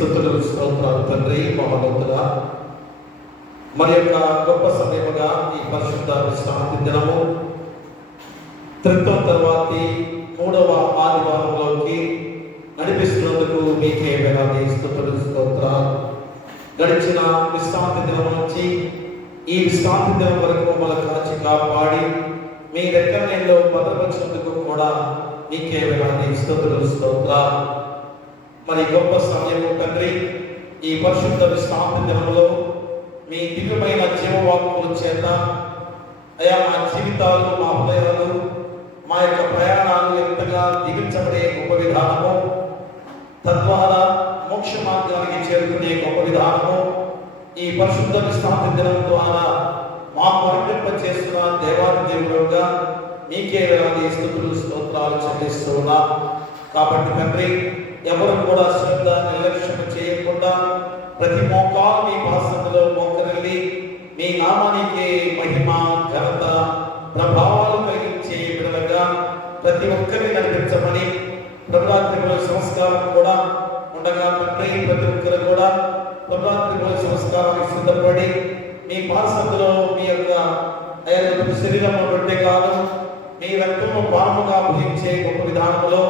స్తుతులు స్తోత్రాలు తండ్రి మహోన్నతుడా. మరి యొక్క గొప్ప సమయముగా ఈ పరిశుద్ధ విశ్రాంతి దినము త్రిత్వం తర్వాతి 3వ ఆదివారంలోకి నడిపిస్తున్నందుకు మీకే వేలాది స్తుతులు స్తోత్రాలు. గడిచిన విశ్రాంతి దినం నుంచి ఈ విశ్రాంతి దినం వరకు మమ్మల్ని కాచి కాపాడి మీ దగ్గర నేను భద్రపరిచినందుకు కూడా మీకే వేలాది స్తుతులు స్తోత్రాలు. మరి గొప్ప సమయము తండ్రి, ఈ పరిశుద్ధ విశ్రాంతి దినంలో మీ దివ్యమైన జీవవాక్కుల చేత అయా మా జీవితాలు, మా హృదయాలు, మా యొక్క ప్రయాణాలు ఎంతగా దీవించబడే గొప్ప విధానము, తద్వారా మోక్ష మార్గానికి చేరుకునే గొప్ప విధానము ఈ పరిశుద్ధ విశ్రాంతి దినం ద్వారా మాకు అర్పింప చేస్తున్న దేవాది దేవుడుగా మీకే వేలాది స్తుతులు స్తోత్రాలు చెల్లిస్తున్నా. కాబట్టి తండ్రి, ఎవరు కూడా శ్రద్ధ నిర్లక్ష్యం చేయకుండా ప్రతి మోకాలు మీ పాసనలో మోకరిల్లి మీ నామానికి మహిమ, ఘనత, ప్రభావాలు కలిగించే విధంగా ప్రతి ఒక్కరిని నడిపించమని ప్రభాత్రికుల సంస్కారం కూడా ఉండగా తండ్రి, ప్రతి ఒక్కరు కూడా ప్రభాత్రికుల సంస్కారానికి సిద్ధపడి మీ పాసనలో మీ యొక్క శరీరంలో పెట్టే కాదు మీ రక్తంలో పాముగా భుజించే గొప్ప విధానంలో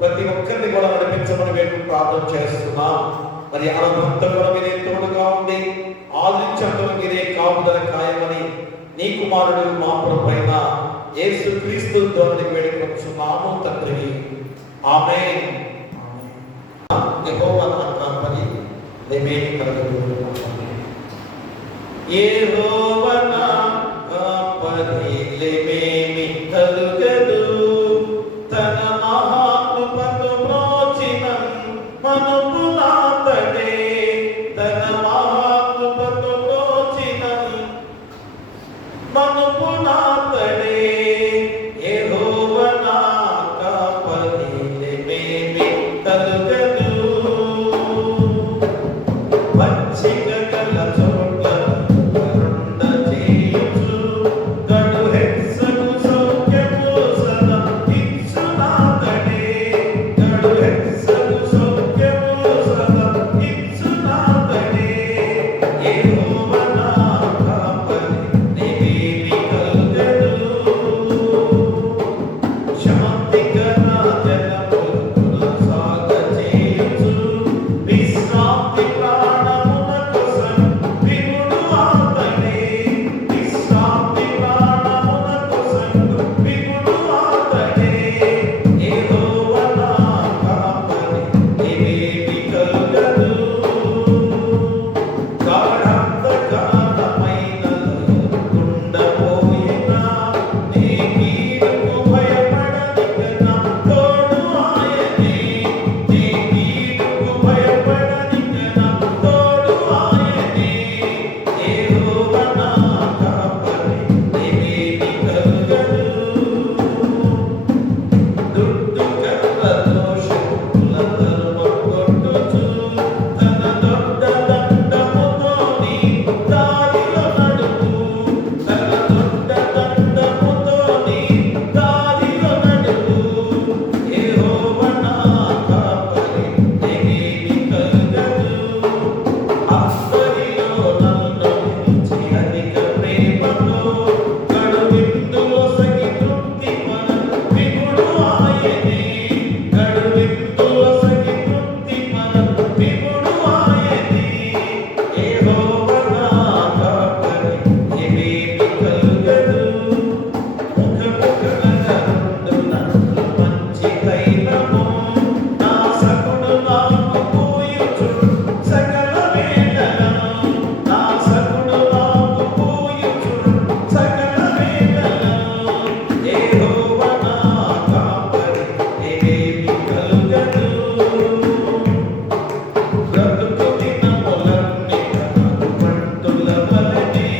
ప్రతి ఒక్కరిని కూడా నడిపించమని మేము ప్రార్థన చేస్తున్నాం. మరి ఆనందంతా కూడా మీరే తోడుగా ఉండి ఆదరించడం మీరే కాపుదల ఖాయమని నీ కుమారుడు మా పైన యేసు క్రీస్తు ద్వారా వేడుకొంచున్నాము తండ్రి. ఆమేన్. యెహోవా నా కాపరి, నేనేమి కలగదు. యెహోవా నా కాపరి, నేనేమి కలగదు. తన మహాకృపతో బ్రోచిన మనుపునాతడే, తన మహాకృపతో బ్రోచిన మనుపునాతడే. యెహోవా నా కాపరి, నేనేమి కలగదు. పచ్చిక గల చోట్ల ఉండజేయుచు, గడు హెచ్చకు సౌఖ్యము సదా ఇచ్చునాతడే, గడు హెచ్చకు సౌఖ్యము సదా ఇచ్చునాతడే. యెహోవా నా కాపరి, నేనేమి కలగదు. శాంతికర జలములు సాగచేయుచు, విశ్రాంతి ప్రాణమునకు సంవిముడు ఆతడే, విశ్రాంతి ప్రాణమునకు సంవిముడు ఆతడే. యెహోవా నా కాపరి, నేనేమి కలగదు. గాఢాంధకారమైన ఉండబోయినా నీ కీడుకు భయపడనిక నా తోడు ఆయనే, నీ కీడుకు భయపడనిక నా తోడు ఆయనే. యెహోవా నా కాపరి, నేనేమి కలగదు. దుడ్డు కళ్ళతో శత్రుల తరుమగొట్టుచు, తన దొడ్డ దండముతో నీ దారిలో నడుపు, తన దొడ్డ దండముతో నీ దారిలో నడుపు. యెహోవా నా కాపరి, నేనేమి కలగదు. అందరిలో నన్ను మించి అధిక ప్రేమతో గడు విందులో సగి తృప్తి మన విముడు ఆయనే, గడు విందులో సగి తృప్తి మన విముడు ఆయనే. యెహోవా నా కాపరి, నేనేమి కలగదు. ముఖముఖముగా నుండు నన్ను మంచి తైలము, నా సకుడు నాకు పూయుచుండు సకల వేళలను, నా సకుడు నాకు పూయుచుండు సకల వేళలను. యెహోవా నా కాపరి, నేనేమి కలగదు. బ్రతుకు దినములన్నీ నాకు పంటుల వలెనే,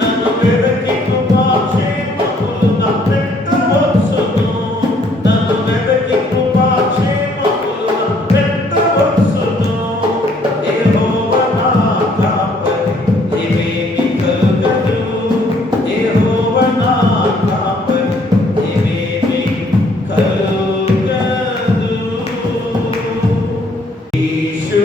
నన్ను వెదకి కృపాక్షేమములు నా వెంట వచ్చును, నన్ను వెదకి కృపాక్షేమములు నా వెంట వచ్చును. యెహోవా నా కాపరి, నేనేమి కలగదు. యెహోవా నా కాపరి, నేనేమి కలగదు. ఈశు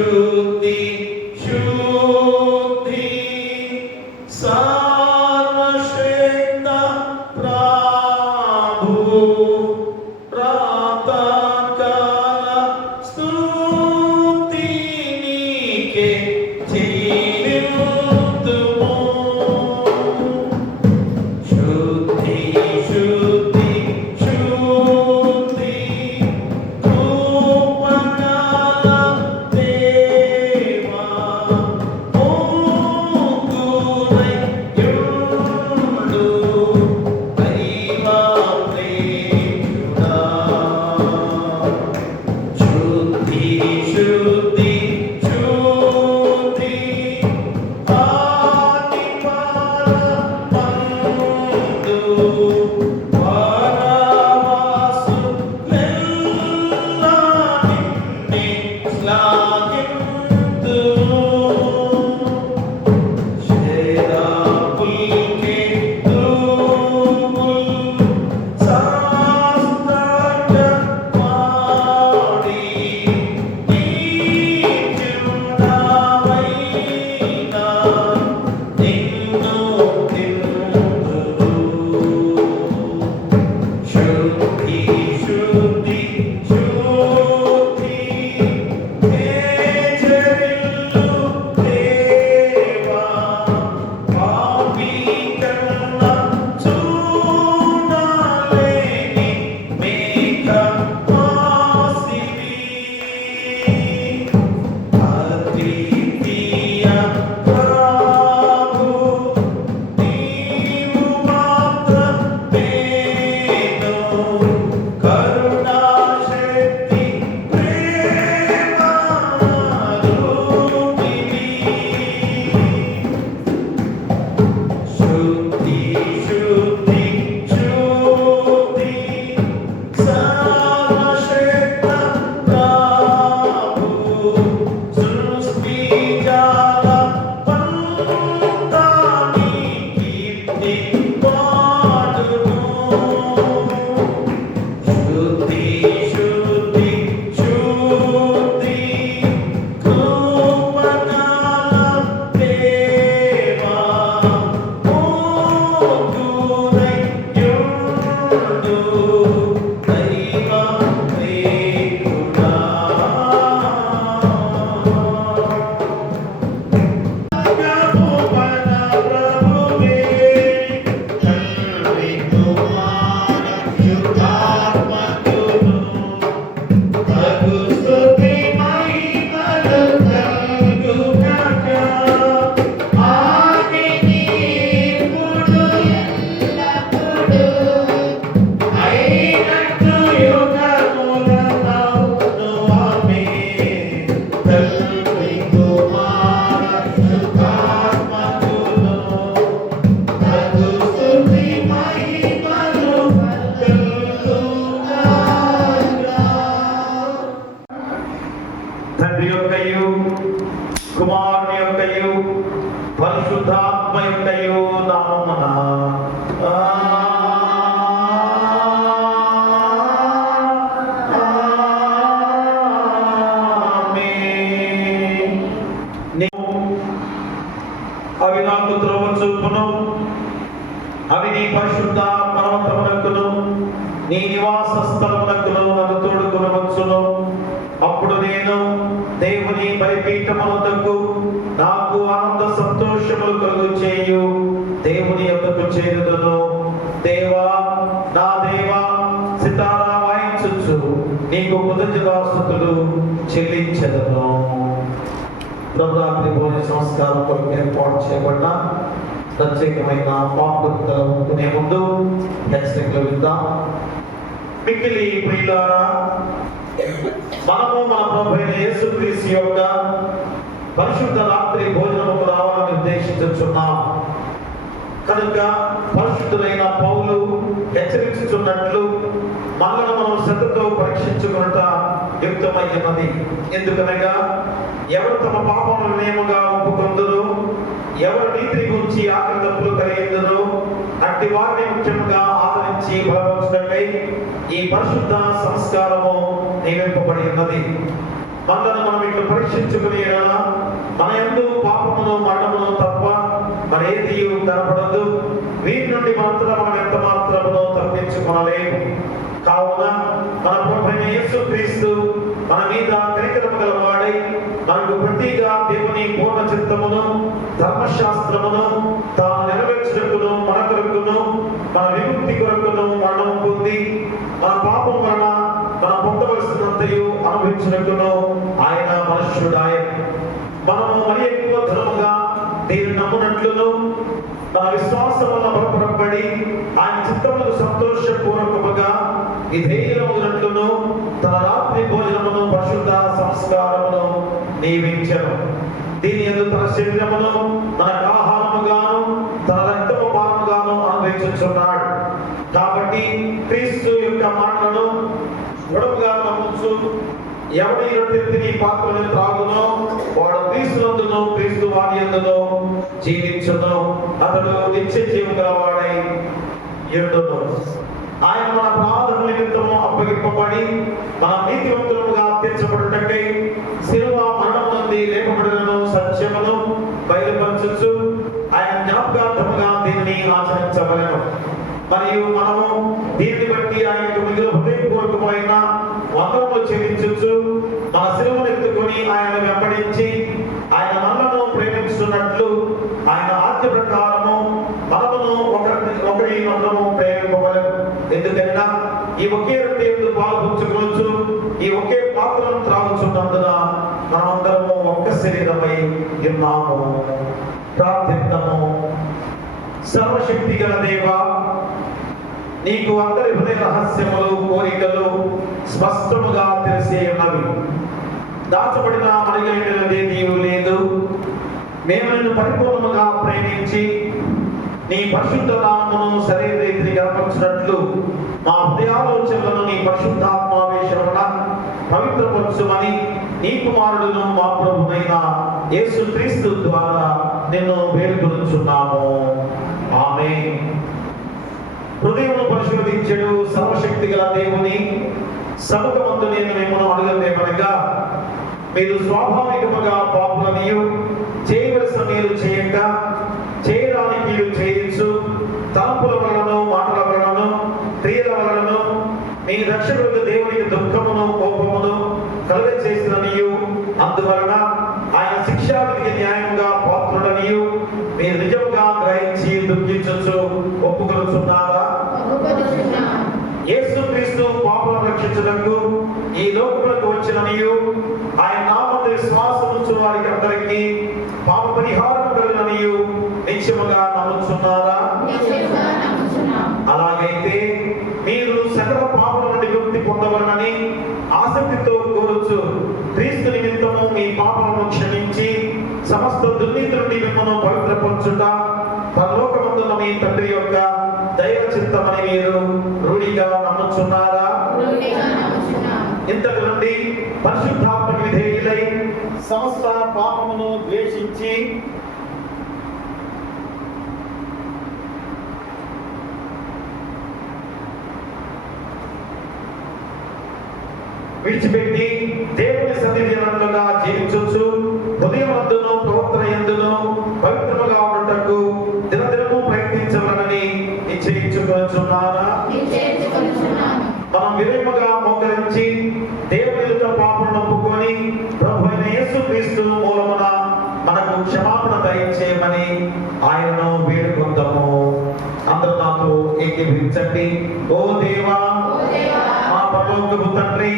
తండ్రి యొక్కయు కుమారుని యొక్కయు పరిశుద్ధాత్మ యొక్కయు నామమున అవి నాకు త్రోవ చూపును, అవి నీ పరిశుద్ధ పర్వతమునకును నీ నివాస స్థలమునకును నన్ను తోడుకొనవచ్చును. అప్పుడు నేను దేవుని బలిపీఠమునకు నాకు ఆనంద సంతోషములు కలుగు చేయు దేవుని యొక్కకు చేరుదును. దేవా నా దేవా, సితారా వాయించుచు నీకు కృతజ్ఞతాస్తుతులు చెల్లించెదను. ప్రభురాత్రి భోజన సంస్కారం కొరకు ఏర్పాటు చేయబడిన ప్రత్యేకమైన పాపలు ఉంటునే ముందు హెచ్చరికలు విద్దాం. మిక్కిలి ప్రియులారా, మనము మన ప్రభువైన యేసుక్రీస్తు యొక్క పరిశుద్ధ రాత్రి భోజనముకు రావాలని ఉద్దేశించుచున్నాం కనుక పరిశుద్ధులైన పౌలు హెచ్చరించుచున్నట్లు మనలను మనం శ్రద్ధతో పరీక్షించుకున్నట యుక్తమైనది. ఎందుకనగా ఎవరు తమ పాపములను నేముగా ఒప్పుకొందురు, ఎవరు నీతిని గురించి ఆకలి తప్పులు కలిగిందురు, అట్టి వారిని ముఖ్యంగా ఆదరించి బలపరచుటకై ఈ పరిశుద్ధ సంస్కారము నియమింపబడి ఉన్నది. మనలను మనం ఇట్లు పరీక్షించుకుని మన యందు పాపమును మరణమును తప్ప మరేది కనపడదు. వీటి నుండి మాత్రం మనం ఎంత మాత్రమును తప్పించుకొనలేము. కావున మన ప్రభువైన యేసుక్రీస్తు మన మీద కనికరము గలవాడై మనకు ప్రతిగా దేవుని దేవుని పూర్ణ చిత్తమును ధర్మశాస్త్రమును తాను నెరవేర్చుటకును మన కొరకును మన విముక్తి కొరకును మరణం పొంది మన పాపం వలన మనం పొందవలసినంతయు అనుభవించుటకును ఆయన మనుష్యుడాయ. మనము మరి ఎక్కువ ధనముగా దీన్ని నమ్మునట్లును మన విశ్వాసం వల్ల బలపరపడి ఆయన చిత్తములకు సంతోషపూర్వకముగా విధేయులమునట్లును తన రాత్రి భోజనమును పరిశుద్ధ సంస్కారమును నియమించను. దీని యందు తన శరీరమును మనకు ఆహారముగాను తన రక్తము పానముగాను అనుభవించుచున్నాడు. కాబట్టి క్రీస్తు యొక్క మాటలను దృఢముగా నమ్ముచు ఎవడి రొట్టెని పాత్రను త్రాగునో వాడు క్రీస్తునందును క్రీస్తు వాని యందును జీవించును. అతడు నిత్య జీవము గలవాడై యుండును. ఆయన మన అపరాధముల నిమిత్తము అప్పగింపబడి మన నీతివంతులుగా తీర్చబడుటకై శిలువ మరణం నుండి లేపబడినను సత్యమును బయలుపరచుచు ఆయన జ్ఞాపకార్థముగా దీన్ని ఆచరించవలెను. మరియు మనము దీన్ని బట్టి ఆయనకు మిగులు హృదయపూర్వకమైన వందనములు చెల్లించుచు మన శిలువను ఎత్తుకొని ఆయన వెంబడించి ఆయన మనలను ప్రేమించున్నట్లు ఆయన ఆజ్ఞ ప్రకారము మనమును ఒకరి మనము ప్రేమింపవలెను. ఎందుకనగా ఈ ఒకే రొట్టె యందు పాలుపంచుకొనుచు ఈ ఒకే పాత్రను త్రాగుచున్నందున మనమందరము ఒక్క శరీరమై ఉన్నాము. ప్రార్థిద్దాము. సర్వశక్తి గల దేవా, నీకు అందరి హృదయ రహస్యములు కోరికలు స్పష్టముగా తెలిసే ఉన్నవి. దాచబడిన అడిగేది నీవు లేదు. మేము నిన్ను పరిపూర్ణముగా ప్రేమించి నీ పరిశుద్ధ నామమును సరైన రీతిని కనపరచినట్లు మా హృదయాలోచనలను నీ పరిశుద్ధాత్మావేశమున పవిత్రపరచుమని నీ కుమారుడును మా ప్రభువైన యేసుక్రీస్తు ద్వారా నిన్ను వేడుకొనుచున్నాము. ఆమేన్. హృదయమును పరిశోధించెడు సర్వశక్తి గల దేవుని సముఖమందు నేను మిమ్మల్ని అడుగుదేమనగా, మీరు స్వాభావికముగా పాపులనియు చేయవలసిన మీరు చేయక చేయడానికి మీరు చేయొచ్చు తలంపుల వలనను మాటల వలనను క్రియల వలనను మీ రక్షకులకు దేవునికి దుఃఖమును కోపమును కలుగ చేసిననియు అందువలన ఆయన శిక్షావిధికి న్యాయంగా పాత్రుడనియు మీరు నిజముగా గ్రహించి దుఃఖించచ్చు ఒప్పుకొనుచున్నారా? యేసుక్రీస్తు పాపలను రక్షించుటకు ఈ లోకములకు వచ్చిననియు ఆయన నామమున విశ్వాసం ఉంచు వారికి అందరికీ పాప పరిహారం కలుగుననియు నిత్యముగా నమ్ముచున్నారా? అలాగైతే మీరు సకల పాపల నుండి విముక్తి పొందవలనని ఆసక్తితో కోరుచు క్రీస్తు నిమిత్తము మీ పాపలను క్షమించి సమస్త దుర్నీతి నుండి మిమ్మల్ని పవిత్రపరచుట పరలోకమందున్న మీ తండ్రి యొక్క దైవ చిత్తమని మీరు రూఢిగా నమ్ముచున్నారా? ఇంతకు నుండి పరిశుద్ధాత్మక విధేయులై సమస్త పాపమును ద్వేషించి విడిచిపెట్టి దేవుని సన్నిధి అన్నట్లుగా జీవించొచ్చు హృదయమందును ప్రవర్తన యందును పవిత్రముగా ఉండటకు దినదినము ప్రయత్నించవలనని నిశ్చయించుకొనుచున్నారా? మనం వినయముగా మోకరించి దేవుని ఎదుట పాపములను ఒప్పుకొని ప్రభువైన యేసుక్రీస్తు మూలమున మనకు క్షమాపణ దయచేయమని ఆయనను వేడుకొందాము. అందరూ నాతో ఏకీభవించండి. ఓ దేవా, మా పరలోకపు తండ్రి,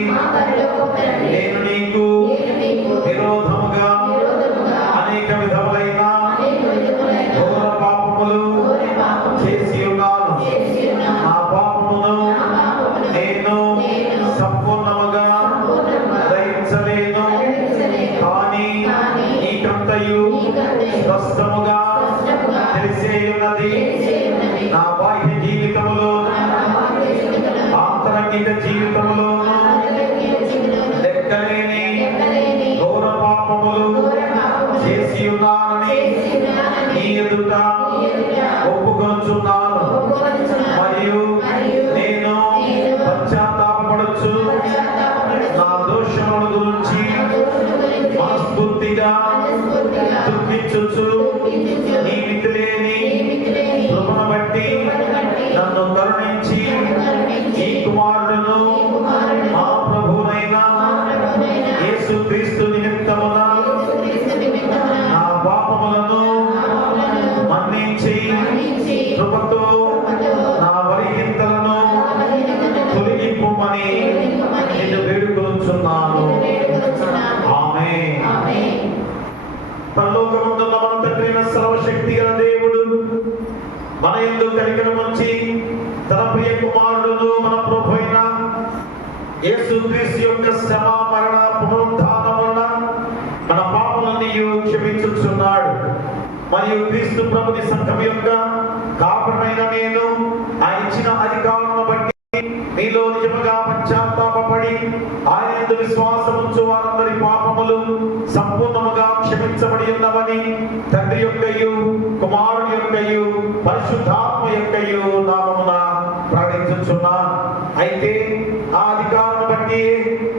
నేను నీకు విరోధముగా అనేక విధములైన ఘోర పాపములు చేసి ఉన్నాను. నా పాపమును నేను సంపూర్ణముగా గ్రహించలేను. కానీ నీకంతయు స్పష్టముగా తెలిసే ఉన్నది. నా బాహ్య జీవితంలో ఆంతరంగిక జీవితంలో లెక్కలేని ఘోర పాపములు చేసి ఉన్నానని నీ ఎదుట ఒప్పుకొనుచున్నాను. మరియు నేను పశ్చాత్తాపపడుచు నా దోషముల గురించి మనస్ఫూర్తిగా దుఃఖించుచు నీ మితిలేని కృపను బట్టి నన్ను కరుణించి నీ కుమారుడును మా ప్రభువైన యేసుక్రీస్తు నిమిత్తమున మన యందు కనికరం ఉంచి తన ప్రియ కుమారుడును మన ప్రభువైన యేసుక్రీస్తు యొక్క శ్రమ మరణ పునరుద్ధానం వలన మన పాపములన్నీ క్షమించుచున్నాడు. మరియు క్రీస్తు ప్రభుని సంఘం యొక్క కాపరైన నేను ఆయన ఇచ్చిన అధికారమును బట్టి మీలో నిజముగా పశ్చాత్తాపపడి ఆయన యందు విశ్వాసం ఉంచు వారందరి పాపములు సంపూర్ణముగా క్షమించబడి ఉన్నవని తండ్రి యొక్కయు కుమారుని యొక్కయు పరిశుద్ధాత్మ యొక్కయు నామమున ప్రకటించుచున్నాను. అయితే ఆ అధికారమును బట్టి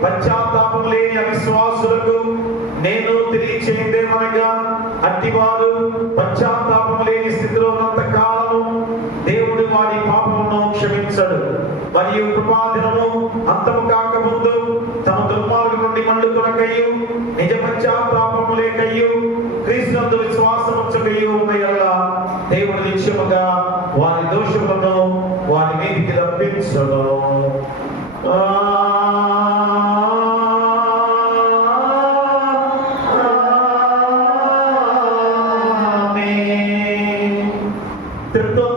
పశ్చాత్తాపం లేని అవిశ్వాసులకు నేను తెలియచేయదేమనగా, అట్టివారు పశ్చాత్తాపం లేని స్థితిలో ఉన్నంత కాలము దేవుడు వారి పాపమును క్షమించడు. మరియు కృపాదినము అంతము కాకముందు తమ దుర్మార్గం నుండి మళ్ళుకొనకయ్యు నిజ పశ్చాత్తాపము లేకయ్యు క్రీస్తునందు విశ్వాసం ఉంచకయ్యు ఉన్నయెడల దేవుడు నిశ్చయముగా వారి దోషములను వారి మీదికి రప్పించును.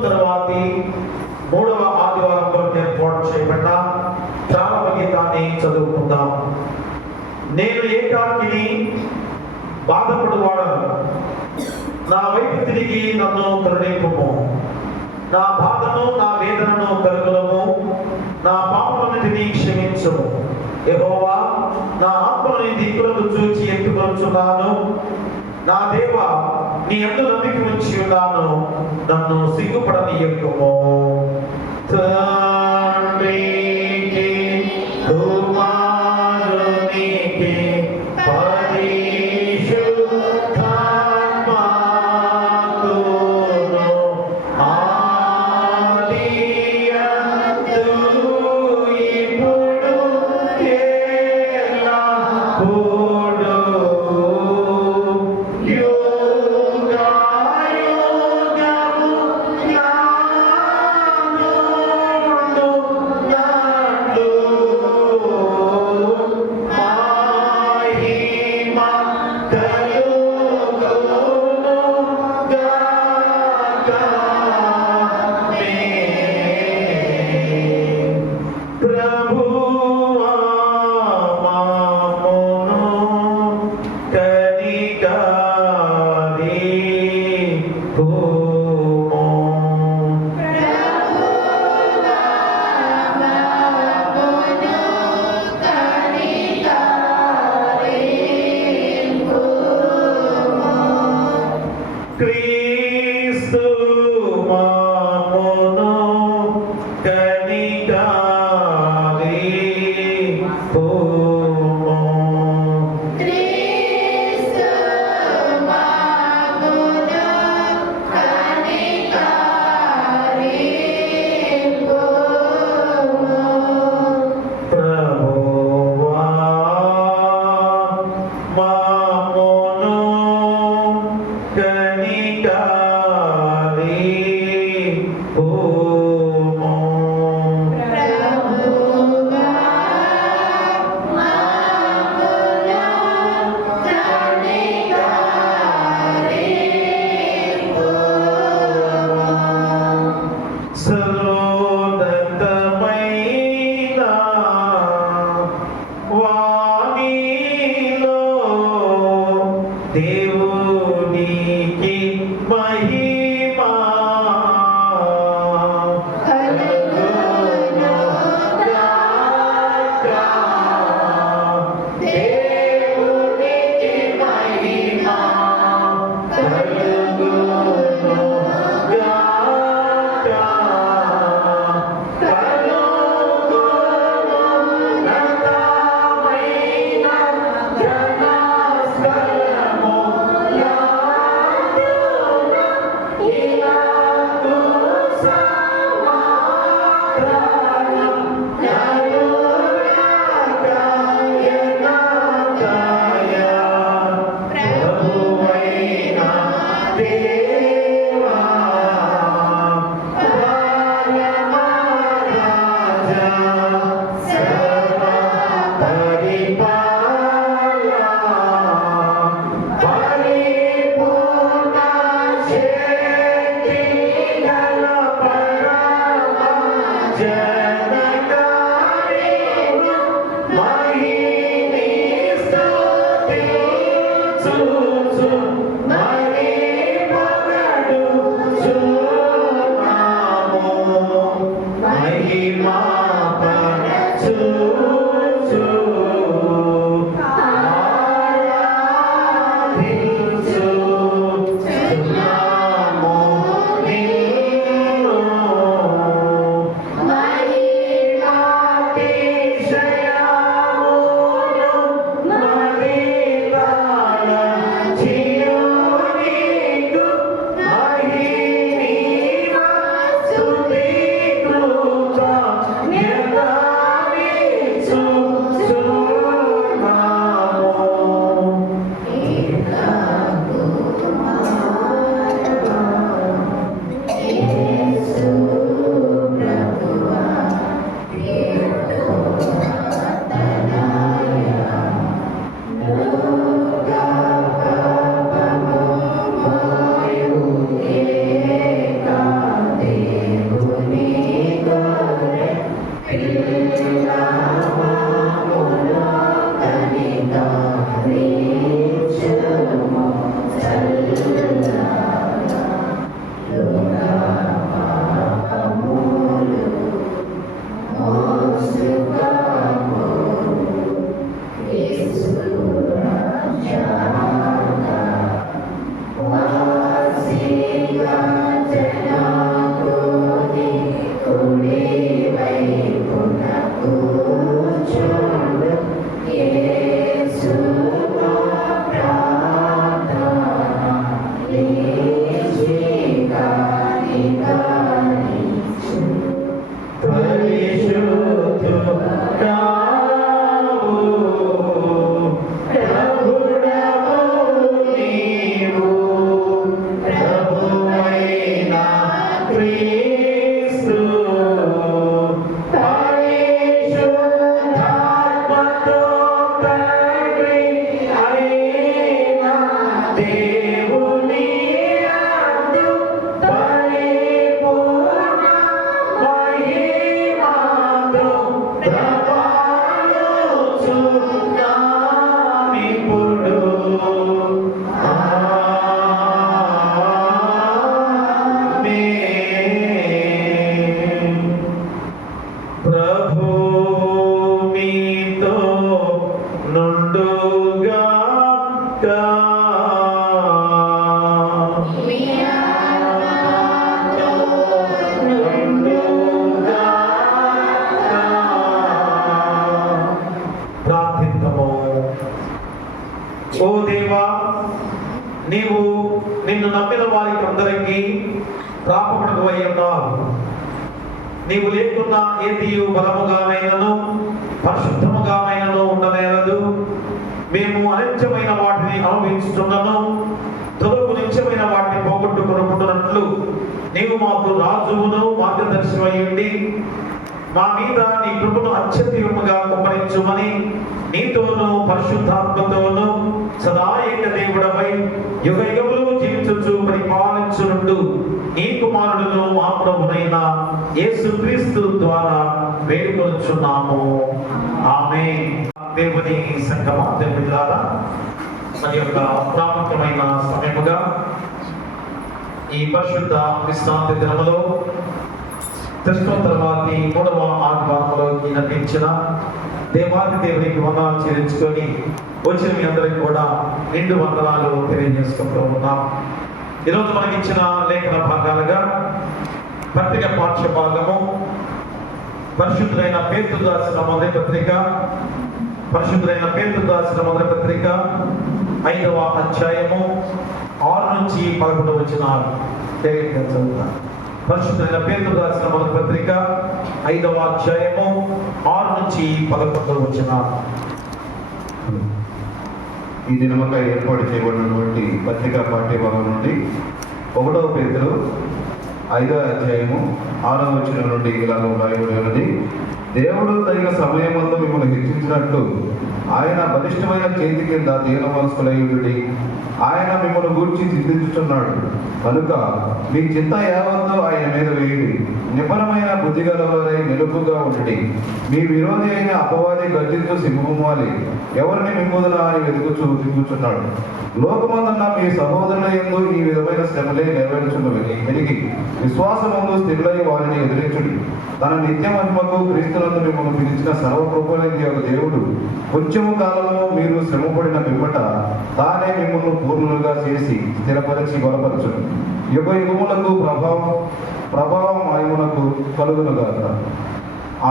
తర్వాతి 3వ ఆదివారం కొరకు ఏర్పాటు చేయబడిన ప్రారంభ గీతాన్ని చదువుకుందాం. నేను ఏకాకిని బాధపడువాడను, నా వైపు తిరిగి నన్ను కరుణింపుము. నా బాధను నా వేదనను కలుగులము, నా పాపములన్నిటినీ క్షమించుము. యెహోవా, నా ఆత్మని దీపులను చూచి ఎత్తుకొనుచున్నాను. నా దేవా, నీ యందు నమ్మిక ఉంచి ఉన్నాను, నన్ను సిగ్గుపడనీయకుము. తండ్రికి కుమారునికి పరిశుద్ధాత్మకును ఆదియందు ఇప్పుడు ఎల్లప్పుడూ క్రీస్తు మామును కనికరింపుము. క్రీస్తు మామును కనికరింపుము. ప్రభువా మామును సర్వోన్నతమైన వాణిలో దేవునికి మహిమా దేవునికి మహిమా కలుగును. నీవు నిన్ను నమ్మిన వారికి అందరికీ ప్రాపకుడు అయి ఉన్నావు. నీవు లేకున్నా ఏదియు బలముగానైనను పరిశుద్ధముగానైనను ఉండనేరదు. మేము అనిత్యమైన వాటిని అనుభవించుతున్నాను, తొలుగు నిత్యమైన వాటిని పోగొట్టుకున్నట్లు నీవు మాకు రాజువును మార్గదర్శి అయ్యుండి మా మీద నీ కృపను అత్యధికముగా కుమ్మరించుమని నీతోనూ పరిశుద్ధాత్మతోనూ సదా ఏక దేవుడవై యుగ యుగములు జీవించుచు పరిపాలించునుండు నీ కుమారుడును మా ప్రభువైన యేసుక్రీస్తు ద్వారా వేడుకొనుచున్నాము. ఆమేన్. దేవుని సంగమా, దేవునిలారా, మన యొక్క ప్రాముఖ్యమైన సమయముగా ఈ పరిశుద్ధ విశ్రాంతి దినములో క్రిస్తోత్తరవాది 3వ ఆదివారంలోకి నటించిన దేవాది దేవునికి వందనాలు చెల్లించుకొని వచ్చిన మీ అందరికి కూడా నిండు వందనాలు తెలియజేసుకుంటూ ఉన్నాం. ఈరోజు మనకి ఇచ్చిన లేఖన భాగాలుగా పత్రిక పాఠ్య భాగము పరిశుద్ధులైన పేతురు రాసిన మొదటి పత్రిక, పరిశుద్ధులైన పేతురు రాసిన మొదటి పత్రిక 5వ అధ్యాయము 6 నుంచి 11 వచనాలు చదువుతాను. పరిశుద్ధులైన పేతురు రాసిన మొదటి పత్రిక 5వ అధ్యాయము 6 నుంచి 11 వచనాలు. ఈ దినముకై ఏర్పాటు చేయబడినటువంటి పత్రికా పాఠ్యభాగం నుండి 1వ పేతురు 5వ అధ్యాయము 6వ వచనం నుండి ఇలాగ రాయబడి ఉన్నది. దేవుడు తగిన సమయమందు మిమ్మల్ని హెచ్చించినట్లు ఆయన బలిష్టమైన చేతి కింద దీన మనస్కులయుడి ఆయన మిమ్మల్ని గూర్చి చింతించుచున్నాడు కనుక మీ చింత యావత్తు ఆయన మీద వేయుడి. నిపుణమైన బుద్ధిగలవారై నిలుపుగా ఉండి మీ విరోధి అయిన అపవాది గర్జించు సింహమాలి ఎవరిని మిమ్ముదునా అని దిగుచున్నాడు. లోకమందున్న మీ సహోదరుల యందు ఈ విధమైన శ్రమలే నెరవేర్చును వెలిగి విశ్వాసమందు స్థిరులై వారిని ఎదిరించుడి. తన నిత్య మహిమకు క్రీస్తునందు మిమ్మల్ని పిలిచిన సర్వకృపలేని యొక్క దేవుడు కొంచెము కాలంలో మీరు శ్రమపడిన పిమ్మట తానే మిమ్మల్ని పూర్ణులుగా చేసి స్థిరపరిచి బలపరచును. యుగ యుగములకు ప్రభావం ఆయమునకు కలుగునుగాక.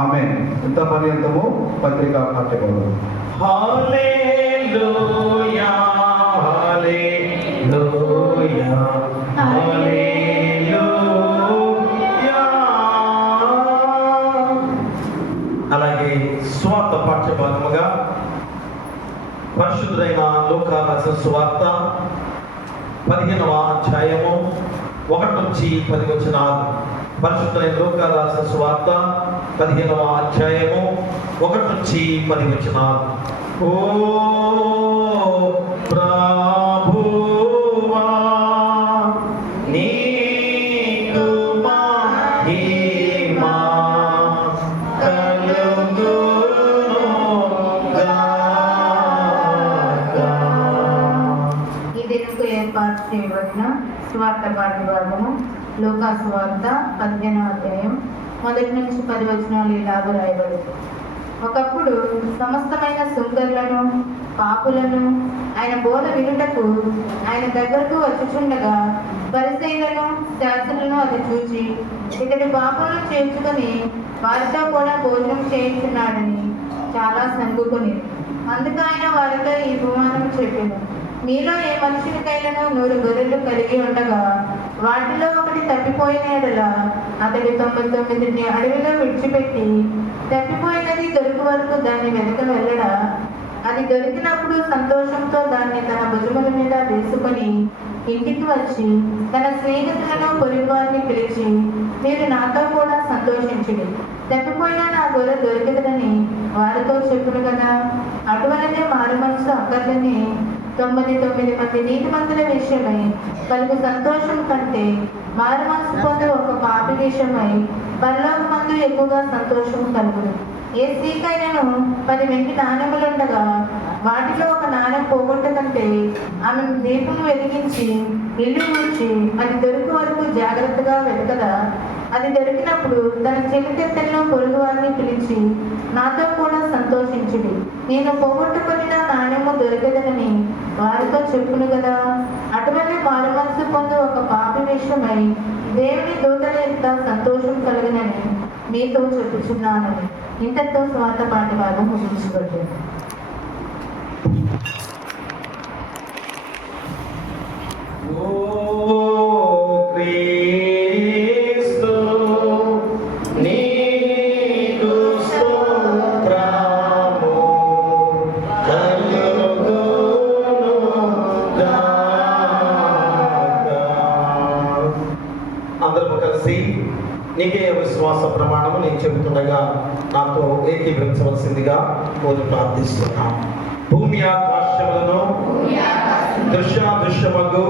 ఆమేన్. ఇంత పర్యంతము పత్రికా పాఠ్యభాగం. హల్లెలూయా హల్లెలూయా హల్లెలూయా. అలాగే స్వార్థ పాఠ్యభాగముగా పరిశుద్ధుడైన లూకా రాసిన సువార్త 15వ అధ్యాయము 1 నుంచి 10 వచనాలు. పరిశుద్ధుడైన లూకా రాసిన సువార్త 15వ అధ్యాయము 1 నుంచి 10 వచనాలు. ఓ ప్రభువా నీకు మహిమ ఏర్పాటు చేయబడిన స్వార్థ పాఠ్యభాగము లూకా సువార్త 15వ అధ్యాయం 1 నుంచి 10 వచనాలు ఇలాగ రాయబడింది. ఒకప్పుడు సమస్తమైన సుంకర్లను పాపులను ఆయన బోధ వినుటకు ఆయన దగ్గరకు వచ్చుచుండగా పరిసయ్యులను శాస్త్రులను అది చూచి ఇతడి పాపలను చేర్చుకొని వారితో కూడా భోజనం చేయించున్నాడని చాలా సంగుకొని అందుకు ఆయన వారితో ఈ ఉపమానం చెప్పాను. మీలో ఏ మనుషునికైనా 100 గొర్రెలు కలిగి ఉండగా వాటిలో ఒకటి తప్పిపోయిన యెడల అతడు 99 అడవిలో విడిచిపెట్టి తప్పిపోయినది దొరికి వరకు దాన్ని వెనక వెళ్ళడా? అది దొరికినప్పుడు సంతోషంతో దాన్ని తన భుజముల మీద వేసుకొని ఇంటికి వచ్చి తన స్నేహితులను పొరుగువారిని పిలిచి మీరు నాతో కూడా సంతోషించుడి, తప్పిపోయినా నా గొర్రె దొరికదని వారితో చెప్పును కదా. అటువంటిదే మారు మనసు అక్కర్లని 99 మంది నీతిమంతుల విషయమై కలుగు సంతోషం కంటే మారు మనసు పొందే ఒక పాపి విషయమై పరలోకమందు ఎక్కువగా సంతోషం కలుగును. ఏ స్త్రీకైనాను 10 వెండి నాణెములుండగా వాటిలో ఒక నాణెం పోగొట్టకంటే ఆమె దీపం వెలిగించి ఇల్లు ఊడ్చి అది దొరికి వరకు జాగ్రత్తగా వెతకదా? అది దొరికినప్పుడు తన చెలికెత్తెలను పొరుగు వారిని పిలిచి నాతో కూడా సంతోషించుడి, నేను పోగొట్టుకుని నా నాణ్యము దొరికదనని వారితో చెప్పును కదా. అటువంటి మారు మనసు పొందు ఒక పాపి విషయమై దేవుని దూతల యొక్క సంతోషం కలిగినని మీతో చెప్పుచున్నానని. ఇంతతో స్వార్థ పాఠభాగం ముగించబడ్డాను. నీకే విశ్వాస ప్రమాణము నేను చెబుతుండగా నాతో ఏకీభవించవలసిందిగా కోరి ప్రార్థిస్తున్నాను. భూమి ఆకాశములను దృశ్యాదృశ్యమగు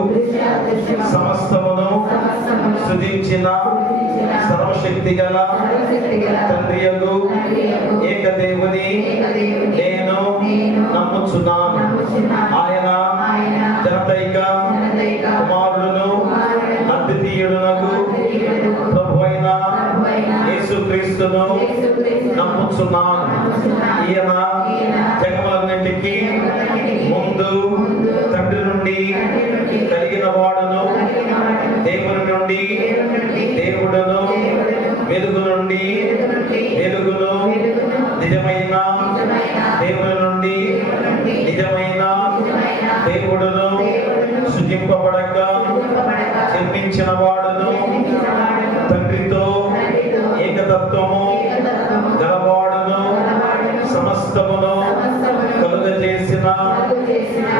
సమస్తమును సృజించిన సర్వశక్తి గల తండ్రియగు ఏకదేవుని నేను నమ్ముచున్నాను. ఆయన జనతైక కుమారుడును అద్వితీయుడునగు ప్రభువైన యేసుక్రీస్తును నమ్ముచున్నాను. ఈయన జగములన్నిటికీ ముందు తండ్రి నుండి కలిగిన వాడును, దేవుని నుండి దేవుడును, వెలుగు నుండి వెలుగును, నిజమైన దేవుని నుండి నిజమైన దేవుడును, సృజింపబడక జన్మించిన వాడును, తండ్రితో ఏకతత్వము గలవాడును, సమస్తమును కలుగజేసిన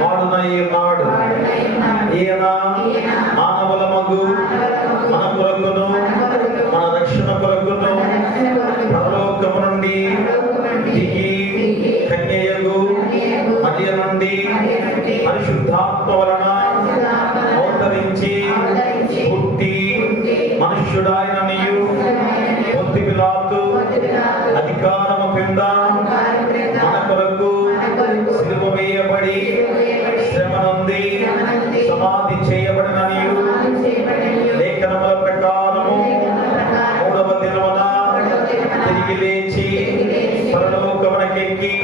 వాడునై ఉన్నాడు. ఈయన మానవులమగు మన కొరకును మన రక్షణ కొరకును పరలోకము నుండి మనుష్యుడాయననియు పొంతి పిలాతు అధికారము క్రింద మన కొరకు సిలువ వేయబడి శ్రమ నొంది సమాధి చేయబడిననియు లేఖనముల ప్రకారము మూడవ దినమున తిరిగి లేచి పరలోకమునకెక్కి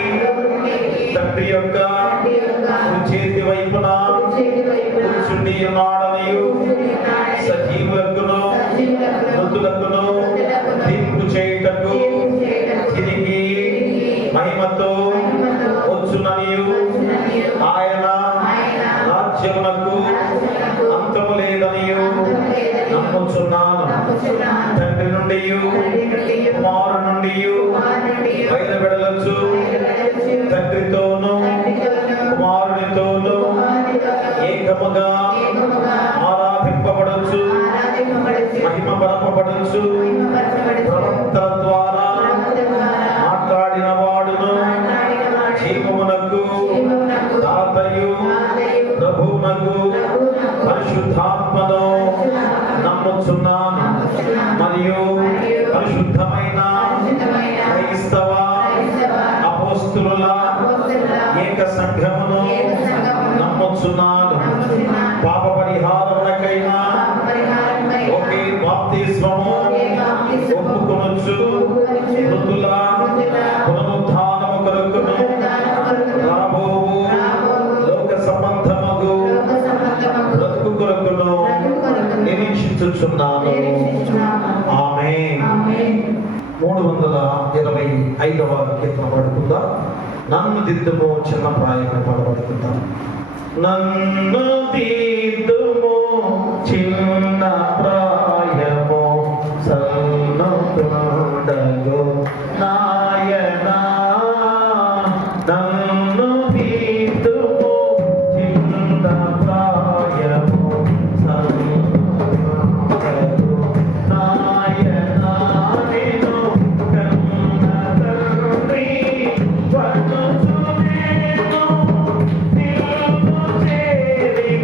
తండ్రి యొక్క చేతి వైపున కూర్చుండి ఉన్నాడనియు సజీవులకును మృతులకును తీర్పు చేయుటకు తిరిగి మహిమతో వచ్చుననియు ఆయన రాజ్యమునకు అంతము లేదనియు నమ్ముచున్నాను. తండ్రి నుండి కుమారు నుండి బయలువెడలొచ్చు తండ్రితోనూ కుమారునితోనూ ఏకముగా ఆరాధింపబడచ్చు మహిమపరపబడచ్చు. ప్రవక్తల ద్వారా మాట్లాడిన వాడును జీవమునకు దాతయు ప్రభువునకు పరిశుద్ధాత్మను నమ్ముచున్నాను. మరియు పరిశుద్ధమైన క్రైస్తవ అపోస్తులుల ఏక సంఘమును నమ్ముచున్నాను. పాప పరిహారమునకైనా ఒకే బాప్తిస్మము ఒప్పుకొనొచ్చు. మృతుల పునరుద్ధానము కొరకును రాబోవు లోక సంబంధమగు బ్రతుకు కొరకును నిరీక్షించుచున్నాను. ఆమేన్. 325వ కీర్తన పడుతుందా? నన్ను దిద్దుము చిన్న ప్రాయము పడబడుతుందా? నన్ను దిద్దుము చిన్న ప్రాయము సన్నపుడగు నాయనా. నన్ను దిద్దుము చిన్న ప్రాయము సన్నపుడగు నాయనా. నేను కన్న తండ్రి వనుచు నేను నిన్ను చేరితి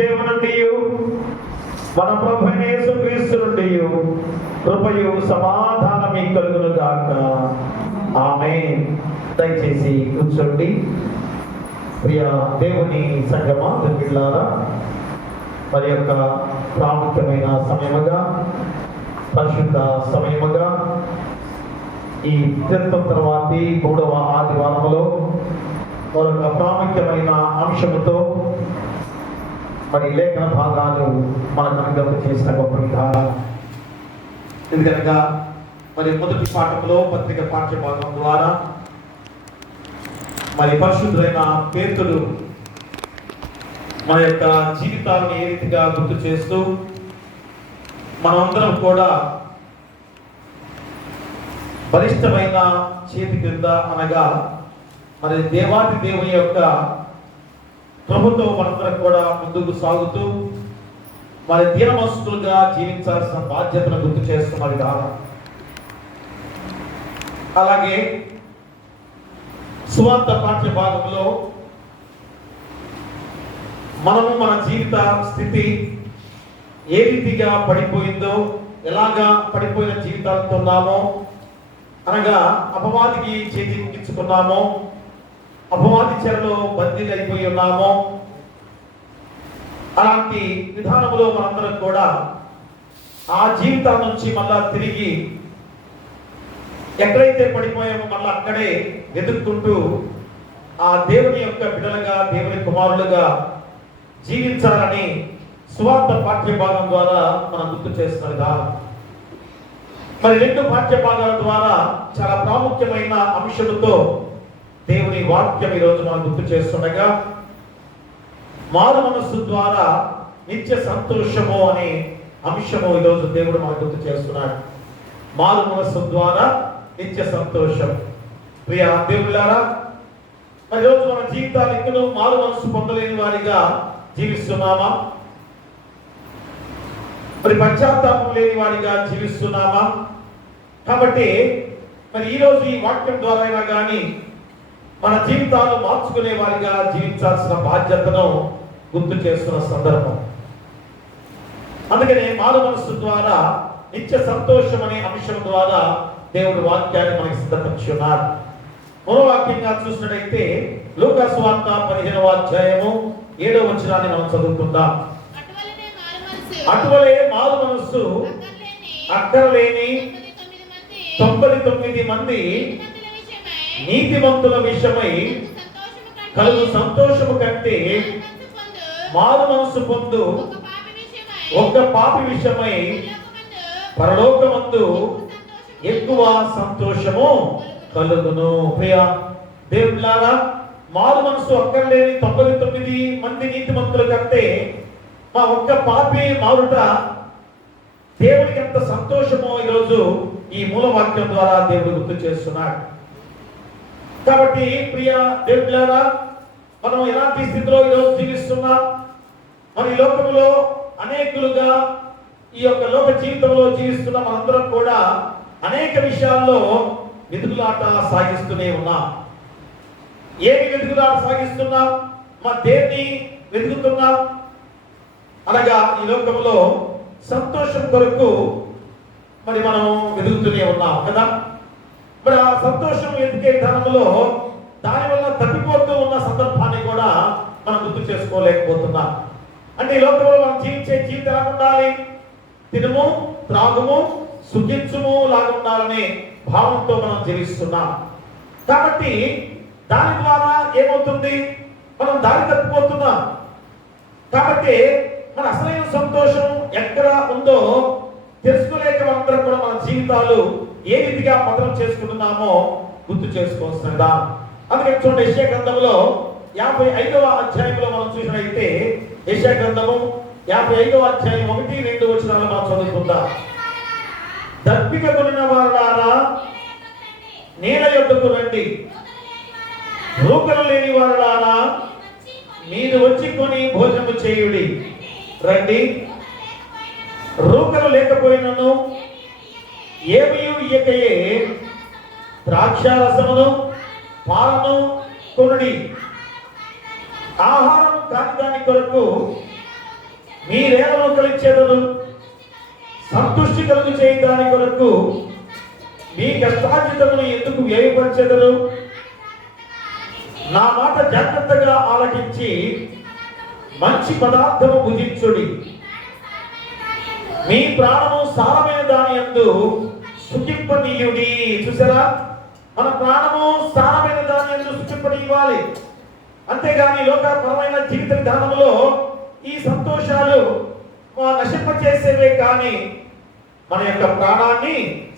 దేవుని నుండి మన ప్రభువైన యేసుక్రీస్తు నుండి కృపయు సమాధానం కలుగును గాక. ఆమేన్. దయచేసి కూర్చోండి. ప్రియ దేవుని సంగమా, పిల్లారా, మరి యొక్క ప్రాముఖ్యమైన సమయముగా, పరిశుద్ధ సమయముగా, ఈ తీర్థం తర్వాతి 3వ ఆదివారంలో మరొక ప్రాముఖ్యమైన అంశముతో మరి లేఖన భాగాలు మనకు అనుగ్రహం చేసిన గొప్ప విధానం. ఎందుకనగా మరి మొదటి పాఠంలో పత్రిక పాఠ్య భాగం ద్వారా మరి పరిశుద్ధులైన పేతురు మన యొక్క జీవితాలను ఏ రీతిగా గుర్తు చేస్తూ మనమందరం కూడా బలిష్టమైన చేతి క్రింద అనగా మరి దేవాది దేవుని యొక్క ప్రభుతో మనందరం కూడా ముందుకు సాగుతూ మరి దీనమస్తులుగా జీవించాల్సిన బాధ్యతను గుర్తు చేస్తున్నది కాదు. అలాగే సువార్త పాఠ్య భాగంలో మనము మన జీవిత స్థితి ఏ రీతిగా పడిపోయిందో, ఎలాగా పడిపోయిన జీవితాలతో ఉన్నామో, అనగా అపవాదికి చేజిక్కించుకున్నామో, అపవాది చెరలో బందీ అయిపోయి ఉన్నామో, అలాంటి విధానంలో మనందరం కూడా ఆ జీవితాల నుంచి మళ్ళా తిరిగి ఎక్కడైతే పడిపోయామో మళ్ళీ అక్కడే వెతుక్కుంటూ ఆ దేవుని యొక్క బిడ్డలుగా, దేవుని కుమారులుగా జీవించాలని సువార్త పాఠ్య భాగం ద్వారా మనం గుర్తు చేస్తున్నదా. మరి 2 పాఠ్య భాగాల ద్వారా చాలా ప్రాముఖ్యమైన అంశముతో దేవుని వాక్యం ఈరోజు మనం గుర్తు చేస్తుండగా, మారు మనస్సు ద్వారా నిత్య సంతోషము అనే అంశము ఈరోజు దేవుడు మనకు గుర్తు చేస్తున్నాడు. మారు మనస్సు ద్వారా నిత్య సంతోషం. ప్రియ దేవులారా, మరి రోజు మన జీవితాలు ఇక్కడ మారు మనస్సు పొందలేని వారిగా జీవిస్తున్నామా? మరి పశ్చాత్తాపం లేని వారిగా జీవిస్తున్నామా? కాబట్టి మరి ఈరోజు ఈ వాక్యం ద్వారా అయినా కానీ మన జీవితాలు మార్చుకునే వారిగా జీవించాల్సిన బాధ్యతను గుర్తు చేస్తున్న సందర్భం. అందుకనే మారు మనస్సు ద్వారా నిత్య సంతోషం అనే అంశం ద్వారా దేవుడు వాక్యాన్ని మనకి సిద్ధపరిచి ఉన్నారు. మరో వాక్యంగా చూసినట్టయితే లూకా సువార్త 15వ అధ్యాయము 7వ వచనాన్ని మనం చదువుకుందాం. అటువలే మారు మనస్సు అక్కరలేని 99 మంది నీతిమంతుల విషయమై కలుగు సంతోషము కంటే మారు మనస్సు పొందు ఒక్క పాపి విషయమై పరలోకమందు ఎక్కువ సంతోషము కలుగును. ప్రియ దేవులారా, మారు మనసు అక్కర్లేని 99 మంది నీతిమంతుల కంటే మా ఒక్క పాపి మారుట దేవునికి ఎంత సంతోషమో ఈరోజు ఈ మూలవాక్యం ద్వారా దేవుడు గుర్తు చేస్తున్నాడు. కాబట్టి ప్రియ దేవులారా, మనం ఎలాంటి స్థితిలో ఈరోజు జీవిస్తున్నాం? మన ఈ లోకంలో అనేకులుగా ఈ యొక్క లోక జీవితంలో జీవిస్తున్న మనందరం కూడా అనేక విషయాల్లో వెతుకులాట సాగిస్తూనే ఉన్నాం. ఏమి వెతుకులాట సాగిస్తున్నాం? మా దేన్ని వెతుకుతున్నాం? అనగా ఈ లోకంలో సంతోషం కొరకు మరి మనం వెతుకుతూనే ఉన్నాం కదా. మరి ఆ సంతోషం వెతికే విధానంలో దానివల్ల తప్పిపోతూ ఉన్న సందర్భాన్ని కూడా మనం గుర్తు చేసుకోలేకపోతున్నాం. అంటే ఈ లోకంలో మనం జీవించే జీవితం ఎలా ఉండాలి? తినుము, త్రాగుము, సుఖించుము లాగా ఉండాలనే భావంతో మనం జీవిస్తున్నాం. కాబట్టి దాని ద్వారా ఏమవుతుంది? మనం దారి తప్పిపోతున్నాం. కాబట్టి మన అసలైన సంతోషం ఎక్కడ ఉందో తెలుసుకోలేక మనందరం కూడా మన జీవితాలు ఏ రీతిగా పతనం చేసుకుంటున్నామో గుర్తు చేసుకోవాల్సిందా. అందుకని చూడండి, యెషయా గ్రంథంలో 55వ అధ్యాయంలో మనం చూసినట్లయితే యెషయా గ్రంథము 55వ అధ్యాయం 1-2 వచనాలు మనం చదువుకుందాం. దప్పిక కొనిన వారులారా నీళ్ళ యొద్దకు రండి, రూకలు లేని వారులారా మీరు వచ్చి కొని భోజనము చేయుడి. రండి, రూకలు లేకపోయినను ఏమీ ఇయ్యకయే ద్రాక్షారసమును పాలను కొనుడి. ఆహారం కాని దాని కొరకు మీరేమో కలిచెదరు, సంతృష్టి కలుగు చేయడానికి కొరకు మీ కష్టార్జితమును ఎందుకు వ్యయపరిచెదరు? నా మాట జాగ్రత్తగా ఆలకించి మంచి పదార్థము భుజించుడి. మీ ప్రాణము సారమైన దాని యందు సుఖింపనీయుడి. చూసారా, మన ప్రాణము సారమైన దాని యందు సుఖింపనీయాలి. అంతేగాని లోకపరమైన జీవిత విధానంలో ఈ సంతోషాలు నశింపచేసేవే కానీ మన యొక్క ప్రాణాన్ని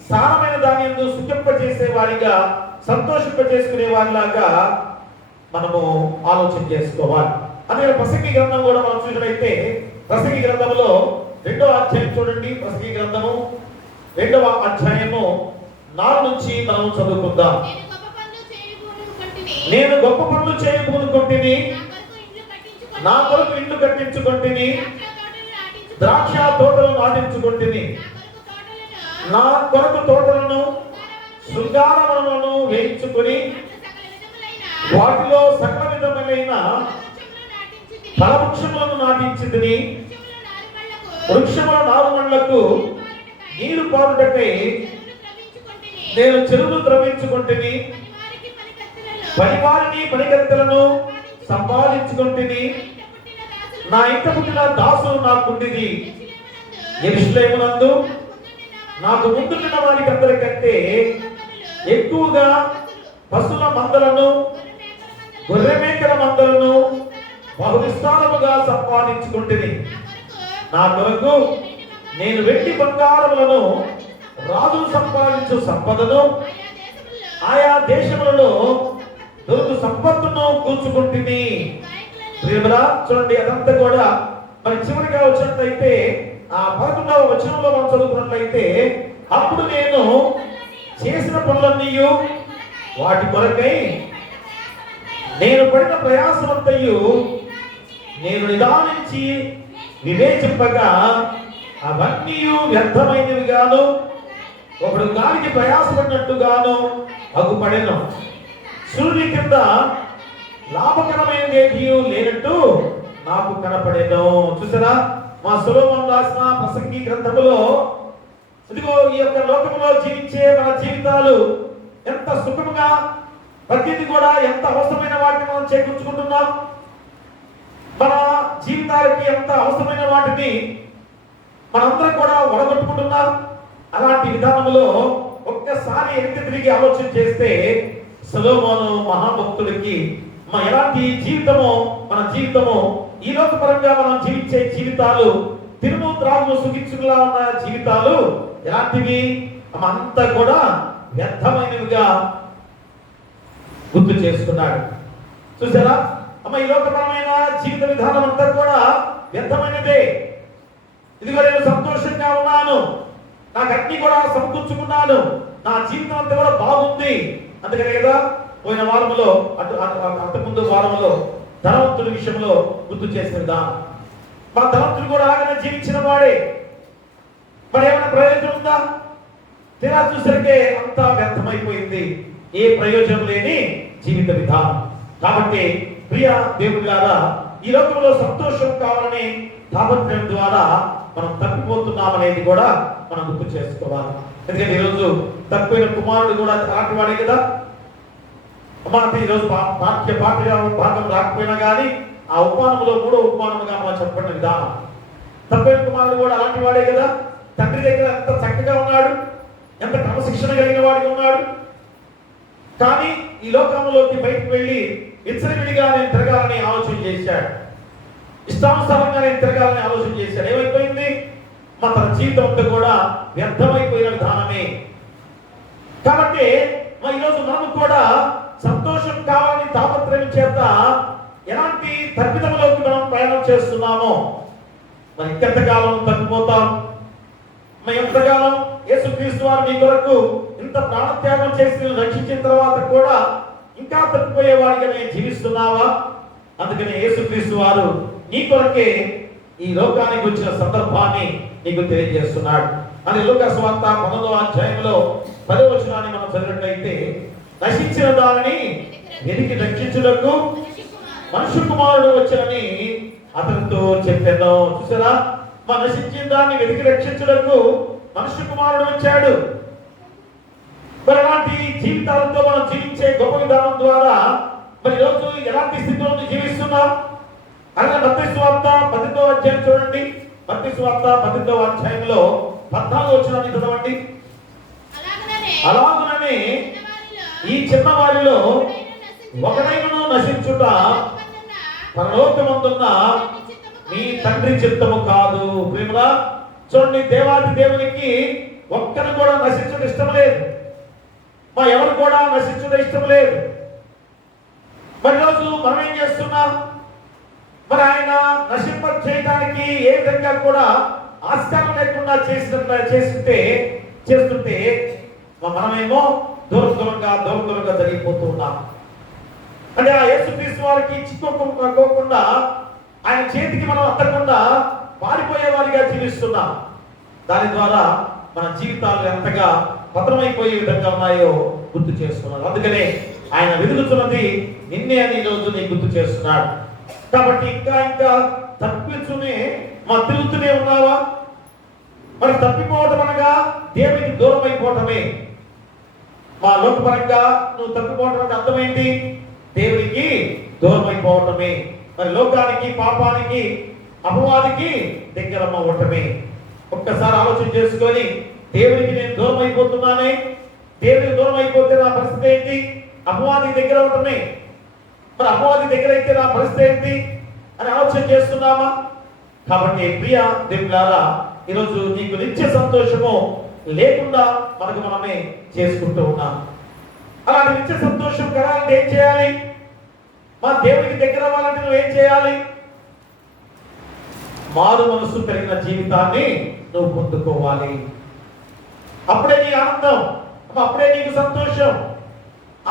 సారమైన దాని యందు సుఖింపచేసే వారిగా, సంతోషింపచేసుకునే వారిలాగా మనము ఆలోచన చేసుకోవాలి. అందుకే ప్రసంగి గ్రంథం కూడా మనం చూసినట్లయితే, ప్రసంగి గ్రంథంలో 2వ అధ్యాయం చూడండి. ప్రసంగి గ్రంథము 2వ అధ్యాయము 4 నుంచి మనం చదువుకుందాం. నేను గొప్ప పనులు చేయబోనుకుంటుని, నా కొరకు ఇండ్లు కట్టించుకుంటుని, ద్రాక్ష తోటలు నాటించుకుంటుని, నా కొరకు తోటలను శృంగారములను వేయించుకొని వాటిలో సకల విధములైన ఫలవృక్షములను నాటించితిని. వృక్షముల నారుమళ్లకు నీరు పారుటకై నేను చెరువులు ద్రవించుకుంటుని, పనివారిని పనికత్తెలను సంపాదించుకుంటుని. నా ఇంట పుట్టిన దాసులు నాకుండిది. యెరూషలేమునందు నాకు ముందున్న వారికి అందరికంటే ఎక్కువగా పశువుల మందలను, గొర్రె మేకల మందలను బహు విస్తారముగా సంపాదించుకుంటుని. నా కొరకు నేను వెండి బంగారములను, రాజులు సంపాదించు సంపదను, ఆయా దేశములలో దొరుకు సంపత్తును కూర్చుకుంటుని. ప్రియమురా, చూడండి, అదంతా కూడా మరి చివరిగా వచ్చినట్లయితే ఆ 11వ వచనంలో మనం చదువుకున్నట్లయితే, అప్పుడు నేను చేసిన పనులన్నీ వాటి కొరకై నేను పడిన ప్రయాసమంతయు నేను నిదానించి వివేచింపగా అవన్నీ వ్యర్థమైనవి గాను, ఒకడు గాలికి ప్రయాసపడినట్టుగాను అగుపడెను. సూర్యుని కింద లాభకరమైనది లేనట్టు నాకు కనపడేను. చూసారా, మా సొలొమోను రాసిన ప్రసంగి గ్రంథములో ఇదిగో ఈ యొక్క లోకంలో జీవించే మన జీవితాలు ఎంత సుఖముగా, ప్రతిదీ కూడా ఎంత అవసరమైన వాటిని మనం చేకూర్చుకుంటున్నాం. మన జీవితాలకి ఎంత అవసరమైన వాటిని మనందరం కూడా ఒడగొట్టుకుంటున్నాం. అలాంటి విధానంలో ఒక్కసారి వెనక్కి తిరిగి ఆలోచన చేస్తే సొలొమోను మహాభక్తుడికి ఎలాంటి జీవితమో మన జీవితమో, ఈ లోకపరంగా మనం జీవించే జీవితాలు, తిరుము త్రాగు సుఖించులా ఉన్న జీవితాలు ఎలాంటివి, అంతా కూడా వ్యర్థమైనవిగా గుర్తు చేసుకున్నాడు. చూసారా, ఈ లోకపరమైన జీవిత విధానం అంతా కూడా వ్యర్థమైనదే. ఇదిగో నేను సంతోషంగా ఉన్నాను, నాకు అన్ని కూడా సమకూర్చుకున్నాను, నా జీవితం అంతా కూడా బాగుంది. అందుకనే కదా పోయిన వారంలో అంతకుముందు వారంలో ధనవంతుడి విషయంలో గుర్తు చేసిన విధానం. మా ధనవంతుడు కూడా అలాగనే జీవించిన వాడే. మరి ఏమైనా ప్రయోజనం ఉందా? తీరా చూసరికే అంతా వ్యర్థమైపోయింది. ఏ ప్రయోజనం లేని జీవిత విధానం. కాబట్టి ప్రియ దేవుళ్ళారా, ఈ లోకంలో సంతోషం కావాలని తాపత్రయం ద్వారా మనం తప్పిపోతున్నామనేది కూడా మనం గుర్తు చేసుకోవాలి. ఎందుకంటే ఈరోజు తప్పిపోయిన కుమారుడు కూడా అలాంటి వాడే కదా. అంటే ఈరోజు పాఠ్య భాగం రాకపోయినా కానీ ఆ ఉపమానంలో 3వ ఉపమానముగా మనం చెప్పిన విధానం, తప్పిపోయిన కుమారుడు కూడా అలాంటి వాడే కదా. తండ్రి దగ్గర ఎంత చక్కగా ఉన్నాడు, ఎంత క్రమశిక్షణ కలిగిన వాడిగా ఉన్నాడు. కానీ ఈ లోకంలోకి బయటకు వెళ్ళి విచ్చలవిడిగా నేను తిరగాలని ఆలోచన చేశాడు, ఇష్టానుసారంగా నేను తిరగాలని ఆలోచన చేశాడు. ఏమైపోయింది? తన జీవితం అంతా కూడా వ్యర్థమైపోయిన విధానమే. కాబట్టి ఈరోజు మనం కూడా సంతోషం కావాలని తాపత్రయం చేత ఎలాంటి తప్పిదములోకి మనం ప్రయాణం చేస్తున్నామో, మరి ఇంకెంతకాలం తప్పిపోతాం? ఎంతకాలం యేసుక్రీస్తు వారు నీ కొరకు ఇంత ప్రాణత్యాగం చేసి రక్షించిన తర్వాత కూడా ఇంకా తప్పిపోయే వాడిగా నేను జీవిస్తున్నావా? అందుకని యేసుక్రీస్తు వారు నీ కొరకే ఈ లోకానికి వచ్చిన సందర్భాన్ని నీకు తెలియజేస్తున్నాడు. అని లూకా సువార్త 12వ అధ్యాయంలో 10వ వచనాన్ని మనం చదివినట్లయితే, నశించిన దానిని వెతికి రక్షించుటకు మనుష్య కుమారుడు వచ్చానని అతనితో చెప్పాను. చూసారా, మన నశించిన దాన్ని వెతికి రక్షించుటకు మనుష్య కుమారుడు వచ్చాడు. మరి అలాంటి జీవితాలతో మనం జీవించే గొప్ప విధానం ద్వారా మరి రోజు ఎలాంటి స్థితిలో జీవిస్తున్నాం? అలాగే మత్తయి సువార్త 18వ అధ్యాయం చూడండి. మత్తయి సువార్త 18వ అధ్యాయంలో 14వ వచనాన్ని చదవండి. అలాగుననే ఈ చిన్న వారిలో ఒకడైనను నశించుట పరలోకమందున్న మీ తండ్రి చిత్తము కాదు. ప్రేమరా, చూడండి, దేవాది దేవునికి ఒక్కరు కూడా నశించుట ఇష్టం లేదు. మా ఎవరు కూడా నశించుట ఇష్టం లేదు. మరి రోజు మనం ఏం చేస్తున్నాం? మరి ఆయన నశింప చేయడానికి ఏ విధంగా కూడా ఆస్కారం లేకుండా చేస్తుంటే మనమేమో దూరంగా జరిగిపోతూ ఉన్నాం. అంటే ఆ యేసుక్రీస్తు వారికి చిక్కుకోకుండా ఆయన చేతికి మనం అందకుండా పారిపోయే వారిగా జీవిస్తున్నాం. దాని ద్వారా మన జీవితాలు ఎంతగా పతనమైపోయే విధంగా ఉన్నాయో గుర్తు చేస్తున్నాడు. అందుకనే ఆయన వెతుకుతున్నది నిన్నే అని ఈరోజు నీకు గుర్తు చేస్తున్నాడు. కాబట్టి ఇంకా తప్పించునే తిరుగుతూనే ఉన్నావా? మరి తప్పిపోవటం అనగా దేవునికి దూరం అయిపోవటమే. మా లోకపరంగా నువ్వు తప్పిపోవటం అంటే అర్థమైంది, దేవునికి దూరం అయిపోవటమే. మరి లోకానికి, పాపానికి, అపవాదికి దగ్గర అవ్వటమే. ఒక్కసారి ఆలోచన చేసుకొని, దేవునికి నేను దూరం అయిపోతున్నానే, దేవునికి దూరం అయిపోతే నా పరిస్థితి ఏంటి? అపవాదికి దగ్గర అవటమే. మరి అపవాది దగ్గర అయితే నా పరిస్థితి ఏంటి అని ఆలోచన చేస్తున్నామా? కాబట్టి ప్రియ దేవులారా, ఈరోజు నీకు నిత్య సంతోషము లేకుండా మనమే చేసుకుంటూ ఉన్నాం. అలాంటి నిత్య సంతోషం కలాలంటే ఏం చేయాలి? మా దేవుడికి దగ్గర అవ్వాలంటే నువ్వు ఏం చేయాలి? మారు మనసు కలిగిన జీవితాన్ని నువ్వు పొందుకోవాలి. అప్పుడే నీ ఆనందం, అప్పుడే నీకు సంతోషం.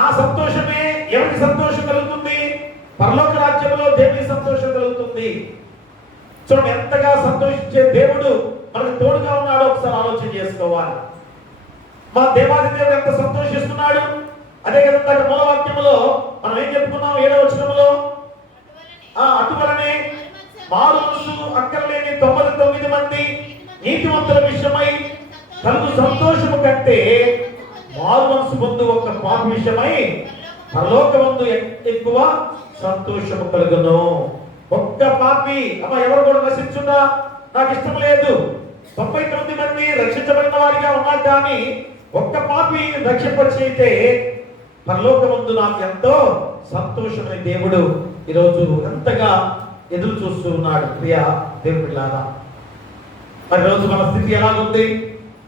ఆ సంతోషమే ఎవరికి సంతోషం కలుగుతుంది? పరలోక రాజ్యంలో దేవునికి సంతోషం కలుగుతుంది. చూడండి, ఎంతగా సంతోషించే దేవుడు మనకు తోడుగా ఉన్నాడో ఒకసారి ఆలోచన చేసుకోవాలి. మా దేవాది దేవుడు ఎంత సంతోషిస్తున్నాడు. అదే కదా మూలవాక్యంలో మనం ఏం చెప్పుకున్నాం? 7వ వచనంలో అటువలనే మారు మనసు అక్కర్లేని 99 మంది నీతిమంతుల విషయమై కలుగు సంతోషము కంటే మారు మనసు పొందు ఒక పాపి విషయమై పరలోకమందు ఎక్కువ సంతోషము కలుగును. ఒక్క పాపి ఎవరు కూడా నశించున్నా నాకు ఇష్టం లేదు. 99 మంది రక్షించబడిన వారిగా ఉన్నారు, కానీ ఒక్క పాపి రక్షింపచేయితే పరలోకమందు నాకు ఎంతో సంతోషమైన దేవుడు ఈరోజు ఎంతగా ఎదురు చూస్తూ ఉన్నాడు. ప్రియ దేవుడిలాగా, మరి రోజు మన స్థితి ఎలాగుంది?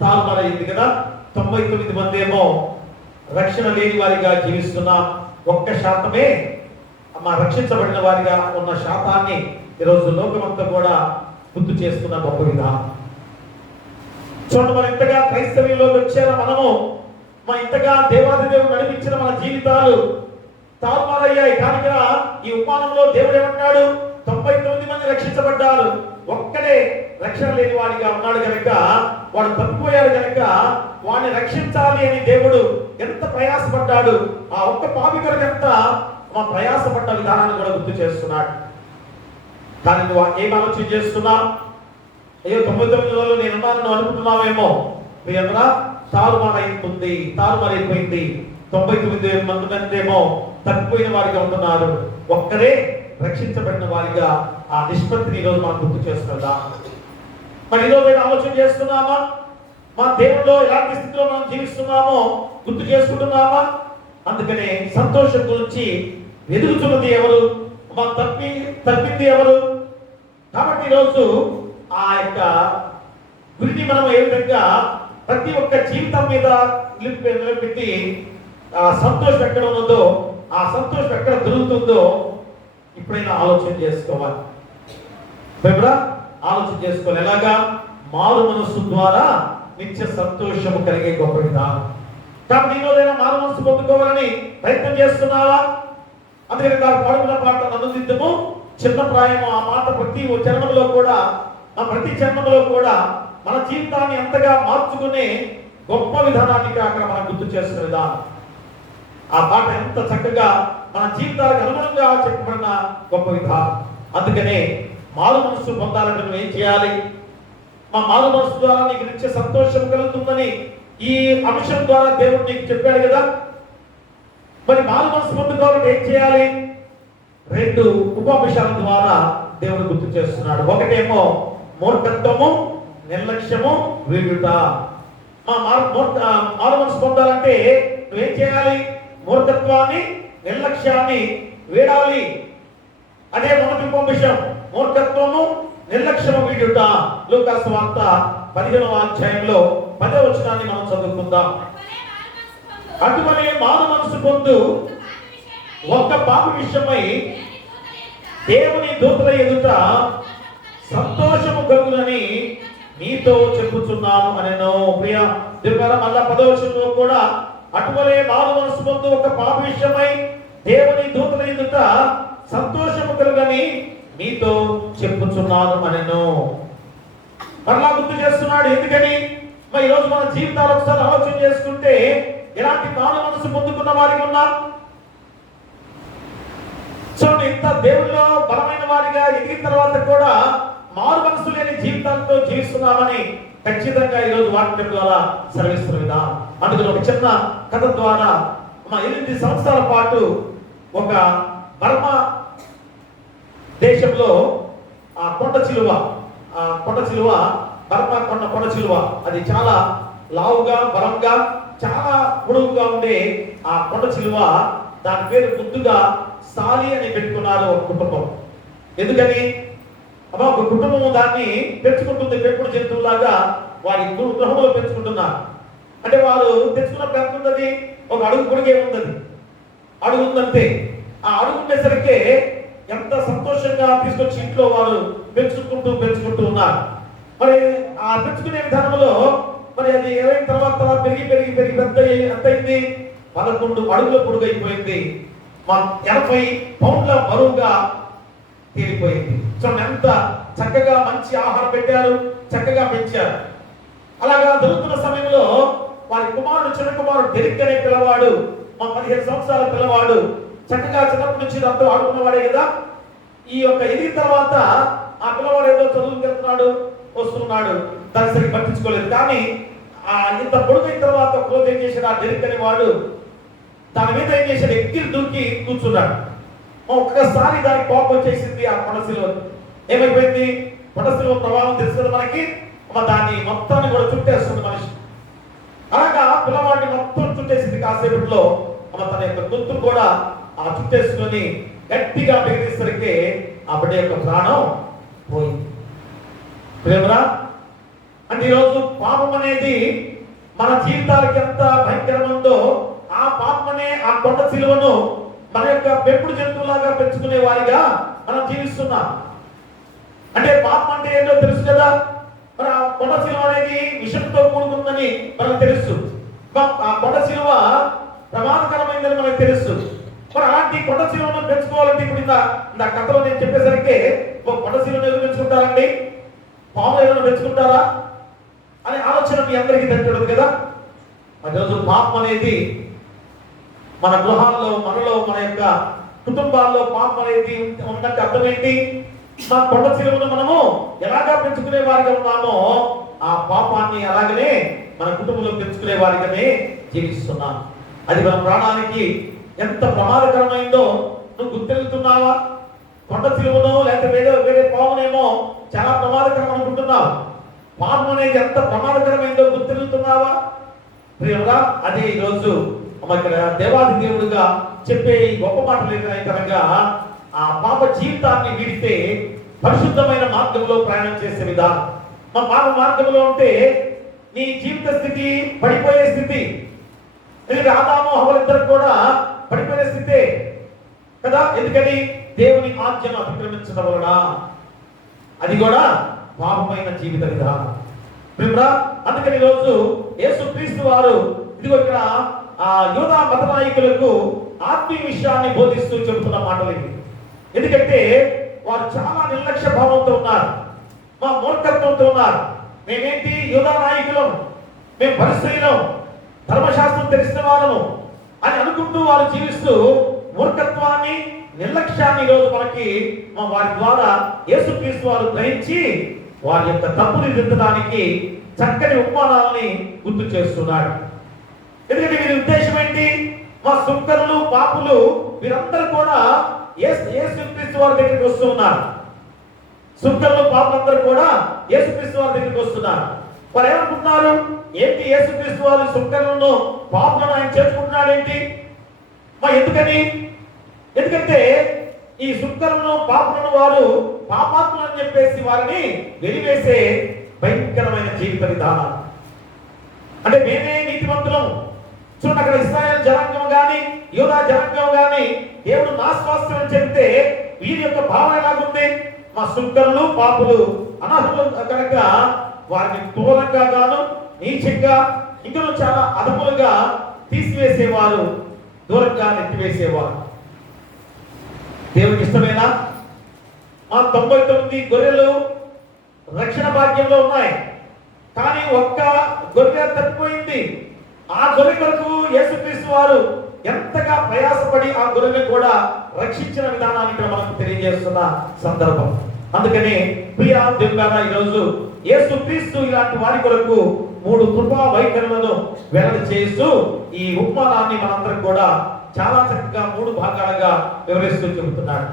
తారుమారైంది కదా. 99 మంది ఏమో రక్షణ లేని వారిగా జీవిస్తున్నాం. 1% రక్షించబడిన వారిగా ఉన్న శాతాన్ని ఈరోజు లోకమంతా కూడా గుర్తు చేస్తున్న గొప్ప విధానం. చూడండి, మనం ఇంతగా క్రైస్తవ్యంలోకి వచ్చారా? మన ఇంతగా దేవాది దేవుడు నడిపించిన మన జీవితాలు తారుమారయ్యాయి. కనుక ఈ ఉపమానంలో దేవుడు ఏమంటాడు? 99 మంది రక్షించబడ్డారు, ఒక్కడే రక్షణ లేని వాడిగా ఉన్నాడు కనుక, వాడు తప్పిపోయాడు కనుక వాడిని రక్షించాలి అని దేవుడు ఎంత ప్రయాసపడ్డాడు. ఆ ఒక్క పాపి కొరకు ఎంత ప్రయాసపడ్డ విధానాన్ని కూడా గుర్తు చేస్తున్నాడు. కానీ నువ్వు ఏం ఆలోచన చేస్తున్నావు? అయ్యో 99 నేనున్నాను నువ్వు అనుకుంటున్నావేమో. మీ అందరూ తారుమారైపోయింది. 99 మంది ఏమో తప్పిపోయిన వారిగా ఉంటున్నారు, ఒక్కరే రక్షించబడిన వారిగా ఆ నిష్పత్తిని ఈరోజు మనం గుర్తు చేస్తుందా? మరి ఈరోజు ఆలోచన చేస్తున్నామా? మా దేవుడిలో ఎలాంటి స్థితిలో మనం జీవిస్తున్నామో గుర్తు చేసుకుంటున్నామా? అందుకనే సంతోషం గురించి ఎదుగుతున్నది ఎవరు? తప్పింది ఎవరు? కాబట్టి ఈరోజు ఆ యొక్క గురిని మనం ఏ విధంగా ప్రతి ఒక్క జీవితం మీద నిలబెట్టి ఆ సంతోషం ఎక్కడ ఉన్నదో, ఆ సంతోషం ఎక్కడ దొరుకుతుందో ఇప్పుడైనా ఆలోచన చేసుకోవాలి. ఆలోచన చేసుకోవాలి. ఎలాగా? మారు మనస్సు ద్వారా నిత్య సంతోషము కలిగే గొప్ప విధానం. కాబట్టి ఈరోజైనా మారు మనస్సు పొందుకోవాలని ప్రయత్నం చేస్తున్నావా? అందుకని నాకు పడుకున్న పాట నన్నుదిద్దము చిన్న ప్రాయము. ఆ మాట ప్రతి జన్మలో కూడా మన జీవితాన్ని ఎంతగా మార్చుకునే గొప్ప విధానాన్ని అక్కడ మనం గుర్తు చేస్తున్న విధానం. ఆ పాట ఎంత చక్కగా మన జీవితాలకు అనుగుణంగా చెప్పబడిన గొప్ప విధానం. అందుకనే మారు మనసు పొందాలంటే నువ్వు ఏం చేయాలి? మా మారు మనసు ద్వారా నీకు నిత్య సంతోషం కలుగుతుందని ఈ అంశం ద్వారా దేవుడు నీకు చెప్పాడు కదా. మరి మారు మనసు పొందుకోవాలంటే ఏం చేయాలి? 2 ఉపవిషయాల ద్వారా దేవుడు గుర్తు చేస్తున్నాడు. ఒకటేమో మూర్ఖత్వము, నిర్లక్ష్యము వీడుట. మారు మనసు పొందాలంటే నువ్వేం చేయాలి? మూర్ఖత్వాన్ని, నిర్లక్ష్యాన్ని వీడాలి. అదే మొదటి ఉపవిషయం, మూర్ఖత్వము, నిర్లక్ష్యము వీడుట. లూకా సువార్త 15వ అధ్యాయంలో 10వ వచనాన్ని మనం చదువుకుందాం. అటువలే మారు మనసు పొందు ఒక్క పాప విషయమై దేవుని దూతల ఎదుట సంతోషము కలుగునని నీతో చెప్పుచున్నాను అనెను. ప్రియ దేవుడా, మళ్ళా 10వ వచనంలో కూడా అటువలే మారు మనసు పొందు ఒక పాప విషయమై దేవుని దూతల ఎదుట సంతోషము కలుగని నీతో చెప్పుచున్నాను అనెను. మరలా గుర్తు చేస్తున్నాడు. ఎందుకని? మరి ఈరోజు మన జీవితాలు ఒకసారి ఆలోచన చేసుకుంటే ఎలాంటి మారు మనసు పొందుకున్న వారికి ఉన్నాం. సో ఇంత దేవుల్లో బలమైన వారిగా ఎదిగిన తర్వాత కూడా మారు మనసు లేని జీవితాలతో జీవిస్తున్నామని ఖచ్చితంగా ఈరోజు వాక్యం ద్వారా సెలవిస్తున్న విధానం. అందుకని ఒక చిన్న కథ ద్వారా 8 సంవత్సరాల పాటు ఒక బర్మా దేశంలో కొండ చిలువ బర్మా కొండ చిలువ, అది చాలా లావుగా, బలంగా, చాలా పొడవుగా ఉండే ఆ కొండ చిలువ, దాని పేరు ముద్దుగా సాలి అని పెట్టుకున్నారు ఒక కుటుంబం. ఎందుకని? ఒక కుటుంబం దాన్ని పెంచుకుంటుంది, పెంపుడు జంతువులాగా వారి గృహంలో పెంచుకుంటున్నారు. అంటే వారు తెచ్చుకున్నప్పుడు ఎంత ఉన్నది? ఒక అడుగు పొడిగే ఉన్నది, అడుగు ఉందంటే. ఆ అడుగు ఉండేసరికి ఎంత సంతోషంగా తీసుకొచ్చి ఇంట్లో వారు పెంచుకుంటూ ఉన్నారు. మరి ఆ పెంచుకునే విధానంలో మరి అది ఏమైన తర్వాత పెరిగి పెద్ద ఎంతైంది? 11 అడుగుల పొడుగు అయిపోయింది. 80 పౌండ్ల బరువుగా తేలిపోయింది. సో ఎంత చక్కగా మంచి ఆహారం పెట్టారు, చక్కగా పెంచారు. అలాగా జరుగుతున్న సమయంలో వారి చిన్న కుమారుడు డెరిక్ అనే పిల్లవాడు, 15 సంవత్సరాల పిల్లవాడు, చక్కగా చిన్నప్పటి నుంచి దాంతో ఆడుకున్నవాడే కదా. ఈ యొక్క ఎదిగిన తర్వాత ఆ పిల్లవాడు ఏదో చదువుకు వెళ్తున్నాడు, వస్తున్నాడు, దాన్ని సరిగ్గా పట్టించుకోలేదు. కానీ ఇంత పొడుగైన తర్వాత రోజు ఏం చేశాడు? ఆ డెరిక్ అనే వాడు దాని మీద ఏం చేశాడు? ఎక్కి దూకి కూర్చున్నాడు. ఒక్కసారి దానికి కోపం వచ్చేసింది. ఆ కొండశిలువ ఏమైపోయింది? కొండశిలువ ప్రభావం తెలుసు కదా మనకి. దాన్ని మొత్తాన్ని కూడా చుట్టేస్తుంది మనిషి. అలాగా పిల్లవాడిని మొత్తం చుట్టేసింది. కాసేపట్లో తన యొక్క గొంతు కూడా చుట్టేసుకొని గట్టిగా బెదిరిసరికి ఆ బిడ్డ యొక్క ప్రాణం పోయింది. ప్రేమరా, అంటే ఈరోజు పాపం అనేది మన జీవితాలకి ఎంత భయంకరముందో, ఆ పాపమనే ఆ కొండ సిలువను మన యొక్క పెంపుడు జంతువులాగా పెంచుకునే వారిగా మనం జీవిస్తున్నాం. అంటే పాపం అంటే ఏంటో తెలుసు కదా. మరి ఆ కొండ సిలువ అనేది విషంతో కూడుకుందని మనకు తెలుసు. ఆ కొండ సిలువ ప్రమాదకరమైందని మనకు తెలుసు. మరి అలాంటి కొండ సిలువను పెంచుకోవాలంటే ఇప్పుడు ఇంత కథలో నేను చెప్పేసరికి ఒక కొండ సిలువను ఎందుకు పెంచుకుంటారండి? పాము ఏదైనా పెంచుకుంటారా అనే ఆలోచన మీ అందరికీ తెలియదు కదా. మరి రోజు పాపం అనేది మన గృహాల్లో, మనలో, మన యొక్క కుటుంబాల్లో పాపం అనేది ఉందంటే అర్థమేంటి? మన కొండ సిలువను మనము ఎలాగా పెంచుకునే వారిగా ఉన్నామో ఆ పాపాన్ని అలాగనే మన కుటుంబంలో పెంచుకునే వారిగానే జీవిస్తున్నాం. అది మన ప్రాణానికి ఎంత ప్రమాదకరమైందో నువ్వు గుర్తెరుగుతున్నావా? కొండ సిలువనో లేకపోతే వేరే పామునేమో చాలా ప్రమాదకరం అనుకుంటున్నావు. పాపం అనేది ఎంత ప్రమాదకరమైందో గుర్తెరుగుతున్నావా? ప్రియమురా, అదే ఈరోజు ఇక్కడ దేవాది దేవుడుగా చెప్పే ఈ గొప్ప మాటలు ఏదైనా ఆ పాప జీవితాన్ని వీడితే పరిశుద్ధమైన మార్గంలో ప్రయాణం చేసే విధానం. మా పాప మార్గంలో ఉంటే నీ జీవిత స్థితి పడిపోయే స్థితి. ఎందుకంటే ఆదాము హవ్వలిద్దరు కూడా పడిపోయే స్థితే కదా. ఎందుకని? దేవుని ఆజ్ఞను అతిక్రమించడం వలన. అది కూడా పాపమైన జీవిత విధానం. ప్రియమురా, అందుకని ఈరోజు యేసుక్రీస్తు వారు ఇదిగో ఇక్కడ యూదా మత నాయకులకు ఆత్మీయ విషయాన్ని బోధిస్తూ చెబుతున్న మాటలు ఇవి. ఎందుకంటే వారు చాలా నిర్లక్ష్య భావంతో ఉన్నారు, మా మూర్ఖత్వంతో ఉన్నారు. మేమేంటి? యూదా నాయకులం, మేము పరిస్థితులం, ధర్మశాస్త్రం తెలిసిన వాళ్ళము అని అనుకుంటూ వారు జీవిస్తూ మూర్ఖత్వాన్ని, నిర్లక్ష్యాన్ని ఈరోజు మనకి వారి ద్వారా యేసుక్రీస్తు వారు గ్రహించి వారి యొక్క తప్పుని దిద్దడానికి చక్కని ఉపమానాలని గుర్తు చేస్తున్నాడు. ఎందుకంటే వీరి ఉద్దేశం ఏంటి? మా సుంకరులు పాపులు వీరందరూ కూడా యేసుక్రీస్తు వారి దగ్గరికి వస్తూ ఉన్నారు. సుంకరులు పాపులందరూ కూడా యేసుక్రీస్తు వారి దగ్గరికి వస్తున్నారు. వారు ఏమనుకుంటున్నారు? ఏంటి యేసుక్రీస్తు వారు సుంకరులను పాపులను ఆయన చేర్చుకుంటున్నాడు ఏంటి? ఎందుకని? ఎందుకంటే ఈ సుంకరులను పాపులను వారు పాపాత్ములు అని చెప్పేసి వారిని వెలివేసే భయంకరమైన జీవిత విధానం. అంటే మేమే నీతిమంతులం. చూడండి, అక్కడ ఇశ్రాయేలు జనాంగం గాని యూదా జనాంగం గాని దేవుడు నా స్వాస్థ్యం అని చెప్తే వీరి యొక్క భావన ఎలాగుంది? మా సుంకరులు పాపులు అనర్హులు కనుక వారిని క్రూరంగా గాను నీచంగా ఇంకా చాలా అదములుగా తీసివేసేవారు, దూరంగా నెట్టివేసేవారు. దేవునికి ఇష్టమేనా? మా 99 గొర్రెలు రక్షణ భాగ్యంలో ఉన్నాయి, కానీ ఒక్క గొర్రె తప్పిపోయింది. ఆ గొర్రె కొరకు యేసుక్రీస్తు వారు ఎంతగా ప్రయాసపడి ఆ గొర్రెను కూడా రక్షించిన విధానాన్ని ఇక్కడ మనకు తెలియజేస్తున్న సందర్భం. అందుకని ప్రియ దేవులారా, ఈరోజు యేసుక్రీస్తు ఇలాంటి వారి కొరకు 3 కృపా వైఖరులను వెల్లడి చేస్తూ ఈ ఉపమానాన్ని మనందరం కూడా చాలా చక్కగా 3 భాగాలుగా వివరిస్తూ చెబుతున్నాడు.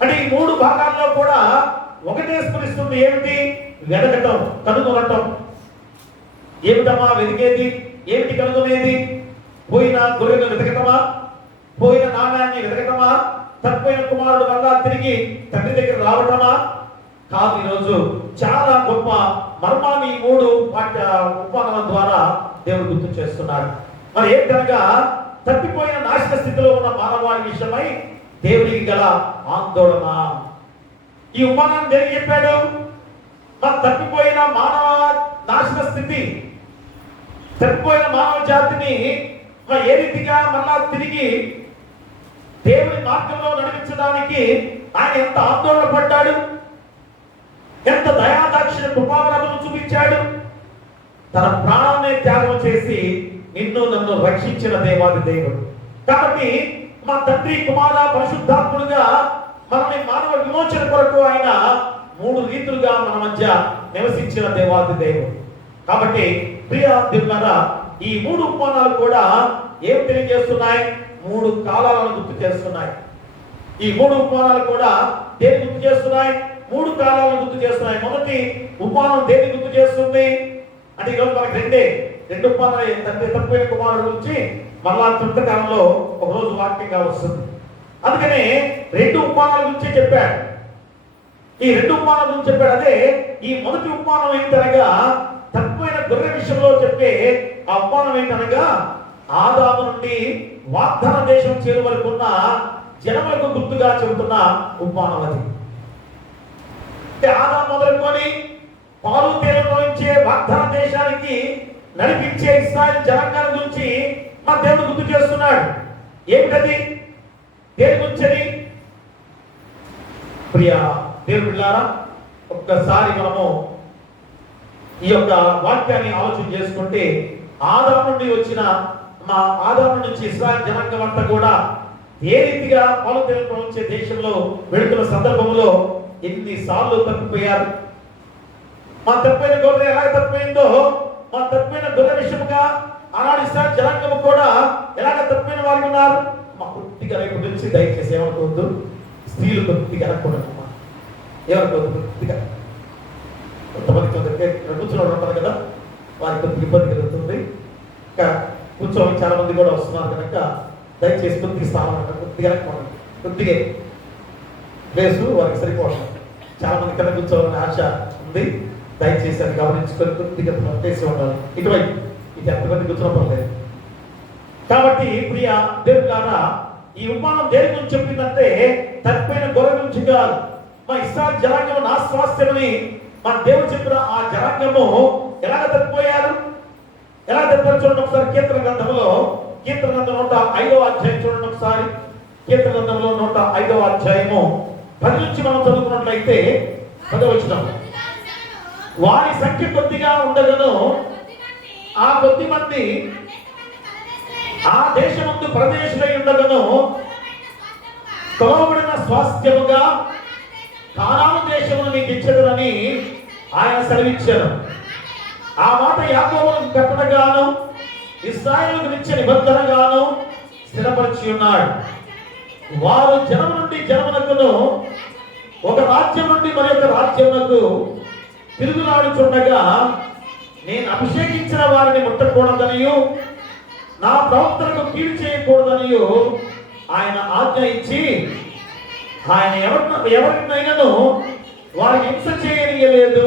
అంటే ఈ 3 భాగాల్లో కూడా ఒకటే స్ఫురిస్తుంది. ఏమిటి? వెదకటం, కనుగొనటం. ఏమిటమ్మా వెతికేది? ఏమిటి కనుగొనేది? పోయిన గొర్రెను వెతకటమా? పోయిన నాణ్యాన్ని వెతకటమా? తప్పిపోయిన కుమారుడు వల్ల తిరిగి తండ్రి దగ్గర రావటమా? కాదు. ఈరోజు చాలా గొప్ప మర్మాన్ని 3 ఉపమానాల ద్వారా దేవుడు గుర్తు చేస్తున్నాడు. మరి ఏంటనగా తప్పిపోయిన నాశన స్థితిలో ఉన్న మానవాళి విషయమై దేవుడికి గల ఆందోళన. ఈ ఉపమానాన్ని దేనికి చెప్పాడు? మన తప్పిపోయిన మానవ నాశన స్థితి, తప్పిపోయిన మానవ జాతిని ఏ రీతిగా మళ్ళా తిరిగి దేవుని మార్గంలో నడిపించడానికి ఆయన ఎంత ఆందోళన పడ్డాడు, ఎంత దయాదాక్షిణ కృపావరమును చూపించాడు. తన ప్రాణాన్ని త్యాగం చేసి నిన్ను నన్ను రక్షించిన దేవాది దేవుడు. కాబట్టి మా తండ్రి కుమార పరిశుద్ధాత్ముడుగా మనల్ని మానవ విమోచన కొరకు ఆయన 3 రీతులుగా మన మధ్య నివసించిన దేవాది దేవుడు. కాబట్టి ప్రియ దేవులారా, ఈ 3 ఉపమానాలు కూడా ఏం తెలియజేస్తున్నాయి? 3 కాలాలను గుర్తు చేస్తున్నాయి. ఈ 3 ఉపమానాలు కూడా దేని గుర్తు చేస్తున్నాయి? 3 కాలాలను గుర్తు చేస్తున్నాయి. మొదటి ఉపమానం దేని గుర్తు చేస్తుంది అంటే ఈరోజు మనకి రెండు ఉపమానాలు తండ్రి తప్పిపోయిన కుమారుడు గురించి మళ్ళా చుట్టకాలంలో ఒక రోజు వాక్యంగా వస్తుంది. అందుకనే 2 ఉపమానాల గురించి చెప్పాడు. ఈ 2 ఉపమానాల గురించి చెప్పాడు. అదే ఈ మొదటి ఉపమానం ఏంటనగా తప్పిపోయిన గొర్రె విషయంలో చెప్పే ఆ ఉపమానం ఏంటనగా ఆదాము నుండి వాగ్దాన దేశం చేరు వరకు ఉన్న జనములకు గుర్తుగా చెబుతున్న ఉపమానం అది. ఆదాము మొదలుకొని పాలు తేనె ప్రవహించే వాగ్దాన దేశానికి నడిపించే ఇశ్రాయేలు జనాంగాల గురించి మన దేవుడు గుర్తు చేస్తున్నాడు. ఏమిటది? దేని గురించి? ప్రియ దేవుని బిడ్డలారా, ఒక్కసారి మనము ఈ యొక్క వాక్యాన్ని ఆలోచన చేసుకుంటే ఆదాము నుండి వచ్చిన ఆదాము నుంచి ఇశ్రాయేలు జనాంగం అంతా కూడా ఏ రీతిగా పాలు తేనె ప్రవహించే దేశంలో వెళుతున్న సందర్భంలో ఎన్నిసార్లు తప్పిపోయారు. మా తప్పిపోయిన గొర్రె ఎలా తప్పిపోయిందో, మా తప్పిపోయిన గొర్రె విషయముగా ఆనాడు ఇశ్రాయేలు జనాంగము కూడా ఎలాగ తప్పిపోయిన వారు ఉన్నారు. మా కొద్దిగా రేపు గురించి దయచేసి ఏమనుకోవద్దు, స్త్రీలు కొద్దిగా అనకూడదు, ఏమనుకోవద్దు. కొద్దిగా కొంతమంది కూర్చోవడం ఉంటారు కదా, వారికి కొద్దిగా ఇబ్బంది కలుగుతుంది. ఇంకా కూర్చోవడం చాలా మంది కూడా వస్తున్నారు కనుక దయచేసి కొద్దిగా స్థానం కొద్దిగా కొద్దిగా ప్లేసు వారికి సరిపోవడం. చాలా మంది కింద కూర్చోవాలని ఆశ ఉంది. దయచేసి అది గమనించుకొని కొద్దిగా చేసి ఉండాలి. ఇటువైపు ఇది ఎంతమంది కూర్చోవడం లేదు. కాబట్టి ప్రియ దేవులారా, ఈ ఉపమానం దేని గురించి చెప్పిందంటే తప్పిపోయిన గొర్రె గురించి కాదు. మా ఇశ్రాయేలు జనాంగము నా స్వాస్థ్యమని మన దేవుడు చెప్పిన ఆ జనాంగము ఎలాగ తప్పిపోయారు, ఎలా తప్పారు చూడండి ఒకసారి. కీర్తన గ్రంథంలో 105వ అధ్యాయం చూడండి ఒకసారి. కీర్తన గ్రంథంలో 105వ అధ్యాయము 10 నుంచి మనం చదువుకున్నట్లయితే 10వ వచనం, వారి సంఖ్య కొద్దిగా ఉండగను, ఆ కొద్ది మంది ఆ దేశమందు ప్రదేశులై ఉండగను, కొలవబడిన స్వాస్థ్యముగా కానాను దేశమును నీకు ఇచ్చెదనని ఆయన సెలవిచ్చారు. ఆ మాట యాకోబుకు కట్టడగాను ఇశ్రాయేలుకు ఇచ్చే నిబంధనగాను స్థిరపరిచి ఉన్నాడు. వారు జనము నుండి జనమునకును ఒక రాజ్యం నుండి మరొక రాజ్యమునకు తిరుగులాడుచుండగా నేను అభిషేకించిన వారిని ముట్టకూడదనియు నా ప్రవక్తలకు కీడు చేయకూడదనియు ఆయన ఆజ్ఞ ఇచ్చి ఆయన ఎవరినైనాను వారికి హింస చేయనీయలేదు.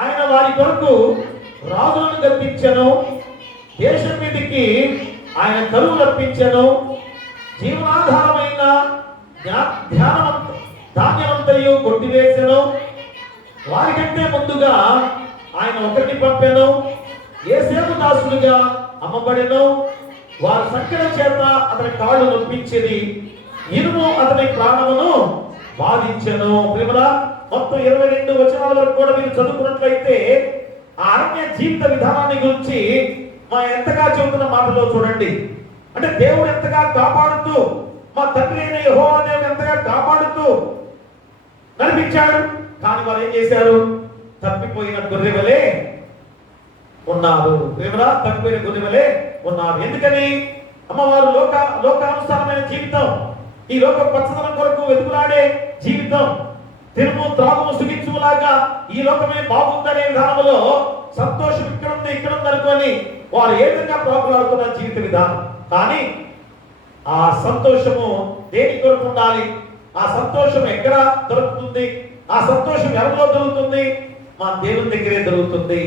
ఆయన వారి కొరకు రాజులను గద్దించెను. దేశం మీదికి ఆయన కరువు రప్పించెను. జీవనాధారమైన ధాన్యమంతయు కొట్టివేసెను. వారికంటే ముందుగా ఆయన ఒకరిని పంపెను. యోసేపు దాసులుగా అమ్మబడెను. వారి సంఖ్యల చేత అతని కాళ్ళు నొప్పించింది. ఇనుము అతని ప్రాణమును బాధించెను. ప్రేమరా, మొత్తం 22 వచనాల వరకు కూడా మీరు చదువుకున్నట్లయితే ఆ అరణ్య జీవిత విధానాన్ని గురించి మా ఎంతగా చెబుతున్న మాటలో చూడండి. అంటే దేవుడు ఎంతగా కాపాడుతూ, మా తండ్రి అయిన యెహోవా దేవుడు ఎంతగా కాపాడుతూ నడిపించాడు. కానీ వారు ఏం చేశారు? తప్పిపోయిన గొర్రెవలే ఉన్నారు. ప్రేమరా, తప్పిపోయిన గొర్రెవలే ఉన్నారు. ఎందుకని? అమ్మవారు లోకానుసారమైన జీవితం, ఈ లోక పచ్చదనం కొరకు వెతుకులాడే జీవితం, తిరుము త్రాగుము సుఖించులాగా ఈ లోకమే బాగుందనే విధానంలో సంతోషం ఇక్కడ ఉంది అనుకొని వారు ఏ విధంగా ప్రాకులాడుతున్న జీవిత విధానం. కానీ ఆ సంతోషము దేని కొరకు ఉండాలి? ఆ సంతోషం ఎక్కడ దొరుకుతుంది? ఆ సంతోషం ఎవరిలో దొరుకుతుంది? మా దేవుని దగ్గరే దొరుకుతుంది.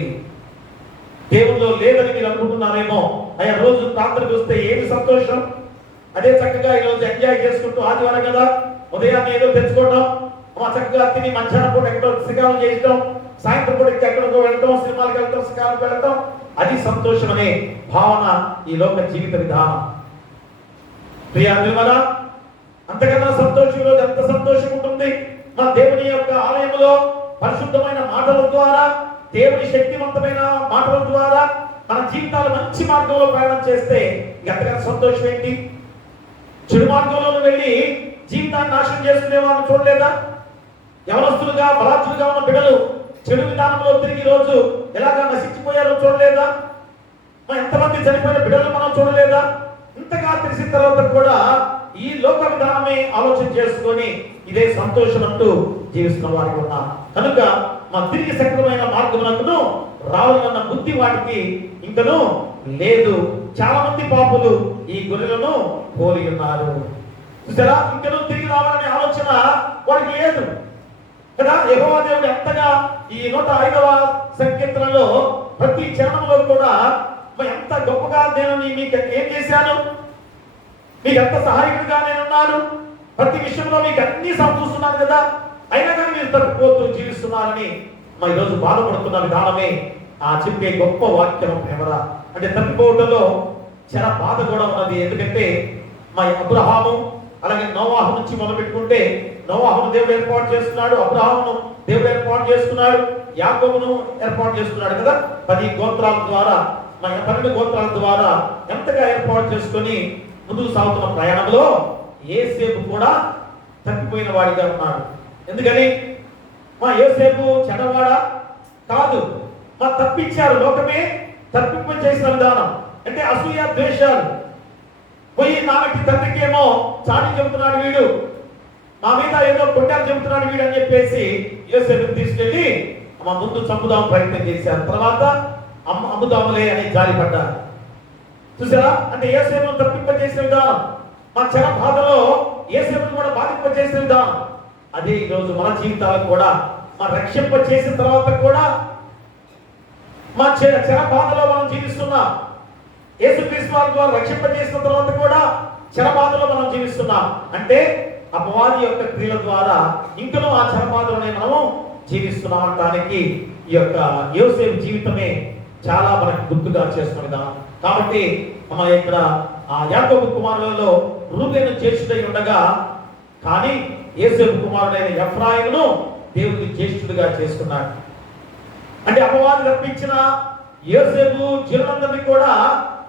దేవుల్లో లేదని మీరు అనుకుంటున్నారేమో. అయ్యా, రోజు ప్రార్థనకు వస్తే ఏమి సంతోషం? అదే చక్కగా ఈరోజు ఎంజాయ్ చేసుకుంటూ ఆదివారం కదా ఉదయాన్నే ఏదో తెచ్చుకోవడం, చక్కగా తిని మధ్యాహ్నం పూట ఎక్కడో శిఖాలు చేయడం, సాయంత్రం పూట ఎక్కడికో వెళ్ళటం, సినిమాలకు వెళ్ళటం, శిఖాలకు వెళ్ళటం, అది సంతోషం అనే భావన ఈ లోక జీవిత విధానం. ప్రియా నిర్మల, అంతకన్నా సంతోషం ఈరోజు ఎంత సంతోషం ఉంటుంది? మన దేవుని యొక్క ఆలయంలో పరిశుద్ధమైన మాటల ద్వారా, దేవుని శక్తివంతమైన మాటల ద్వారా మన జీవితాలు మంచి మార్గంలో ప్రయాణం చేస్తే ఎంతకన్నా సంతోషం ఏంటి? చెడు మార్గంలో వెళ్ళి జీవితాన్ని నాశనం చేసుకునే వాళ్ళని చూడలేదా? యవనస్తులుగా బలాత్తులుగా ఉన్న బిడ్డలు చెడు విధానంలో తిరిగి రోజు ఎలాగా నశించిపోయారో చూడలేదా? ఎంతమంది చనిపోయిన బిడ్డలు మనం చూడలేదా? ఇంతగా తెలిసిన తర్వాత కూడా ఈ లోక విధానమే ఆలోచన చేసుకొని ఇదే సంతోషం అంటూ జీవిస్తున్న వారికి ఉన్నారు. కనుక మా తిరిగి సక్రమైన మార్గమునకును రావాలన్న బుద్ధి వాటికి ఇంకను లేదు. చాలా మంది పాపులు ఈ గొర్రెలను పోలి ఉన్నారు. చూసారా, ఇంకను తిరిగి రావాలనే ఆలోచన వారికి లేదు కదా. యెహోవా దేవుడు ఎంతగా ఈ 105వ సంకీర్తనలో ప్రతి చరణంలో కూడా ఎంత గొప్పగా నేను మీకు ఏం చేశాను, మీకు ఎంత సహాయకుడిగా నేనున్నాను, ప్రతి విషయంలో మీకు అన్ని సమకూరుస్తున్నాను కదా, అయినా కానీ మీరు తప్పిపోతూ జీవిస్తున్నారని ఈరోజు బాధపడుతున్న విధానమే ఆ చెప్పే గొప్ప వాక్యం ప్రేమరా. అంటే తప్పిపోవడంలో చాలా బాధ కూడా ఉన్నది. ఎందుకంటే మా అబ్రహాము అలాగే నోవాహు నుంచి మొదలు పెట్టుకుంటే నోవాహును దేవుడు ఏర్పాటు చేస్తున్నాడు, అబ్రహామును దేవుడు ఏర్పాటు చేసుకున్నాడు, యాకోబును ఏర్పాటు చేసుకున్నాడు కదా. 10 గోత్రాల ద్వారా 12 గోత్రాల ద్వారా ఎంతగా ఏర్పాటు చేసుకొని ముందుకు సాగుతున్న ప్రయాణంలో యోసేపు కూడా తప్పిపోయిన వాడిగా ఉన్నాడు. ఎందుకని? మా యోసేపు చెడ్డవాడా? కాదు. మా తప్పించారు, లోకమే తప్పింప చేసిన విధానం. అంటే అసూయ ద్వేషాలు పోయి నాన్నకి తండ్రికేమో చాటి చెబుతున్నాడు వీడు, మా మీద ఏదో కొట్టారు చెబుతున్నాడు వీడు అని చెప్పేసి యోసేపుని తీసుకెళ్లి మా ముందు చంపుదాం ప్రయత్నం చేశారు. తర్వాత అమ్ముదాములే అని జారిపడ్డారు. చూసారా? అంటే యోసేపును తప్పింప చేసిన విధానం, మా చెర బాధలో యోసేపును కూడా బాధింప చేసిన విధానం. అదే ఈరోజు మన జీవితాలకు కూడా మా రక్షింప చేసిన తర్వాత కూడా మా చెర బాధలో మనం జీవిస్తున్నాం. యేసుక్రీస్తు వారి ద్వారా రక్షింప చేసిన తర్వాత కూడా చెర బాధలో మనం జీవిస్తున్నాం. అంటే అపవాది యొక్క క్రియల ద్వారా ఇంకనూ ఆ చెర బాధలోనే మనము జీవిస్తున్నాం అనడానికి ఈ యొక్క యోసేపు జీవితమే చాలా మనకు గుర్తుగా చేస్తున్న విధానం. కాబట్టి మన ఇక్కడ ఆ యాకోబు కుమారులలో రూబేను జ్యేష్ఠుడై ఉండగా, కానీ యోసేపు కుమారుడైన ఎఫ్రాయిమును దేవుడికి జ్యేష్ఠుడిగా చేసుకున్నాడు. అంటే అపవాది రప్పించిన యోసేపు జీవనందరినీ కూడా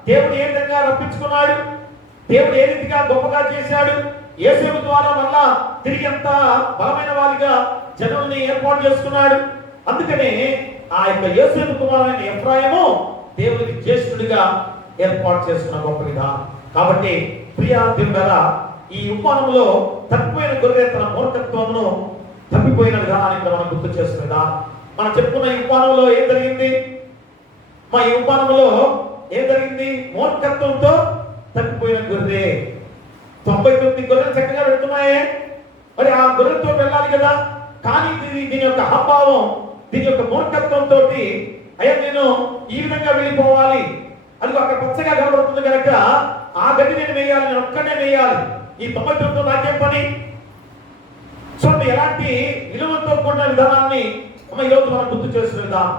దేవుడు ఏ విధంగా రప్పించుకున్నాడు, దేవుడు ఏ రీతిగా గొప్పగా చేశాడు, యోసేపు ద్వారా మళ్ళా తిరిగి ఎంత బలమైన వారిగా జనుల్ని ఏర్పాటు చేసుకున్నాడు. అందుకనే ఆ యొక్క యోసేపు కుమారుడైన ఎఫ్రాయిము దేవునికి జ్యేష్ఠుడిగా ఏర్పాటు చేసుకున్న గొప్ప విధానం. కాబట్టి ప్రియా దేవుడా, ఈ ఉపమానంలో తప్పిపోయిన గొర్రె తన మూర్ఖత్వమును తప్పిపోయిన విధానాన్ని మనం గుర్తు చేస్తున్న విధానం. మనం చెప్పుకున్న ఈ ఉపమానంలో ఏం జరిగింది? ఈ ఉపమానంలో ఏం జరిగింది? మూర్ఖత్వంతో తప్పిపోయిన గొర్రె. 99 గొర్రెలు చక్కగా వెళ్తున్నాయే, మరి ఆ గొర్రెలతో వెళ్ళాలి కదా. కానీ దీని యొక్క అహంభావం, దీని యొక్క మూర్ఖత్వంతో అయ్యా నేను ఈ విధంగా వెళ్ళిపోవాలి, అది అక్కడ పచ్చగా కనబడుతుంది కనుక ఆ గడ్డి నేను వేయాలి, నేను ఒక్కడే వేయాలి, ఈ 99 నాకేం పని. చూడండి ఎలాంటి విలువలతో కూడిన విధానాన్ని ఈరోజు మనం గుర్తు చేస్తున్న విధానం.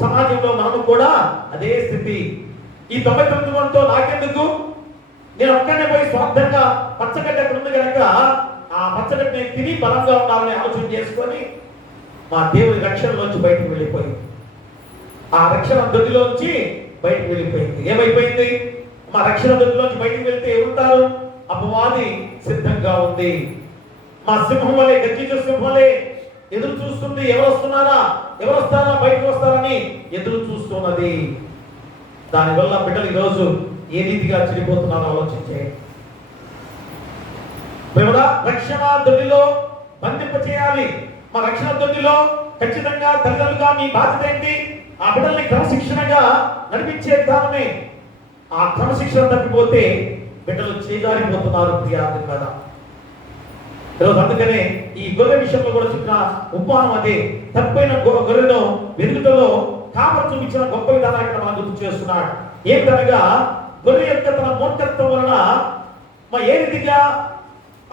సమాజంలో మనము కూడా అదే స్థితి. ఈ 99 మందితో నాకెందుకు, నేను ఒక్కడే పోయి స్వార్థంగా పచ్చగడ్డ అక్కడ ఉంది కనుక ఆ పచ్చగడ్డని తిని బలంగా ఉండాలని ఆలోచన చేసుకొని మా దేవుని రక్షణలోంచి బయటకు వెళ్ళిపోయింది. ఆ రక్షణ దొడ్డిలోంచి బయటకు వెళ్ళిపోయింది. ఏమైపోయింది? మా రక్షణ దొడ్డిలోంచి బయటకు వెళ్తే ఎవరుంటారు? అపవాది సిద్ధంగా ఉంది. మా సింహం వలె, గర్జించే సింహం వలె ఎదురు చూస్తుంది. ఎవరు వస్తున్నారా, ఎవరు వస్తారా, బయటకు వస్తారని ఎదురు చూస్తున్నది. దానివల్ల బిడ్డలు ఈరోజు ఏ రీతిగా చెడిపోతున్నారో ఆలోచించే. రక్షణ దొడ్డిలో బంధింప చేయాలి. మా రక్షణ దొడ్డిలో ఖచ్చితంగా తల్లిదండ్రులుగా మీ బాధ్యత ఏంటి? ఆ బిడ్డల్ని క్రమశిక్షణగా నడిపించే విధానమే. ఆ క్రమశిక్షణ తప్పిపోతే బిడ్డలు చేజారిపోతున్నారు ప్రియాది కదా. ఈరోజు అందుకనే ఈ గొర్రె విషయంలో కూడా చెప్పిన ఉపమానం అదే. తప్పైన గొర్రెను వెలుగుటలో కాపరి చూపించిన గొప్ప విధానాన్ని ఇక్కడ మనం గుర్తు చేస్తున్నాడు. ఏమిటనగా గొర్రె యొక్క తన మూర్ఖత్వం వలన ఏ రీతిగా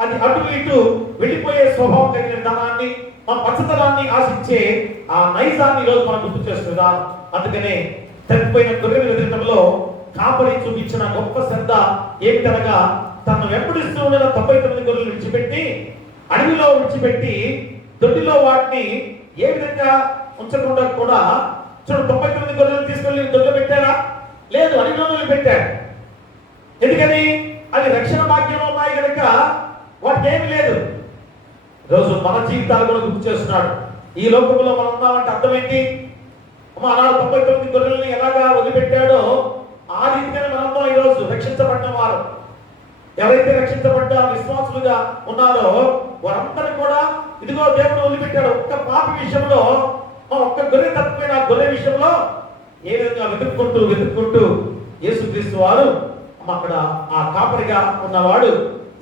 అది అటు ఇటు వెళ్ళిపోయే స్వభావం కలిగిన విధానాన్ని, మా పచ్చదనాన్ని ఆశించే ఆ నైజాన్ని ఈరోజు మనం గుర్తు చేస్తున్నాం. అందుకనే తప్పిపోయిన గొర్రెల ఎదుటలో కాపరి చూపించిన గొప్ప శ్రద్ధ ఏమిటనగా తను వెంబడిస్తూ ఉన్న 99 గొర్రెలు విడిచిపెట్టి అడవిలో విడిచిపెట్టి దొడ్డిలో వాటిని ఏ విధంగా ఉంచకుండా కూడా చూడు 99 గొర్రెలు తీసుకెళ్ళి దొడ్లో పెట్టారా? లేదు, అడవిలో పెట్టారు. ఎందుకని? అది రక్షణ భాగ్యంలో ఉన్నాయి కనుక వాటికి ఏమి లేదు. రోజు మన జీవితాలు కూడా గుర్తు చేస్తున్నాడు. ఈ లోకంలో మనం ఉన్నామంటే అర్థం ఏంటి? ఆనాడు 99 గొర్రెల్ని ఎలాగా వదిలిపెట్టాడో ఆ రీతిగానే మనందరం ఈరోజు రక్షించబడిన వారు. ఎవరైతే రక్షించబడ్డ విశ్వాసులుగా ఉన్నారో వారందరూ కూడా ఇదిగో దేవుడు వదిలిపెట్టాడు. ఒక్క పాపి విషయంలో, ఒక్క గొర్రె తప్పిపోయిన గొర్రె విషయంలో ఏ విధంగా వెతుక్కుంటూ యేసుక్రీస్తు వారు అక్కడ ఆ కాపరిగా ఉన్నవాడు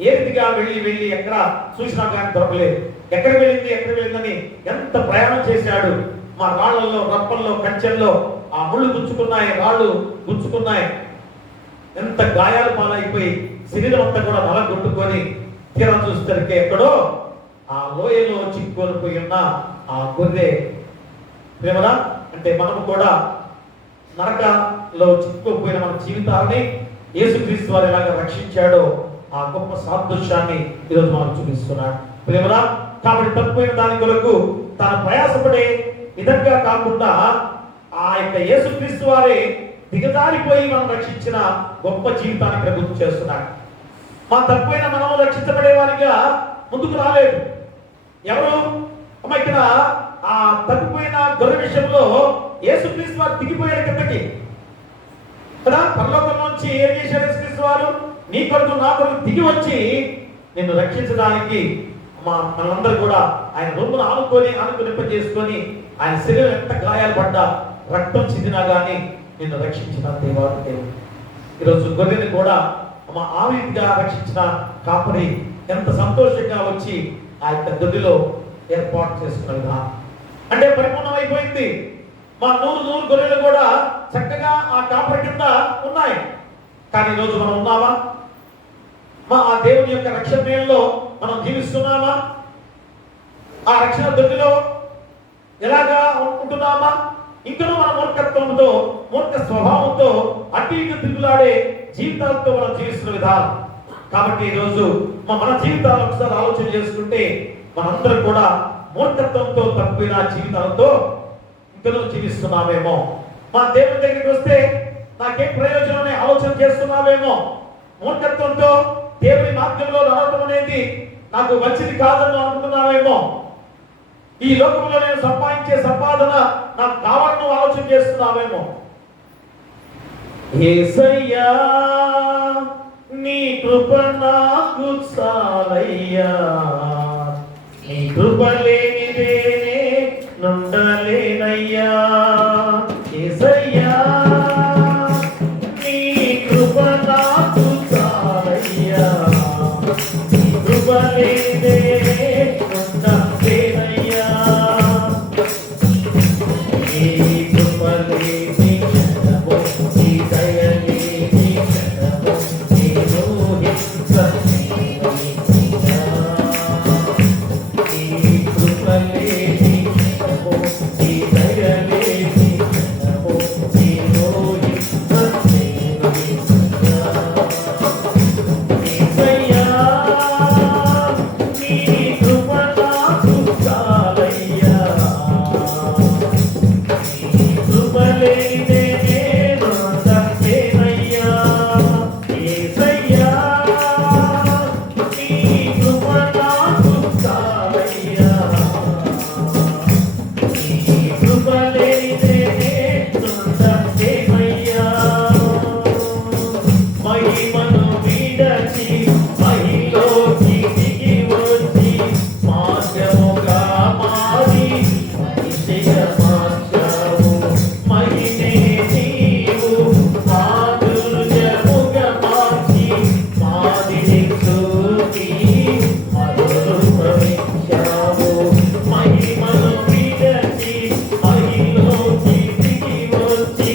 ఏ రీతిగా వెళ్ళి ఎక్కడ చూసినా కానీ దొరకలేదు. ఎక్కడ వెళ్ళిందని ఎంత ప్రయాణం చేశాడు. మా రాళ్లలో, రప్పల్లో, కంచెల్లో ఆ ముళ్ళు గుచ్చుకున్నాయి, రాళ్ళు గుచ్చుకున్నాయి. ఎంత గాయాలు పాలైపోయి శరీరం అంతా కూడా నలగొట్టుకొని తీరా చూస్తే ఎక్కడో ఆ లోయలో చిక్కుకొనిపోయి ఉన్న ఆ గొర్రె. ప్రేమరా అంటే మనము కూడా నరకలో చిక్కుకుపోయిన మన జీవితాన్ని యేసుక్రీస్తు వారు ఎలాగా రక్షించాడో ఆ గొప్ప సాదృశ్యాన్ని ఈరోజు మనం చూపిస్తున్నాడు. ప్రేమరా కాబట్టి తప్పిపోయిన దాని కొరకు తాను ప్రయాసపడే విధంగా కాకుండా ఆ యొక్క యేసుక్రీస్తు వారే దిగజారిపోయి మనం రక్షించిన గొప్ప జీవితాన్ని ఇక్కడ గుర్తు చేస్తున్నాడు. మా తప్పిపోయిన మనము రక్షించబడే వారిగా ముందుకు రాలేదు. ఎవరు? ఇక్కడ ఆ తప్పిపోయిన గొర్రె విషయంలో యేసుక్రీస్తు వారు దిగిపోయాడు కిందకి కదా. పరలోకం నుంచి ఏం చేశాడు యేసుక్రీస్తు వారు? నీ కొరకు నా కొరకు దిగి వచ్చి నిన్ను రక్షించడానికి మనందరూ కూడా ఆయన రొమ్మును ఆనుకొని ఆయన శరీరం ఎంత గాయాలు పడ్డా, రక్తం చెందినా కానీ నిన్ను రక్షించిన దేవుడు. ఈరోజు గొర్రెని కూడా ఆ రీతిగా రక్షించిన కాపరి ఎంత సంతోషంగా వచ్చి ఆ యొక్క దొడ్డిలో ఏర్పాటు చేసుకున్న విధానం అంటే పరిపూర్ణమైపోయింది. మా 100 గొర్రెలు కూడా చక్కగా ఆ కాపరి కింద ఉన్నాయి. కానీ ఈరోజు మనం ఉన్నామా? ఆ దేవుని యొక్క రక్షణలో మనం జీవిస్తున్నామా? ఆ రక్షణ దొడ్డిలో ఎలాగా ఉంటున్నామా? ఇంకనూ మన మూర్ఖత్వంతో, మూర్ఖ స్వభావంతో అటు ఇటు తిరుగులాడే జీవితాలతో మనం జీవిస్తున్న విధానం. కాబట్టి ఈరోజు మన జీవితాలను ఒకసారి ఆలోచన చేసుకుంటే మనందరం కూడా మూర్ఖత్వంతో తప్పిన జీవితాలతో ఇంకనూ జీవిస్తున్నామేమో. మా దేవుని దగ్గరికి వస్తే నాకేం ప్రయోజనం ఆలోచన చేస్తున్నామేమో. మూర్ఖత్వంతో దేవుని మార్గంలో నడవడం అనేది నాకు మంచిది కాదని అనుకుంటున్నావేమో. ఈ లోకంలో నేను సంపాదించే సంపాదన నాకు కావాలని ఆలోచన చేస్తున్నావేమో. యేసయ్యా నీ కృప నాకు చాలయ్యా, నీ కృప లేనిదే నుండలేనయ్యా. యేసయ్యా నీ కృప నాకు చాలయ్యా, నీ కృప లేనిదే నుండలేనయ్యా. నీ కృప లేని క్షణము, నీ దయ లేని క్షణము నేను హింసించలేనయ్యా. నీ కృప లేని క్షణము, నీ దయ లేని క్షణము నేను హింసించలేనయ్యా. యేసయ్యా నీ కృప నాకు చాలయ్యా, నీ కృప లేనిదే నేను ఉండలేనయ్యా. యేసయ్యా నీ కృప నాకు చాలయ్యా, నీ కృప లేనిదే నేను ఉండలేనయ్యా. మహిమను విడచి మహిలోకి దిగి వచ్చి మార్గముగా మారి మనిషిగా మార్చావు. మహిమే నీవు మాధుర్యముగా మార్చి మాదిరి చూపి మధురమిచ్చావు. మహిమను విడచి మహిలోకి దిగి వచ్చి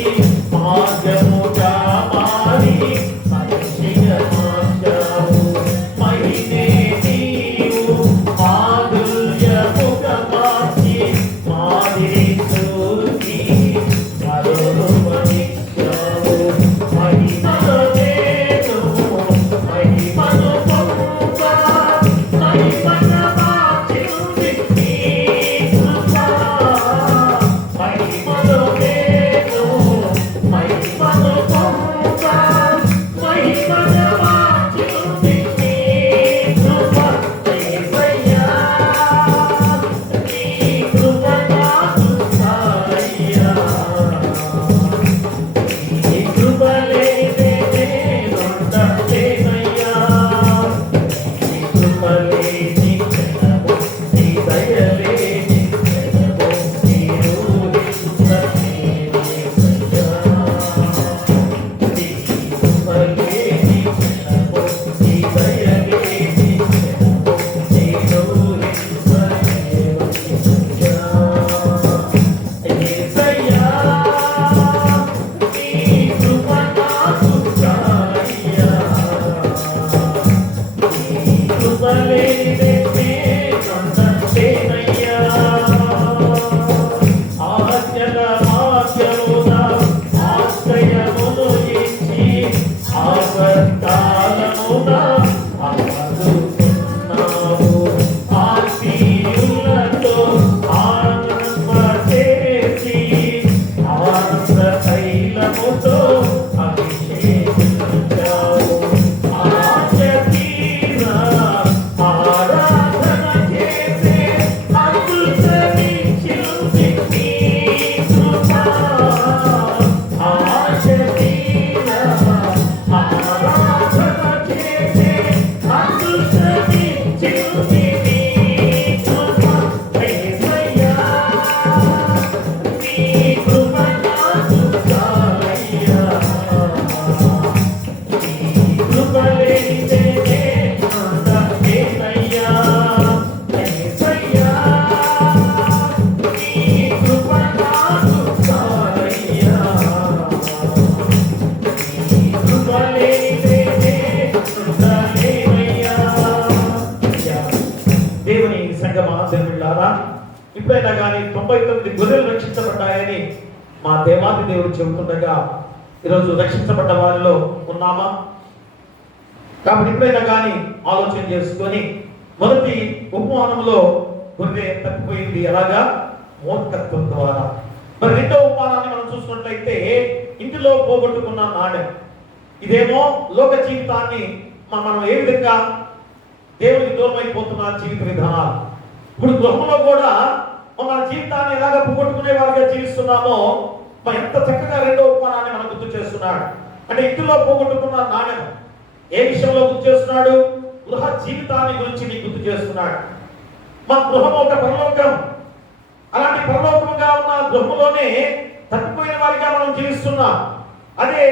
మార్గముగా మారి మనిషిగా మార్చావు. మహిమే నీవు మాధుర్యముగా మార్చి మాదిరి చూపి మధురమిచ్చావు. మహిమను నేను మహిమను పొందుతా, మహిమను మార్చింది నీ కృప. మహిమను నేను మహిమను పొందుతా, మహిమను మార్చింది నీ కృప. యేసయ్యా నీ కృప నాకు చాలయ్యా, నీ కృప లేనిదే నేను ఉండలేనయ్యా. నీ కృప లేని క్షణము, నీ దయ లేని క్షణము నేను హింసించలేనయ్యా. నీ కృప లేని క్షణము, నీ దయ లేని క్షణము నేను హింసించలేనయ్యా. యేసయ్యా నీ కృప నాకు చాలయ్యా, నీ కృప లేనిదే నేను ఉండలేనయ్యా. ఆజ్ఞల మార్గమున ఆశ్రయమును ఇచ్చి ఆపత్కాలమున ఆదుకున్నావు. ఆత్మీయులతో ఆనందపరిచి ఆనంద తైలముతో అభిషేకించావు. ఆశ తీరా ఆరాధన చేసే అద్భుతమిచ్చింది నీ కృప. ఆశ తీరా ఆరాధన చేసే అద్భుతమిచ్చింది నీ కృప. యేసయ్యా నీ కృప నాకు చాలయ్యా, నీ కృప లేనిదే నేను ఉండలేనయ్యా. యేసయ్యా నీ కృప నాకు చాలయ్యా, నీ కృప లేనిదే నేను ఉండలేనయ్యా. దేవుని సంగమా, దేవుళ్ళారా, ఇప్పుడైనా కానీ 99 గొర్రెలు రక్షించబడ్డాయని మా దేవాది దేవుడు చెబుతుండగా ఈరోజు రక్షించబడ్డ వారిలో ఉన్నామా? కాబట్టి ఇప్పుడైనా కానీ ఆలోచన చేసుకొని మొదటి ఉపమానంలో గొర్రె తప్పిపోయింది ఎలాగా? మూర్ఖత్వం ద్వారా. మరి రెండో ఉపమానాన్ని మనం చూసినట్లయితే ఇంటిలో పోగొట్టుకున్న నాణెం. ఇదేమో లోక జీవితాన్ని మనం ఏ విధంగా దేవునికి దూరం అయిపోతున్న జీవిత విధానాలు. ఇప్పుడు గృహంలో కూడా మన జీవితాన్ని ఎలాగ పోగొట్టుకునే వారిగా జీవిస్తున్నామో ఎంత చక్కగా రెండో ఉపమానాన్ని మనం గుర్తు చేస్తున్నాడు. అంటే ఇంటిలో పోగొట్టుకున్న నాణ్యం ఏ విషయంలో గుర్తు చేస్తున్నాడు? గృహ జీవితాన్ని గురించి నీకు గుర్తు చేస్తున్నాడు. మా గృహం ఒక పరలోకం. అలాంటి పరలోకముగా ఉన్న గృహంలోనే తప్పిపోయిన వారిగా మనం జీవిస్తున్నాం. అదే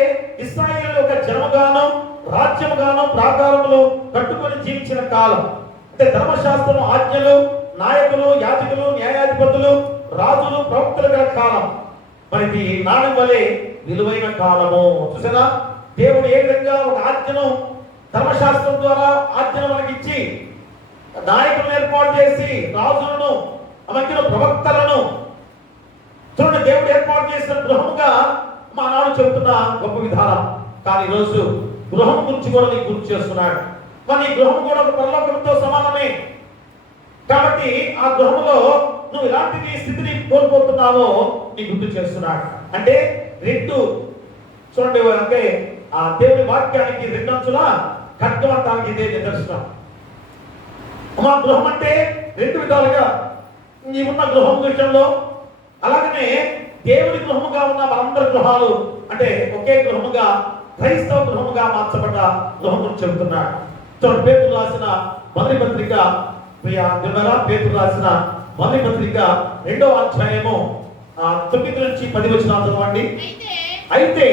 ఇశ్రాయేలు ఒక జనముగాను రాజ్యముగాను ప్రాకారములు కట్టుకొని జీవించిన కాలం. అంటే ధర్మశాస్త్రం, ఆజ్ఞలు, నాయకులు, యాజకులు, న్యాయాధిపతులు, రాజులు, ప్రవక్తలు గల కాలం. మరి ఇది నాణ్యం వలె విలువైన కాలము. చూసారా, దేవుడు ఏ విధంగా ఒక ఆజ్ఞను ధర్మశాస్త్రం ద్వారా ఆజ్ఞను మనకిచ్చి నాయకులను ఏర్పాటు చేసి రాజులను మధ్యలో ప్రవక్తలను చూడండి దేవుడు ఏర్పాటు చేసిన గృహముగా మా నాడు చెబుతున్న గొప్ప విధానం. కానీ ఈరోజు గృహం గురించి కూడా నీకు గుర్తు చేస్తున్నాడు. మరి ఈ గృహం కూడా ఒక పరలోకంతో సమానమే. కాబట్టి ఆ గృహంలో నువ్వు ఇలాంటి స్థితిని కోల్పోతున్నావో నీకు గుర్తు చేస్తున్నాడు. అంటే రెండు చూడండి, అంటే ఆ దేవుని వాక్యానికి రెండంచుల ఖడ్గమంటానికి ఇదే నిదర్శనం. మా గృహం అంటే రెండు విధాలుగా నీవున్న గృహం విషయంలో, అలాగనే దేవుని గృహముగా ఉన్న మనందరి గృహాలు అంటే ఒకే గృహముగా క్రైస్తవ గృహముగా మార్చబడ్డ గృహం గురించి చెబుతున్నాడు. చూడండి, పేతురు రాసిన మొదటి పత్రిక, పేతురు రాసిన మొదటి పత్రిక 2వ అధ్యాయము 9 నుంచి 10 వచనాలు చదవండి. అయితే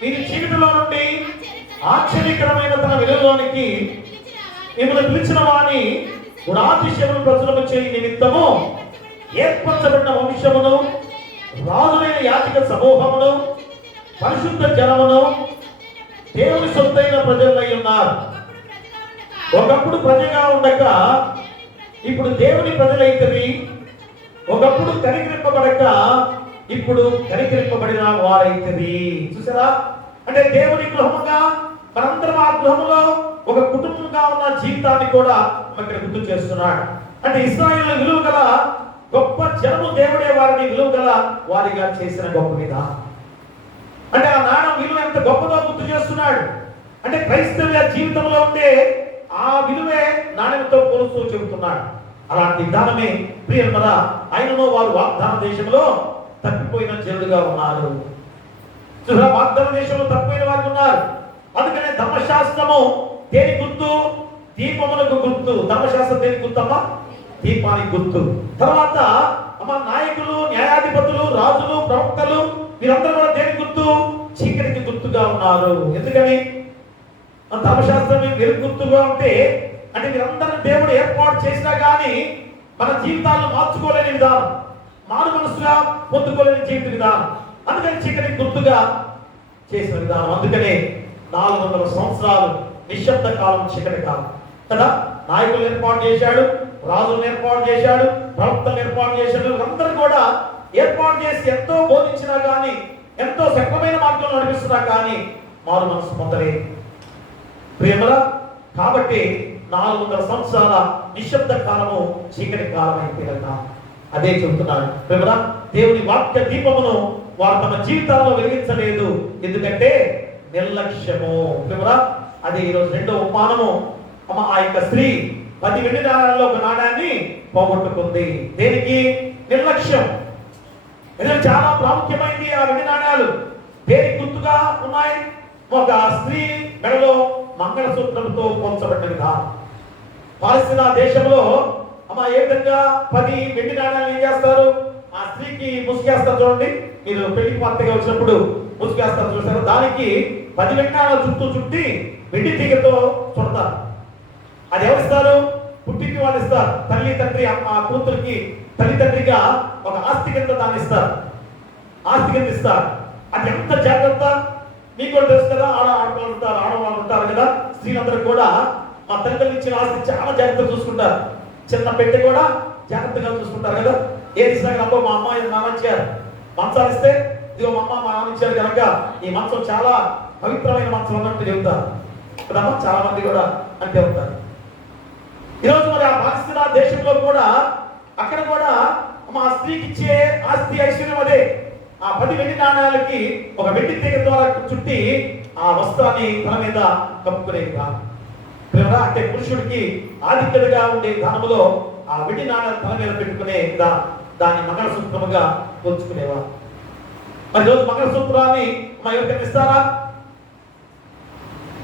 మీరు చీకటిలో నుండి ఆశ్చర్యకరమైన తన వెలుగులోనికి మిమ్మల్ని పిలిచిన వాని గుణాతిశయమును ప్రచురము చేయి నిమిత్తము ఏర్పరచబడిన వంశమును, రాజులైన యాజక సమూహమును, పరిశుద్ధ జనమును, దేవుని సొత్తైన ప్రజలై ఉన్నారు. ఒకప్పుడు ప్రజగా ఉండక ఇప్పుడు దేవుని ప్రజలైతది, ఒకప్పుడు కనికరింపబడక ఇప్పుడు కనికరింపబడిన వారైతది. చూసారా, అంటే దేవుని గృహముగా మనందరం ఆ గృహములో ఒక కుటుంబంగా ఉన్న జీవితాన్ని కూడా ఇక్కడ గుర్తు చేస్తున్నాడు. అంటే ఇశ్రాయేలు విలువ గల గొప్ప జనము దేవుడే వారిని విలువ గల వారిగా చేసిన గొప్ప విధానం. అంటే ఆ నాణం విలువ ఎంత గొప్పదో గుర్తు చేస్తున్నాడు. అంటే క్రైస్తవ జీవితంలో ఉండే ఆ విలువే నాణ్యంతో పోలుస్తూ చెబుతున్నాడు. అలాంటి విధానమే ప్రియమరా ఆయనను వారు వాగ్దాన దేశంలో తప్పిపోయిన జనులుగా ఉన్నారు. చూసారా, వాగ్దాన దేశంలో తప్పిపోయిన వారు ఉన్నారు. అందుకనే ధర్మశాస్త్రము దేని గుర్తు? దీపములకు గుర్తు. ధర్మశాస్త్రం దేని గుర్తమ్మా? దీపానికి గుర్తు. తర్వాత నాయకులు, న్యాయాధిపతులు, రాజులు, ప్రవక్తలు వీరందరూ కూడా దేని గుర్తు? చీకటికి గుర్తుగా ఉన్నారు. ఎందుకని? ధర్మశాస్త్రం వెలుగు గుర్తుగా ఉంటే అంటే మీరందరూ దేవుడు ఏర్పాటు చేసినా కానీ మన జీవితాలను మార్చుకోలేని విధానం, మారు మనసుగా పొందుకోలేని జీవిత విధానం. అందుకని చీకటికి గుర్తుగా చేసిన విధానం. అందుకనే 400 సంవత్సరాలు నిశ్శబ్ద కాలం, చీకటి కాలం కదా. నాయకులు ఏర్పాటు చేశాడు, రాజులను ఏర్పాటు చేశాడు, ప్రవక్తలను ఏర్పాటు చేశాడు. అందరూ కూడా ఏర్పాటు చేసి ఎంతో బోధించినా కానీ, ఎంతో సక్రమైన మార్గంలో నడిపిస్తున్నా కానీ మారు మనసు పొందలేదు ప్రియమల. కాబట్టి 400 సంవత్సరాల నిశ్శబ్ద కాలము చీకటి కాలం అయిపోయిన అదే చెబుతున్నాడు ప్రియమల. దేవుని వాక్య దీపమును వారు తమ జీవితాల్లో వెలిగించలేదు, ఎందుకంటే నిర్లక్ష్యము ప్రియమల. అది ఈరోజు రెండో ఉపమానము. ఆ యొక్క స్త్రీ 10 వెండి నాణాలలో ఒక నాణ్యాన్ని పోగొట్టుకుంది. దేనికి? నిర్లక్ష్యం. ఇది చాలా ప్రాముఖ్యమైనది. ఆ వెండి నాణ్యాలు దేనికి గుర్తుగా ఉన్నాయి? ఒక స్త్రీ మెడలో మంగళసూత్రంతో పోల్చబడిన విధానం. పాలస్తీనా దేశంలో ఏ విధంగా 10 వెండి నాణ్యాలు ఏం చేస్తారు? ఆ స్త్రీకి ముసుగేస్తారు. చూడండి, మీరు పెళ్లికి పార్టీగా వచ్చినప్పుడు ముసుగేస్తారు చూసారు. దానికి 10 వెండి నాణ్యాలు చుట్టి వెండి తీగతో చుడతారు. అది ఎవరిస్తారు? పుట్టింటి వాళ్ళు ఇస్తారు. తల్లి తండ్రి ఆ కూతురికి తల్లిదండ్రిగా ఒక ఆస్తి కింద దాన్ని ఇస్తారు, ఆస్తి కింద ఇస్తారు. అది ఎంత జాగ్రత్త మీకు కూడా తెలుసు కదా. ఆడవాళ్ళు ఉంటారు, ఆడవాళ్ళు ఉంటారు కదా. స్త్రీలందరూ కూడా మా తల్లిదండ్రులు ఇచ్చిన ఆస్తి చాలా జాగ్రత్తగా చూసుకుంటారు. చిన్న పెట్టె కూడా జాగ్రత్తగా చూసుకుంటారు కదా. ఏది ఇచ్చినా అబ్బో మా అమ్మ నాన్న ఇచ్చారు, మంచాలు ఇస్తే ఇదిగో మా అమ్మ మా నాన్న ఇచ్చారు కనుక ఈ మంచం చాలా పవిత్రమైన మంచం అన్నట్టు చెబుతారు కదమ్మా. చాలా మంది కూడా అంటే ఉంటారు. ఈరోజు మరి ఆ పాలస్తీనా దేశంలో కూడా అక్కడ కూడా మా స్త్రీకి ఇచ్చే ఆస్తి ఐశ్వర్యం అదే. ఆ 10 వెండి నాణ్యాలకి ఒక వెండి తీగ ద్వారా చుట్టి ఆ వస్త్రాన్ని తన మీద కప్పుకునే విధానం. అంటే పురుషుడికి ఆధిక్యతగా ఉండే విధానంలో ఆ వెండి నాణ్యాలు తల మీద పెట్టుకునే దాన్ని మంగళసూత్రముగా పోల్చుకునేవారు. మరి రోజు మంగళసూత్రాన్ని ఎవరికైనా ఇస్తారా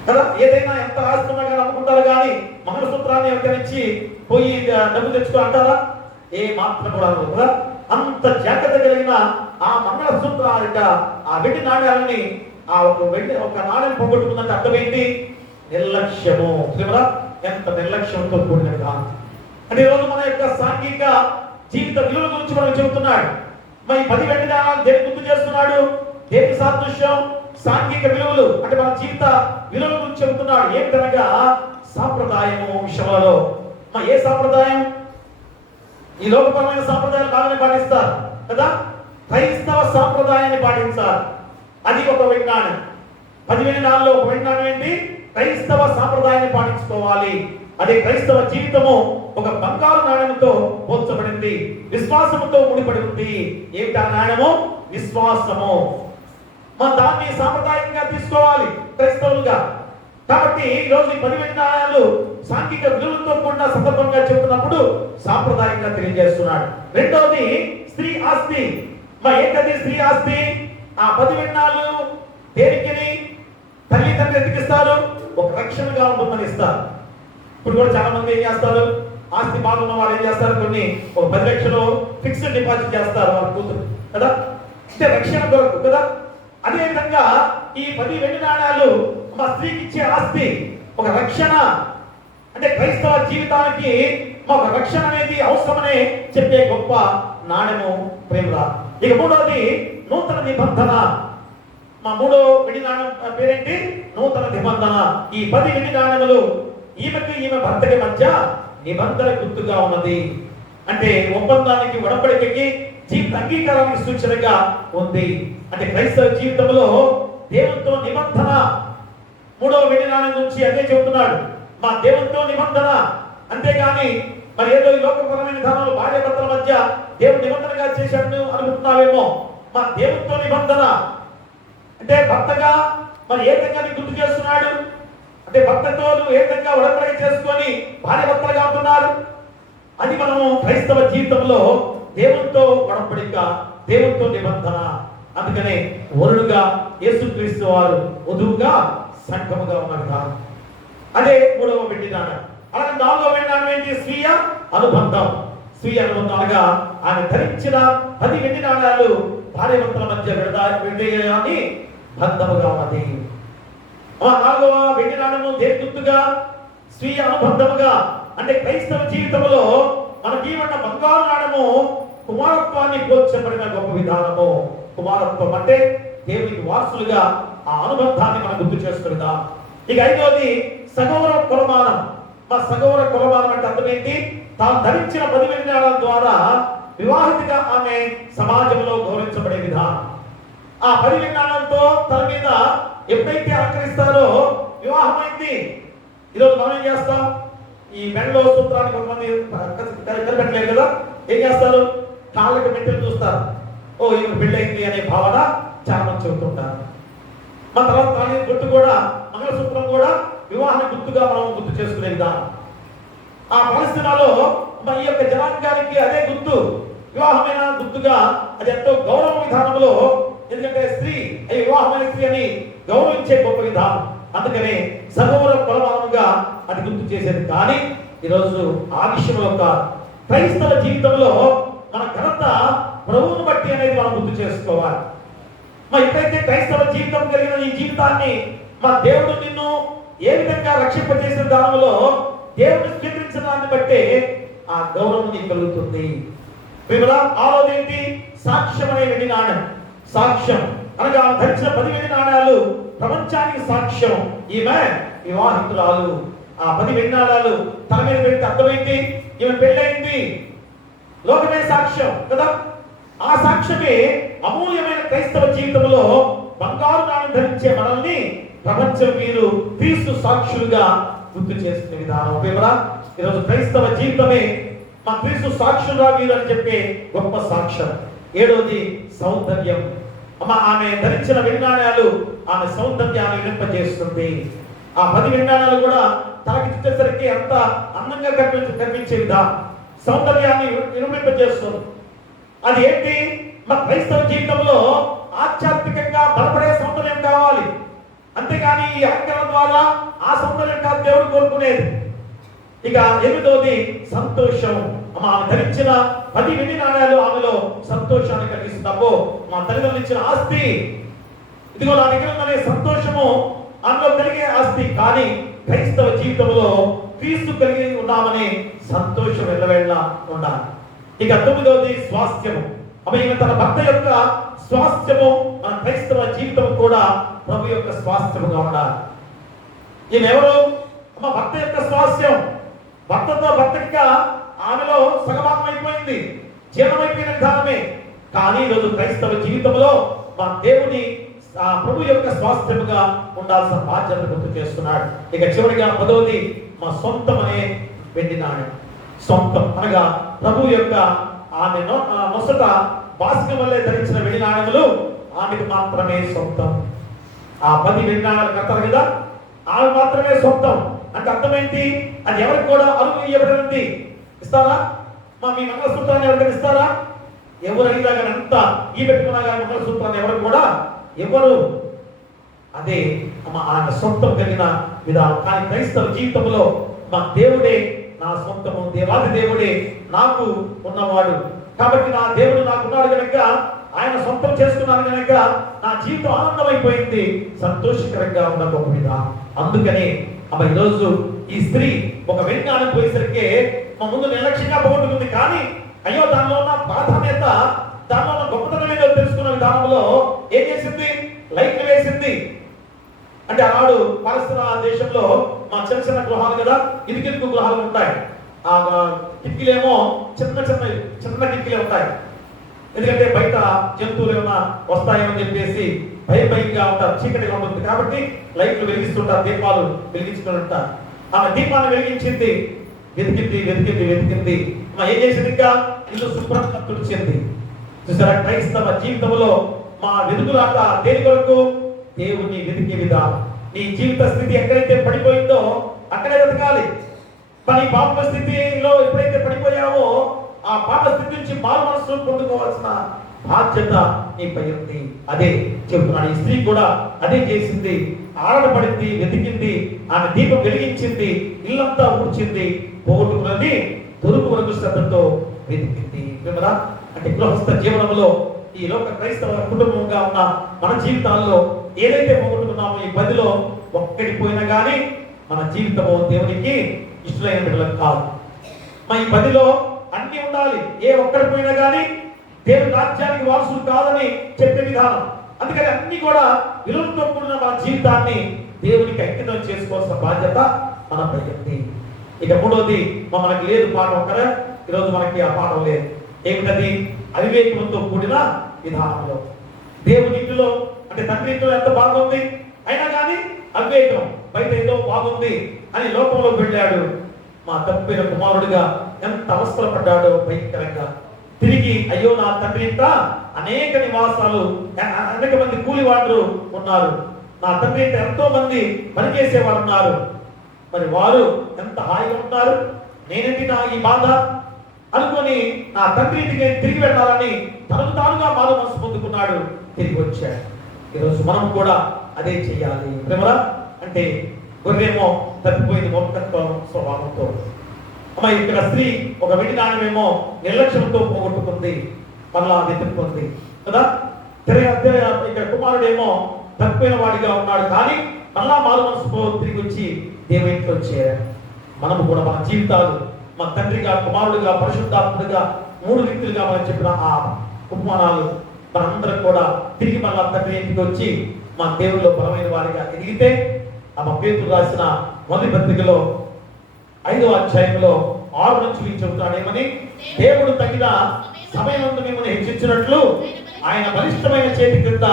కదా? ఏదైనా ఎంత ఆస్తున్నా కానీ అమ్ముకుంటారు, కానీ మంగళసూత్రాన్ని ఎవరికైనా ఇచ్చి పోయి డబ్బు తెచ్చుకో అంటారా? ఏ మాత్రం కూడా కదా. అంత జాగ్రత్త కలిగిన ఆ మంగళసూత్రాల ఆ వెండి నాణ్యాలని ఒక నాణ్యం పోగొట్టుకుందంటే అర్థమైంది నిర్లక్ష్యము. ఎంత నిర్లక్ష్యంతో కూడినది. అంటే ఈరోజు మన యొక్క సాంఘిక జీవిత విలువల గురించి మనం చెబుతున్నాడు. మరి 10 వెండి నాణాలు దేని గుర్తు చేస్తున్నాడు? దేని సాదృశ్యం? సాంఘిక విలువలు, అంటే మన జీవిత విలువల గురించి చెబుతున్నాడు. ఏంటనగా సాంప్రదాయము విషయంలో. ఏ సాంప్రదాయం? ఈ లోకపరమైన సాంప్రదాయాలు బాగానే పాటిస్తారు కదా. క్రైస్తవ సాంప్రదాయాన్ని పాటించాలి. అది ఒక విజ్ఞానం. 10 వెండి నాణాల్లో ఒక విజ్ఞానం ఏంటి? క్రైస్తవ సాంప్రదాయాన్ని పాటించుకోవాలి. అదే క్రైస్తవ జీవితము ఒక బంగారు నాణ్యంతో పోల్చబడింది, విశ్వాసముతో ముడిపడి ఉంది. ఏమిటి ఆ నాణ్యము? విశ్వాసము. మనం దాన్ని సాంప్రదాయంగా తీసుకోవాలి క్రైస్తవులుగా. కాబట్టి ఈరోజు ఈ 10 వెండి నాణాలు సాంఘిక విలువలతో కూడిన సందర్భంగా చెబుతున్నప్పుడు సాంప్రదాయంగా తెలియజేస్తున్నాడు. రెండవది స్త్రీ ఆస్తి. ఏంటది స్త్రీ ఆస్తి? ఆ 10 వెండి నాణాలు దేనికి తల్లిదండ్రులు ఎత్తికిస్తారు? ఒక రక్షణగా ఉంటుందని ఇస్తారు. ఇప్పుడు కూడా చాలా మంది ఏం చేస్తారు, ఆస్తి బాగున్న వాళ్ళు ఏం చేస్తారు, కొన్ని ఒక 10 లక్షలు ఫిక్స్డ్ డిపాజిట్ చేస్తారు వాళ్ళ కూతురు కదా, అంటే రక్షణ కొరకు కదా. అదేవిధంగా ఈ 10 వెండి నాణ్యాలు మా స్త్రీకి ఇచ్చే ఆస్తి ఒక రక్షణ. అంటే క్రైస్తవ జీవితానికి ఒక రక్షణ అనేది అవసరమనే చెప్పే గొప్ప నాణ్యము ప్రేమరా. ఇక మూడవది నూతన నిబంధన. మా మూడో వెండి నాణ్యం పేరేంటి? నూతన నిబంధన. ఈ 10 వెండి నాణ్యములు ఈమెకి ఈమె భర్తకి మధ్య నిబంధన గుర్తుగా ఉన్నది. అంటే ఒప్పందానికి, ఉడంబడికకి, జీవిత అంగీకారానికి సూచనగా ఉంది. అంటే క్రైస్తవ జీవితంలో దేవునితో నిబంధన. మూడవ వెండి నాణ్యం నుంచి అదే చెబుతున్నాడు, మా దేవునితో నిబంధన. అంతేగాని మరి ఏదో ఈ లోకపరమైన విధానంలో భార్య భర్తల మధ్య దేవుడు నిబంధనగా చేశాడు అనుకుంటున్నావేమో. మా దేవునితో నిబంధన అంటే భర్తగా మరి ఏ విధంగా గుర్తు చేస్తున్నాడు? అంటే భర్తతో నువ్వు ఏ విధంగా ఉడంబడిక చేసుకొని భార్య భర్తలుగా ఉంటున్నారు. అది మనము క్రైస్తవ జీవితంలో దేవునితో ఉడంబడిక, దేవునితో నిబంధన. అందుకనే వరుడుగా యేసుక్రీస్తు వారు వధువుగా సంఘముగా ఉన్నారు. అదే మూడవ వెండి నాణ్యం. అలాగే నాలుగవ వెండి నాణ్యం ఏంటి? స్వీయ అనుబంధం. స్వీయ అనుబంధం అనగా ఆయన ధరించిన 10 వెండి నాణ్యాలు భార్య భర్తల మధ్య విడదీయని బంధముగా ఉన్నది. నాలుగవ వెండి నాణ్యము దేని గుర్తుగా? స్వీయ అనుబంధముగా. అంటే క్రైస్తవ జీవితంలో మనకి ఉన్న బంగారు నాణ్యము కుమారత్వాన్ని పోల్చబడిన గొప్ప విధానము. కుమారత్వం అంటే దేవునికి వారసులుగా ఆ అనుబంధాన్ని మనం గుర్తు చేసుకుందాం. ఇక ఐదవది సగౌరవ కులమానం. మా సగౌరవ కులమానం అంటే అర్థం ఏంటి? తాను ధరించిన 10 వెండి నాణ్యాల ద్వారా వివాహితగా ఆమె సమాజంలో గౌరవించబడే విధానం. ఆ 10 వెండి నాణ్యాలతో తన మీద ఎప్పుడైతే అలంకరిస్తారో వివాహమైంది. ఈరోజు మనం ఏం చేస్తాం? ఈ మెడలో సూత్రాన్ని కొంతమంది కనిపెట్టలేదు కదా, ఏం చేస్తారు? కాళ్ళకి మెట్టలు చూస్తారు. ఓ ఈమె పెళ్ళైంది అనే భావన చాలా మంది చెబుతుంటారు. మన తర్వాత తాళి గుర్తు కూడా, మంగళసూత్రం కూడా వివాహాన్ని గుర్తుగా మనం గుర్తు చేసుకునే విధానం. ఆ పరిస్థితులలో మన ఈ యొక్క జనాంగానికి అదే గుర్తు, వివాహమైన గుర్తుగా. అది ఎంతో గౌరవ విధానంలో, ఎందుకంటే స్త్రీ వివాహమైన స్త్రీ అని గౌరవించే గొప్ప విధానం. అందుకనే సగౌరవ కులమానంగా అది గుర్తు చేసేది. కానీ ఈరోజు ఆ విషయంలో ఒక క్రైస్తవ జీవితంలో మన ఘనత ప్రభువును బట్టి అనేది మనం గుర్తు చేసుకోవాలి. మరి ఎప్పుడైతే క్రైస్తవ జీవితం కలిగిన ఈ జీవితాన్ని మా దేవుడు నిన్ను ఏ విధంగా రక్షింపజేసిన దానిలో దేవుడు స్వీకరించిన దాన్ని బట్టే ఆ గౌరవం నీకు కలుగుతుంది. ఆలోదేంటి? సాక్ష్యం అనే వెండి నాణ్యం. సాక్ష్యం అనగా ధరించిన 10 వెండి నాణ్యాలు ప్రపంచానికి సాక్ష్యం. ఈమె వివాహితురాలు. ఆ 10 వెండి నాణ్యాలు తన మీద పెడితే అర్థమైంది ఈమె పెళ్ళైంది. లోకమే సాక్ష్యం కదా. ఆ సాక్ష్యమే అమూల్యమైన క్రైస్తవ జీవితంలో బంగారు నాణ్యం ధరించే మనల్ని ప్రపంచం మీరు క్రీస్తు సాక్షులుగా గుర్తు చేసుకునే విధానం. ఈరోజు క్రైస్తవ జీవితమే మా క్రీస్తు సాక్షులుగా మీరు అని చెప్పే గొప్ప సాక్ష్యం. ఏడవది సౌందర్యం. ఆమె ధరించిన వెండి నాణ్యాలు ఆమె సౌందర్యాన్ని వినింపజేస్తుంది. ఆ 10 వెండి నాణ్యాలు కూడా తనకి చుట్టేసరికి అంత అందంగా కనిపించేవిదా సౌందర్యాన్ని వినింపజేస్తుంది. అది ఏంటి? మన క్రైస్తవ జీవితంలో ఆధ్యాత్మికంగా బలపడే సౌందర్యం కావాలి, అంతేగాని ఈ అలంకరణ ద్వారా ఆ సౌందర్యం కాదు దేవుడు కోరుకునేది. ఇక 8వది సంతోషం. ఆమె ధరించిన 10 వెండి నాణ్యాలు ఆమెలో సంతోషాన్ని కలిగిస్తుందో, మా తల్లిదండ్రులు ఇచ్చిన ఆస్తి ఇదిగో నా దగ్గర ఉందనే సంతోషము ఆమెలో కలిగే ఆస్తి. కానీ క్రైస్తవ జీవితంలో క్రీస్తు కలిగి ఉన్నామనే సంతోషం ఎల్లవేళ ఉండాలి. ఇక 9వది స్వాస్థ్యము. ఈమె తన భర్త యొక్క స్వాస్థ్యము, మన క్రైస్తవ జీవితం కూడా ప్రభు యొక్క స్వాస్థ్యముగా ఉండాలి. ఈమె ఎవరు? భర్త యొక్క స్వాస్థ్యం. భర్తగా ఆమెలో సగభాగం అయిపోయింది, జీవనమైపోయిన విధానమే. కానీ ఈరోజు క్రైస్తవ జీవితంలో మా దేవుని ప్రభు యొక్క స్వాస్థ్యముగా ఉండాల్సిన బాధ్యత గుర్తు చేస్తున్నాడు. ఇక చివరిగా 10వది మా సొంతం అనే వెండి నాణ్యం. సొంతం అనగా ప్రభు యొక్క ఆమె నొసట బాసికం వల్లే ధరించిన వెండి నాణ్యములు ఆమెకు మాత్రమే సొంతం. ఆ 10 వెండి నాణ్యాలు కడతారు కదా, ఆమె మాత్రమే సొంతం. అంటే అర్థమైంది, అది ఎవరికి కూడా అరువు ఇవ్వబడినది. ఇస్తారా? మీ మంగళసూత్రాన్ని ఎవరికైనా ఇస్తారా? ఎవరు అడిగినా కానీ అంతా ఈ పెట్టుకున్నా కానీ మంగళసూత్రాన్ని ఎవరు కూడా ఎవరు. అదే ఆమె సొంతం కలిగిన విధానం. కానీ క్రైస్తవ జీవితంలో మా దేవుడే నా సొంతము, దేవాది దేవుడే నాకు ఉన్నవాడు. కాబట్టి నా దేవుడు నాకున్నాడు కనుక, ఆయన సొంతం చేసుకున్నాను కనుక నా జీవితం ఆనందమైపోయింది, సంతోషకరంగా ఉన్న గొప్ప విధానం. అందుకని ఈరోజు ఈ స్త్రీ ఒక వెండి నాణ్యం పోయేసరికి మా ముందు నిర్లక్ష్యంగా పోగొట్టుకుంది. కానీ అయ్యో దానిలో ఉన్న ప్రాధాన్యత, దానిలో ఉన్న గొప్పతనం ఏదో తెలుసుకున్న విధానంలో ఏం చేసింది? లైట్లు వేసింది. అంటే ఆనాడు పాలస్తీనా దేశంలో మా చిన్న చిన్న గృహాలు కదా, ఇరుకిరుకు గృహాలు ఉంటాయి. ఆ కిటికీలేమో చిన్న కిటికీలే ఉంటాయి. ఎందుకంటే బయట జంతువులు ఏమైనా వస్తాయని చెప్పేసి భయంగా ఉంటారు, చీకటిగా ఉంటుంది. కాబట్టి లైట్లు వెలిగిస్తుంటారు, దీపాలు వెలిగించుకుంటారు. ఆమె దీపాన్ని వెలిగించింది, వెతికింది. ఏం చేసింది? ఇంకా ఇల్లు శుభ్రంగా తుడిచింది. చూసారా? క్రైస్తవ జీవితంలో మా వెతుకులాట దేని కొరకు? దేవుని వెతికే విధానం. నీ జీవిత స్థితి ఎక్కడైతే పడిపోయిందో అక్కడే వెతకాలి. నీ పాప స్థితిలో ఎప్పుడైతే పడిపోయావో ఆ పాప స్థితి నుంచి మారు మనసు పొందుకోవాల్సిన బాధ్యత నీపై ఉంది. అదే చెబుతున్నాడు. ఈ స్త్రీ కూడా అదే చేసింది. ఆడపడింది, వెతికింది, ఆమె దీపం వెలిగించింది, ఇల్లంతా ఊడ్చింది, పోగొట్టుకున్నది తొలుపు వరకు శ్రద్ధతో వెతికింది. అంటే గృహస్థ జీవనంలో ఈ లోక క్రైస్తవ కుటుంబంగా ఉన్న మన జీవితాల్లో ఏదైతే పోగొట్టుకున్నామో ఈ 10లో ఒక్కటి పోయినా కానీ మన జీవితము దేవునికి ఇష్టమైన బిడ్డలకు కాదు. ఈ 10లో అన్ని ఉండాలి, ఏ ఒక్కటి పోయినా కానీ దేవుని రాజ్యానికి వారసులు కాదని చెప్పే విధానం. అందుకని అన్ని కూడా విలువలతో కూడిన మన జీవితాన్ని దేవునికి అంకితం చేసుకోవాల్సిన బాధ్యత మనపై ఉంది. ఇక 3వది మనకి లేదు పాఠం కదా, ఈరోజు మనకి ఆ పాఠం లేదు. ఏమిటది? అవివేకంతో కూడిన విధానంలో. దేవుని ఇంటిలో అంటే తండ్రి ఇంట్లో ఎంత బాగుంది, అయినా కానీ అవివేకం, బయట ఏదో బాగుంది అని లోకంలో వెళ్ళాడు. మా తప్పిన కుమారుడిగా ఎంత అవస్థలు పడ్డాడో భయంకరంగా. తిరిగి అయ్యో నా తండ్రి ఇంట అనేక నివాసాలు, అనేక మంది కూలివాళ్ళు ఉన్నారు, నా తండ్రి ఇంట ఎంతో మంది పనిచేసేవారు ఉన్నారు, మరి వారు ఎంత హాయిగా ఉన్నారు, నేనేంటి నా ఈ బాధ అనుకొని నా తండ్రి ఇంటికి తిరిగి వెళ్ళాలని తనకు తానుగా మారు మనసు పొందుకున్నాడు, తిరిగి వచ్చాడు. ఈరోజు మనం కూడా అదే చెయ్యాలి. ప్రేమరా అంటే గొర్రెమో తప్పిపోయింది మొత్తత్వం స్వభావంతో. ఇక్కడ స్త్రీ ఒక వెండి నాణ్యమేమో నిర్లక్ష్యంతో పోగొట్టుకుంది, మళ్ళా వెతుక్కుంది కదా. ఇక్కడ కుమారుడేమో తప్పిపోయిన వాడిగా ఉన్నాడు, కానీ మళ్ళా మారు మనసు తిరిగి వచ్చి దేవుని ఇంట్లో చేరాడు. మనము కూడా మన జీవితాలు మన తండ్రిగా, కుమారుడిగా, పరిశుద్ధాత్ముడిగా 3 వ్యక్తులుగా మనం చెప్పిన ఆ ఉపమానాలు మనందరం కూడా తిరిగి మళ్ళా తండ్రి ఇంటికి వచ్చి మా దేవుల్లో బలమైన వారిగా ఎదిగితే, పేతురు రాసిన మొదటి పత్రికలో 5వ అధ్యాయంలో 6 నుంచి చెబుతాడేమని, దేవుడు తగిన సమయమందు మిమ్మల్ని హెచ్చించినట్లు ఆయన బలిష్టమైన చేతి కింద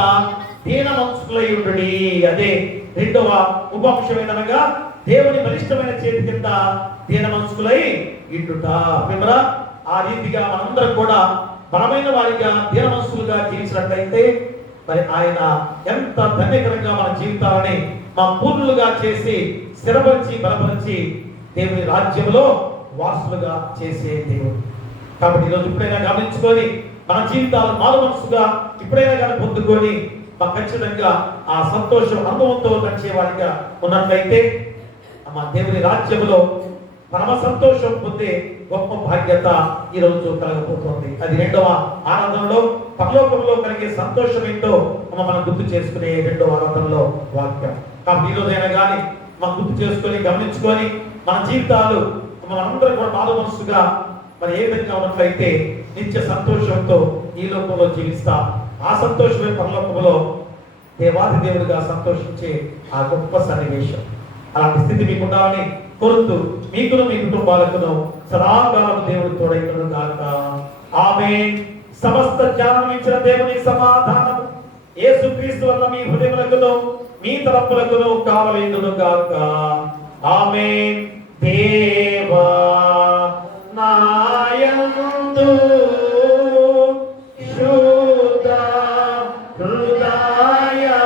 దీన మనసుకులై ఉండుడి. అదే 2వ ఉపంశమేదనగా దేవుని బలిష్టమైన చేతి కింద దీన మనసుకులై ఇండుట. విమరా ఆ రీతిగా మనందరం కూడా బలమైన వారిగా దీన మనసులుగా జీవించినట్లయితే మరి ఆయన ఎంత ధన్యకరంగా మన జీవితాలని మా పూర్ణులుగా చేసి స్థిరపరిచి బలపరిచి దేవుని రాజ్యంలో వారసులుగా చేసే దేవుడు. కాబట్టి ఈరోజు ఇప్పుడైనా గమనించుకొని మన జీవితాలు మారు మనసుగా ఇప్పుడైనా కానీ పొందుకొని మాకు ఖచ్చితంగా ఆ సంతోషం అనుభవంతో నడిచేవాడిగా ఉన్నట్లయితే మా దేవుని రాజ్యంలో పరమ సంతోషం పొందే గొప్ప భాగ్యత ఈ రోజు కలగబోతోంది. అది రెండవ ఆరాధనలో పరలోకంలో కలిగే సంతోషం ఏంటో మనం గుర్తు చేసుకునే రెండవ ఆరాధనలో వాక్యం. కాబట్టి ఈ రోజైనా కానీ మనం గుర్తు చేసుకొని గమనించుకొని మన జీవితాలు మనందరం కూడా మారు మనసుగా మరి ఏ విధంగా ఉన్నట్లయితే నిత్య సంతోషంతో ఈ లోకంలో జీవిస్తాం. ఆ సంతోషమే పరలోకంలో దేవాది దేవుడిగా సంతోషించే ఆ గొప్ప సన్నివేశం. అలాంటి స్థితి మీకు ఉండాలని కోరుతూ మీకును మీ కుటుంబాలకును సదాకాలం దేవుడు తోడైనను గాక. ఆమేన్. సమస్త జ్ఞానం ఇచ్చిన దేవుని సమాధానం యేసుక్రీస్తు వల్ల మీ హృదయములకును మీ తలపులకును కావలేదును గాక. ఆమేన్. దేవా నాయందు శుద్ధ హృదయము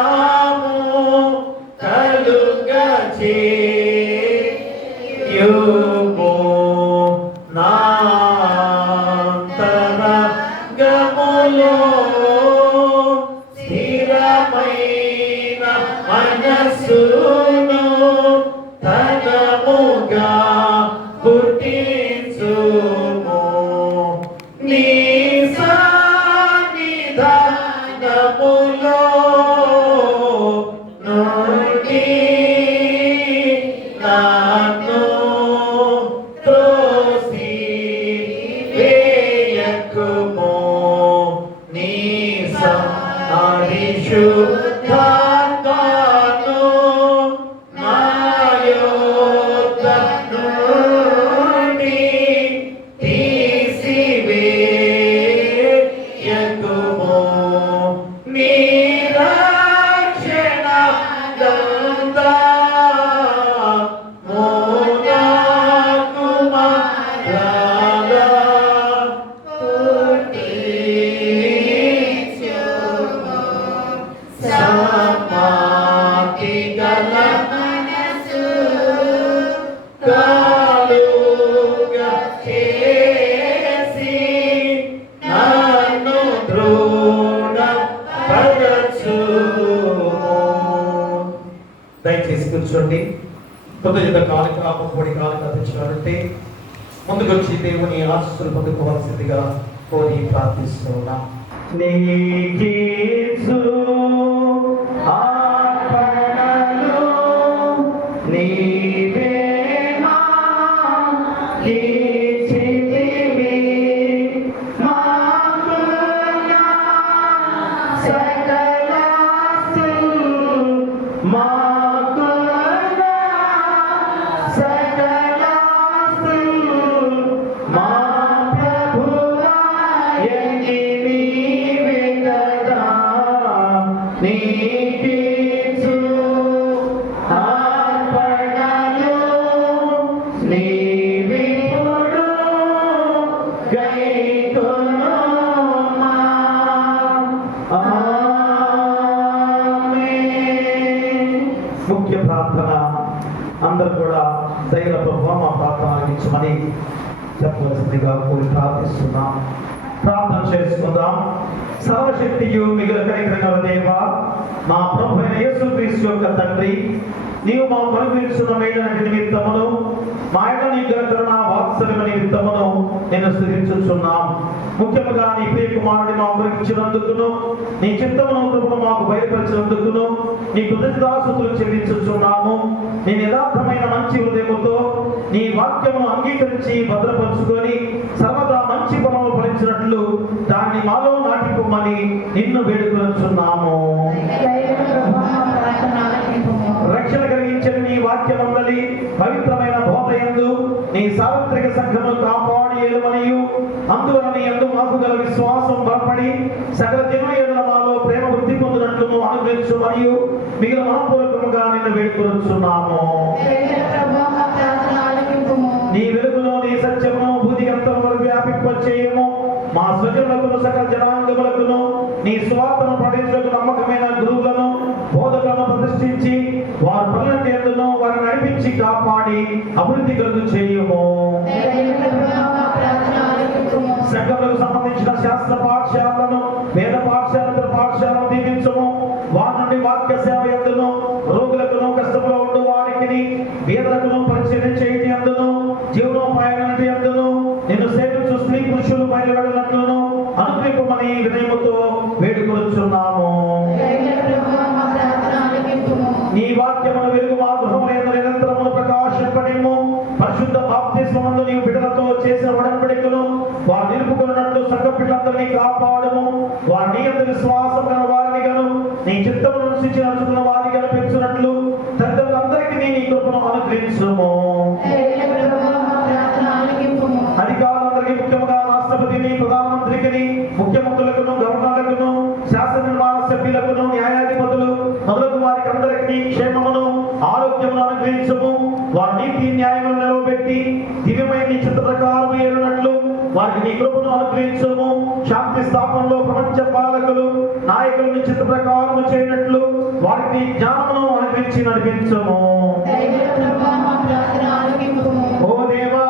కలుగచేయుము నాంతరంగములో స్థిరమైన మనస్సును తనముగా పుట్టించుము. నీ సన్నిధానములో నుండి నన్ను త్రోసి వేయకుము. నీ పరిశుద్ధాత్మను నా యొద్ద నుండి తీసివేయకుము. నీ రక్షణ దండము నాకు మరలా పుట్టించుము. సమాధి గల మనసు కలుగ చేసి నన్ను దృఢపరచుము. దయచేసి కూర్చోండి. కృతజ్ఞత కార్యక్రమం పొడి కార్యక్రమం తెచ్చినట్టే ముందుకొచ్చి దేవుని ఆశీస్సులు పొందుకోవాల్సిందిగా కోరి ప్రార్థిస్తున్నా. నీకీసు ఆర్పణలు నీవే మాకిచ్చితివి. మాకున్న సకలాస్తులు మాకున్న సకలాస్తులు మా ప్రభువా యంది నీవే కదా. నీకీసు ఆర్పణలు నీవిప్పుడు గైకొనుమా. ఆమేన్. ముఖ్య ప్రార్థన అందరూ కూడా ధైర్య ప్రభావ మా ప్రార్థన ఆలకించమని చెప్పవలసిందిగా కోరి ప్రార్థిస్తున్నాం. ప్రార్థన చేసుకుందాం. సర్వశక్తియు మిగిలిన కనికరగల దేవా, మా ప్రభు అయిన యేసుక్రీస్తు యొక్క తండ్రి, నీవు మా అనుగ్రహించిన మేలైన నిమిత్తమును మా యొక్క నీ కరుణ వాత్సల్య నిమిత్తమును నేను స్తుతించుచున్నాం. ముఖ్యంగా నీ ప్రియ కుమారుడిని మా అనుగ్రహించినందుకును నీ చిత్తమును కృపను మాకు బయలుపరిచినందుకును నీ కృతజ్ఞతాస్తుతులు చెల్లించుచున్నాము. నీ యథార్థమైన మంచి హృదయముతో నీ వాక్యమును అంగీకరించి భద్రపరుచుకొని సర్వదా మంచి పనులు ఫలించినట్లు దాన్ని మాలో నాటిపోమని నిన్ను వేడుకొనుచున్నాము. రక్షణ కలిగించిన నీ వాక్యమందలి పవిత్రమైన బోధయందు నీ సార్వత్రిక సంఘమును కాపాడి ఏలుమనియు అందువలన నీ యందు మాకు గల విశ్వాసం బలపడి సకల జనుల ఎడల మాలో ప్రేమ వృద్ధి పొందినట్లు అనుగ్రహించు మరియు మిగిలిన మనపూర్వకముగా నిన్ను వేడుకొనుచున్నాము. నీ వెలుగులో నీ సత్యమును బుద్ధి అంతము వరకు వ్యాపింపచేయము. మా స్వజనులకును సకల జనాంగములకును నీ స్వార్థను పాటించడానికి నమ్మకమైన గురువులను బోధకులను ప్రతిష్ఠించి వారి పనులను ఎందును వారిని నడిపించి కాపాడి అభివృద్ధి కలుగు చేయుము. సంఘములకు సంబంధించిన శాస్త్ర పాఠశాలను వేద పాఠశాల పాఠశాలను దీవించము. వారి నుండి వాక్య సేవ ఎందును రోగులకును కష్టంలో ఉండు వారికి పేదలకును పరిచయం చేయటి అందును జీవనోపాయానికి అందును నిన్ను సేవించు స్త్రీ పురుషులు బయలువెళ్ళినట్లును అనుగ్రహింపమని వినయముతో వేడుకొనుచున్నాము. నీ వాక్యమును వెలుగు మా గృహములందు నిరంతరమును ప్రకాశింపనిమ్ము. పరిశుద్ధ బాప్తిస్మమందు నీవు బిడ్డలతో చేసిన ఉడంబడికను వారు నిలుపుకున్నట్లు సంఘ బిడ్డలందరినీ కాపాడము. వారి నీ యందు విశ్వాసం గల వారిని గను నీ చిత్తమును అనుసరించి నడుచుకున్న వారిని గను పెంచునట్లు తల్లిదండ్రులందరికీ నీ కృపను అనుగ్రహించుము. అధికారులందరికీ ముఖ్యముగా రాష్ట్రపతిని ప్రధానమంత్రికి ముఖ్యమంత్రులకును గవర్నర్లకును శాసన నిర్మాణ సభ్యులకును న్యాయాధిపతులు మొదలగు వారికి అందరికీ క్షేమమును ఆరోగ్యమును అనుగ్రహించుము. వారి నీతి న్యాయములను నిలవబెట్టి దివ్యమైన నీ చిత్త ప్రకారము ఏలునట్లు వారికి నీ కృపను అనుగ్రహించుము. శాంతి స్థాపనలో ప్రపంచ పాలకులు నాయకులు నీ చిత్త ప్రకారము చేయనట్లు వారికి జ్ఞానమును అనుగ్రహించి నడిపించుము. ఓ దేవా,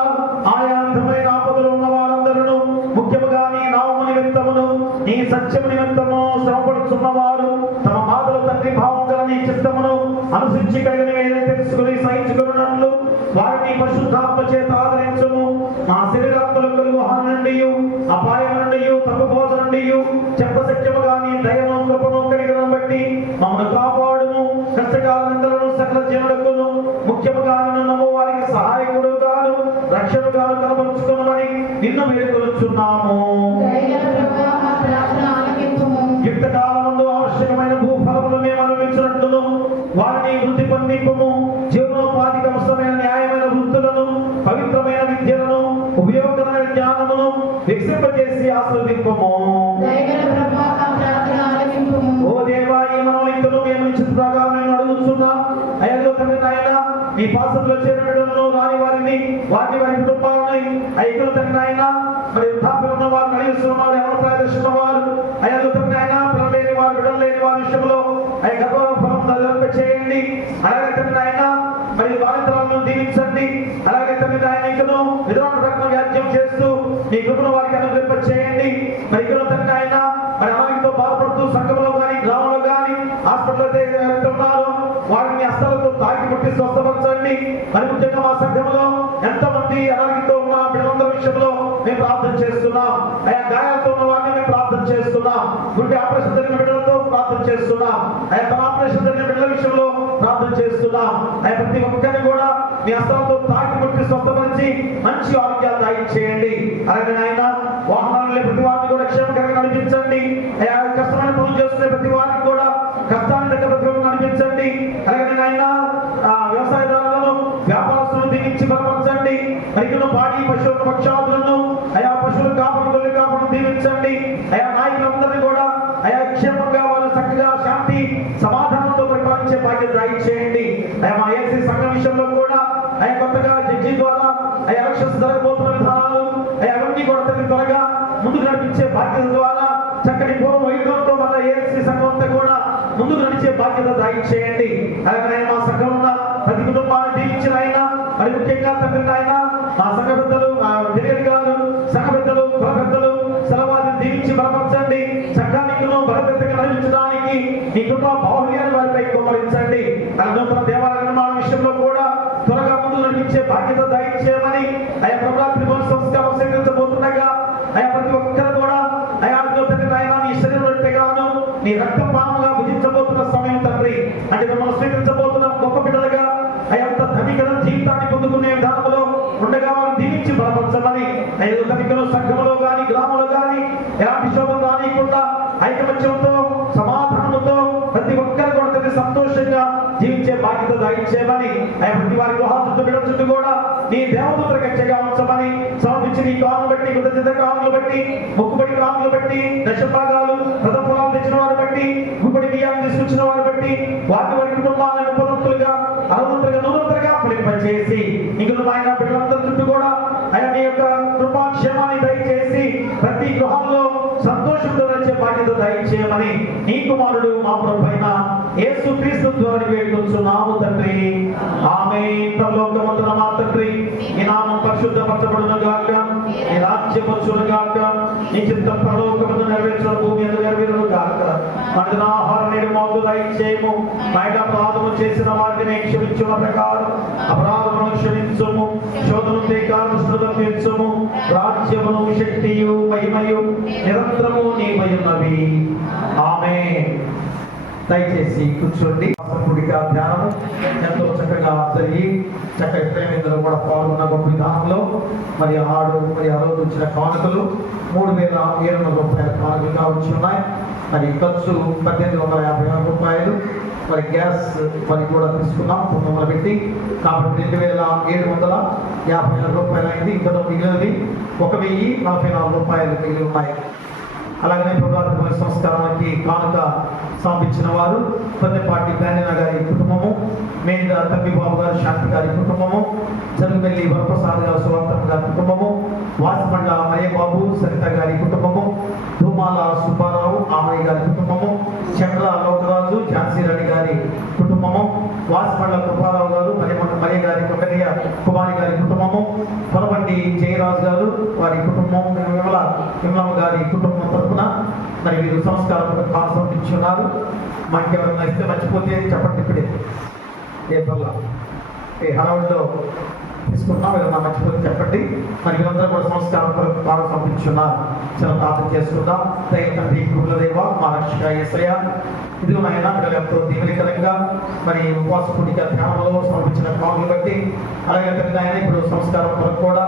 ఆయా విధమైన ఆపదలు ఉన్న వారందరూ ముఖ్యముగా నీ నామము నిమిత్తమును నీ సత్యము నిమిత్తము శ్రమపడుచున్న వారు తమ బాధలు తండ్రి భావం గల నీ చిత్తమును అనుసరించి కలిగిన తెలుసుకుని సహించుకున్నట్లు వారిని పరిశుద్ధాత్మ చేత ఆదరించుము. మా శరీరాత్మలకు కలుగు హాని నుండి అపాయం నుండి తప్పుబోధ నుండి చెప్పశక్యముగా నీ దయను కృపను కలిగిన బట్టి మమ్మల్ని కాపాడుము. కష్టకాలందరూ సకల జీవులకును ముఖ్యముగా నమ్ము వారికి సహాయకుడు గాను రక్షణ గాను కనపరుచుకున్నామని నిన్ను వేడుకొనుచున్నాము. యుక్త కాలమందు ఆవశ్యకమైన భూఫలములు మేము అనుభవించినట్లును వారిని వృద్ధి పొందింపుము. జీవనోపాధికి అవసరమైన న్యాయమైన వృత్తులను పవిత్రమైన విద్యలను ఉపయోగకరమైన జ్ఞానమును వికసింపజేసి ఆస్వాదింపము. ఓ దేవా, ఈ మనోలింకను మేము చిత్రగా మేము అడుగుతున్నాం. అయ్యో తండ్రి నాయన, నీ పాసంలో చేరిన రాని వారిని వారి కుటుంబాలని ఐక్యుల తండ్రి నాయన, మరి వృద్ధాప్యులున్న వారు నడిస్తున్న వారు ఎవరు ప్రదర్శిస్తున్న వారు అయ్యో తండ్రి నాయన, పిల్లలేని వారు బిడ్డలేని వారి విషయంలో అయ్యా గర్భఫలం చేయండి. అలాగే తండ్రి నాయన, మరి బాధితులను దీవించండి. అలాగే తండ్రి నాయన, ఇంకను విధవాన రత్న వ్యాజ్యం చేస్తూ నీ కృపను వారికి అనుగ్రహింప చేయండి. మరి ఇక్కడ తండ్రి నాయన, మరి అనారోగ్యంతో బాధపడుతూ సంఘంలో కానీ గ్రామంలో కానీ హాస్పిటల్ ఉన్నారు వారిని హస్తాలతో తాకి పుట్టి స్వస్థపరచండి. మరి ముఖ్యంగా మా సంఘంలో ఎంతమంది అనారోగ్యంతో ఉన్న బిడ్డలందరి విషయంలో మేము ప్రార్థన చేస్తున్నాం. ఆయా గాయాలతో ఉన్న వారిని మేము ప్రార్థన చేస్తున్నాం. గుండె ఆపరేషన్ జరిగిన బిడ్డలతో ప్రార్థన చేస్తున్నాం. ఆయా తన ఆపరేషన్ జరిగిన బిడ్డల విషయంలో ప్రార్థన చేస్తున్నాం. ఆయా ప్రతి ఒక్కరిని కూడా మీ హస్తాలతో తాకి పుట్టి స్వస్థపరిచి మంచి ఆరోగ్యాలు దయచేయండి. అలాగే ఆయన వాహనాలు ప్రతి వారిని కూడా క్షేమకరంగా నడిపించండి. ఆయా కష్టమైన పనులు చేస్తున్న ప్రతి వారికి కూడా కష్టాన్ని దగ్గర ప్రతి నడిపించండి. అలాగే ఆయన వ్యవసాయదారులను వ్యాపారస్తులను దీవించి బలపరచండి. రైతులను పాడి పశువులను పక్షాదులను ఆయా పశువులు కాపాడు దీవించండి. ఆయా నాయకులందరినీ కూడా ఆయా క్షేమంగా వాళ్ళు చక్కగా శాంతి సమాధానంతో పరిపాలించే బాధ్యత దయచేయండి. ఆయా మా ఏసీ సంఘం విషయంలో కూడా ఆయా కొత్తగా జడ్జి ద్వారా ఆయా ఎలక్షన్స్ జరగబోతున్న విధానాలు అవన్నీ కూడా త్వరగా ముందుకు నడిపించే బాధ్యత ద్వారా చక్కటి పూర్వ వైద్యంతో మన ఏసీ సంఘం అంతా కూడా ముందుకు నడిచే బాధ్యత దయచేయండి. అలాగే మా సంఘం ఉన్న ప్రతి కుటుంబాన్ని దీవించిన ఆయన, మరి ముఖ్యంగా తండ్రి ఆయన మా సంఘ పెద్దలు తెలియని గారు సంఘ పెద్దలు కుల పెద్దలు సెలవాదిని దీవించి బలపరచండి. సంఘానికి బలపెత్తగా నడిపించడానికి మీ కుటుంబ బాహుళ్యాన్ని వారిపై కుమ్మరించండి. నూతన దేవాలయ నిర్మాణ విషయంలో కూడా త్వరగా ముందు నడిపించే బాధ్యత దయచేయమని ఆయా ప్రభుత్వ సంస్కారం స్వీకరించబోతుండగా ఆయా ప్రతి ఒక్కరు కూడా ఆయా ఆయన నీ శరీరంగాను నీ రక్త పాముగా భుజించబోతున్న సమయం తండ్రి, అంటే మిమ్మల్ని స్వీకరించబోతున్న గొప్ప బిడ్డలుగా అయ్యంత ధనికల జీవితాన్ని పొందుకునే విధానంలో ఉండగా వారిని దీవించి బలపరచమని ఐదు ధనికలు సంఘంలో కానీ గ్రామంలో కానీ ఎలాంటి శోభం రానియకుండా ఐకమత్యంతో సమాధానంతో ప్రతి ఒక్కరు కూడా సంతోషంగా జీవించే బాధ్యత దయచేయమని ప్రతి వారి గృహాలు బిడ్డల చుట్టూ కూడా నీ దేవదూతల గచ్చగా ఉంచమని సమర్పించి నీ కాలను బట్టి కృతజ్ఞత కాలను బట్టి మొక్కుబడి కాలను బట్టి దశభాగాలు ప్రథమ ఫలాలు తెచ్చిన వారు బట్టి గుబడి బియ్యాన్ని తీసుకొచ్చిన వారు బట్టి వారి కుటుంబాలను ఉపనంతులుగా అరవంతులుగా నూరంతలుగా ఫలింపచేసి ఇంకొక ఆయన బిడ్డలందరి చుట్టూ కూడా ఆయన నీ యొక్క కృపాక్షేమాన్ని దయచేసి ప్రతి గృహంలో సంతోషంతో వచ్చే బాధ్యత దయచేయమని నీ కుమారుడు మా ప్రభువైన యేసుక్రీస్తు ద్వారా వేడుకొంచున్నాము తండ్రి. ఆమేన్. పరలోకమందున మా తండ్రి, నీ నామం పరిశుద్ధపరచబడును గాక, నీ రాజ్యం వచ్చును గాక, నీ చిత్తం పరలోకమందు నెరవేర్చిన భూమి మీద నెరవేరును గాక. మన ఆహారం నేడు మాకు దయచేయము, బయట అపరాధము చేసిన వాటిని క్షమించిన ప్రకారం అపరాధములను క్షమించుము, శోధన తీర్చుము. రాజ్యమును, శక్తియు, మహిమయు నిరంతరము నీవయున్నవి. ఆమేన్. దయచేసి కూర్చోండి. కూడిక ధ్యానము ఎంతో చక్కగా జరిగి చక్కటి ప్రేమిందరూ కూడా పాల్గొన్న గొప్ప విధానంలో మరి ఆ రోజు వచ్చిన కానుకలు 3,700 రూపాయల కానుకలుగా వచ్చి ఉన్నాయి. మరి ఖర్చు 1,856 రూపాయలు. మరి గ్యాస్ మరి కూడా తీసుకున్నాం కుటుంబంలో పెట్టి, కాబట్టి 2,756 రూపాయలు అయింది. ఇంకా మిగిలినది 1,044 రూపాయలు మిగిలి ఉన్నాయి. అలాగనే ప్రభాత సంస్కారానికి కానుక సమర్పించిన వారు కొత్తపాటి బ్రాండిన గారి కుటుంబము, మేడ తమ్మిబాబు గారు శాంతి గారి కుటుంబము, జరుగుబెల్లి వరప్రసాద్ గారు సువార్తమ్మ గారి కుటుంబము, వాసిమండ్ల మయ్యబాబు సరిత గారి కుటుంబము, ధూమాల సుబ్బారావు ఆమయ్య గారి కుటుంబము, చంద్ర లోకరాజు ఝాన్సీ రెడ్డి గారి కుటుంబము, వాసిమండ్ల కృపారావు గారు మరియ గారి కొట్టయ్య కుమారి గారి కుటుంబము, పొలబండి జయరాజు గారు వారి కుటుంబం, విమలమ్మ గారి కుటుంబం తరఫున మరి వీరు సంస్కారం సమర్పించున్నారు. మనకి ఎవరైనా ఇస్తే మర్చిపోతే చెప్పండి. ఇప్పుడే పేపర్లో ఏ హడావుడిలో తీసుకుంటున్నాం, ఏదైనా మర్చిపోతే చెప్పండి. మరి వీళ్ళందరూ కూడా సంస్కారం బాగా సమర్పించున్నారు. చాలా ప్రార్థన చేసుకుందాం. తండ్రి కృపలదేవ మా రక్షక యేసయ్య, ఇదిగో నాయన బిడ్డలు ఎంతో దీవెనకరంగా మరి ఉపవాస కూడిక ధ్యానంలో సమర్పించిన కానుకలు బట్టి, అలాగే తండ్రి నాయన ఇప్పుడు సంస్కారం కొరకు కూడా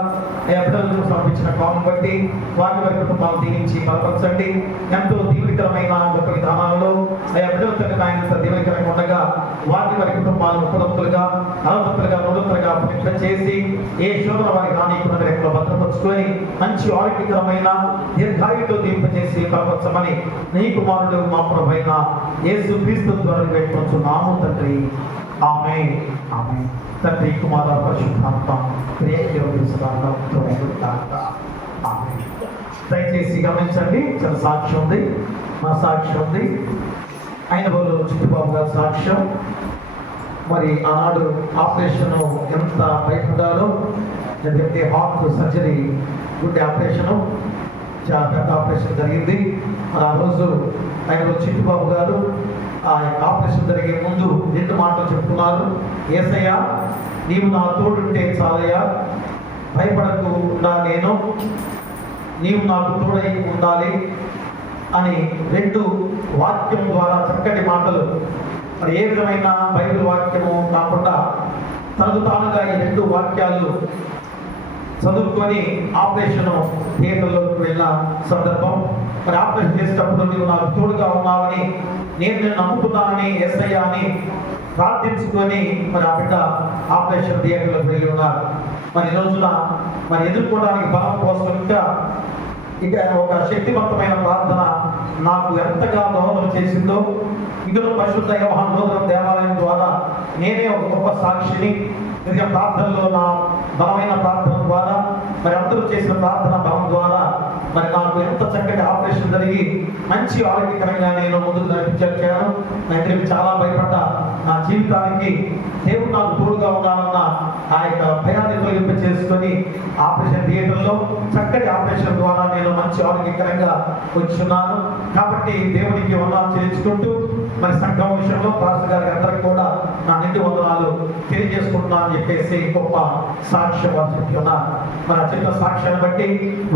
బిడ్డలను సమర్పించిన కానుకలు బట్టి వారి వారి కుటుంబాలు దీవించి బలపరచండి. ఎంతో దీవెనకరమైన గొప్ప విధానాలలో బిడ్డలు తండ్రి నాయన దీవెనకరంగా ఉండగా వారి వారి కుటుంబాలను కులంతులుగా, అలవంతులుగా, నూరంతులుగా పవిత్ర చేసి ఏ శోధన వారికి రానికుండా ఎక్కడ భద్రపరుచుకొని మంచి ఆరోగ్యకరమైన దీర్ఘాయుతో దీంపజేసి బలపరచమని నీ కుమారుడు మా ప్రభువైన యేసుక్రీస్తు ద్వారా వేడుకొంచున్నాము తండ్రి. ఆమేన్. ఆమేన్. తండ్రి కుమార పరిశుద్ధాత్మ దయచేసి గమనించండి. చాలా సాక్ష్యం ఉంది, మా సాక్ష్యం ఉంది, ఆయన వాళ్ళు చిట్టుబాబు గారి సాక్ష్యం. మరి ఆనాడు ఆపరేషన్ ఎంత భయపడ్డారో, ఎందుకంటే హార్ట్ సర్జరీ, గుండె ఆపరేషను, చాలా పెద్ద ఆపరేషన్ జరిగింది. మరి ఆ రోజు ఆయన చిట్టుబాబు గారు ఆ ఆపరేషన్ జరిగే ముందు 2 మాటలు చెప్తున్నారు. యేసయ్య నీవు నా తోడుంటే చాలయ్యా, భయపడకుండా నేను, నీవు నాకు తోడై ఉండాలి అని 2 వాక్యం ద్వారా చక్కటి మాటలు. మరి ఏ విధమైన బైబిల్ వాక్యము కాకుండా తనకు తానుగా ఈ 2 వాక్యాలు చదువుకొని ఆపరేషన్ థియేటర్లోకి వెళ్ళిన సందర్భం. మరి ఆపరేషన్ చేసేటప్పుడు నీవు నాకు తోడుగా ఉన్నావని, నేను నమ్ముతున్నానని యేసయ్య అని ప్రార్థించుకొని మరి ఆ బిడ్డ ఆపరేషన్ థియేటర్లోకి వెళ్ళి ఉన్నారు. మరి ఈ రోజున మరి ఎదుర్కోవడానికి బలం కోసం ఇక ఒక శక్తివంతమైన ప్రార్థన నాకు ఎంతగా దోహదం చేసిందో, ఇదిలో పరిశుద్ధ యోహాను దేవాలయం ద్వారా నేనే ఒక గొప్ప సాక్షిని. ప్రార్థనలో నా బలమైన ప్రార్థన ద్వారా, మరి అందరూ చేసిన ప్రార్థన బలం ద్వారా మరి నాకు ఎంత చక్కటి ఆపరేషన్ జరిగి మంచి ఆరోగ్యకరంగా నేను ముందుకు నడిపించాను. నేను చాలా భయపడ్డా. నా జీవితానికి దేవుడు నాకు తోడుగా ఉండాలన్న ఆ యొక్క భయాన్ని తొలగింప చేసుకొని ఆపరేషన్ థియేటర్లో చక్కటి ఆపరేషన్ ద్వారా నేను మంచి ఆరోగ్యకరంగా వచ్చున్నాను. కాబట్టి దేవునికి వందనాలు చెల్లించుకుంటూ మరి సంఘం విషయంలో పాస్టర్ గారికి అందరికి కూడా నా నిండు వందనాలు తెలియజేసుకుంటున్నాను అని చెప్పేసి గొప్ప సాక్ష్యం వారు చెప్తున్నారు. మరి ఆ చిన్న సాక్ష్యాన్ని బట్టి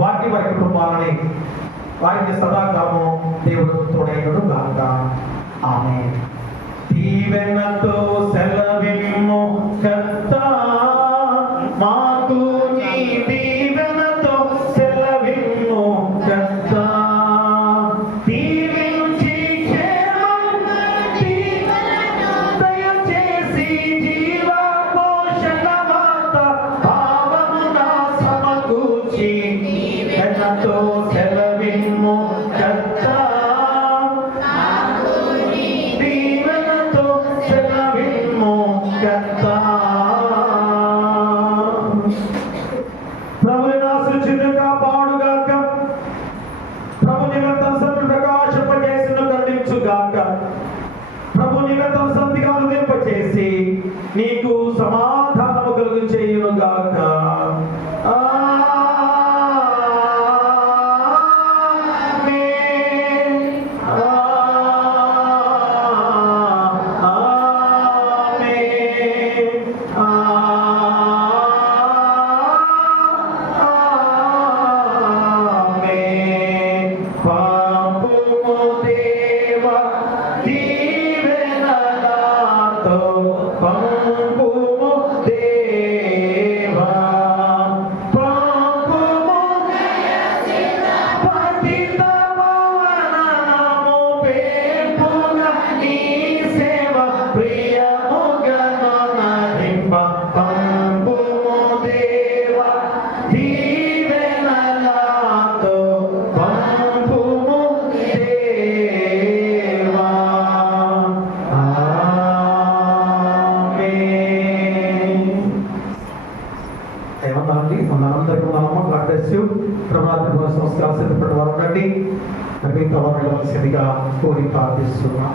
వారి కుటుంబాలని వారికి సదాకాలము దేవుడు తోడైనడు గాక. ఆమేన్. దీవెనతో సెలవిమ్ము కర్తా, మాకు నీ దీవెనతో సెలవిమ్ము కర్తా, దీవించి దయచేసి జీవా పోషణ మాత భావమున సమకూర్చి దీవెనతో సెలవిమ్ము కర్తా, దీవెనతో సెలవిమ్ము ప్రభు నిరంతరం సంతిగా చేసి నీకు సమాధానము కలుగు చేయునుగాక. సంస్కారం సిద్ధపడి వారు ఉండండి. మిగతా వారు వెళ్ళవలసిందిగా కోరి ప్రార్థిస్తున్నాం.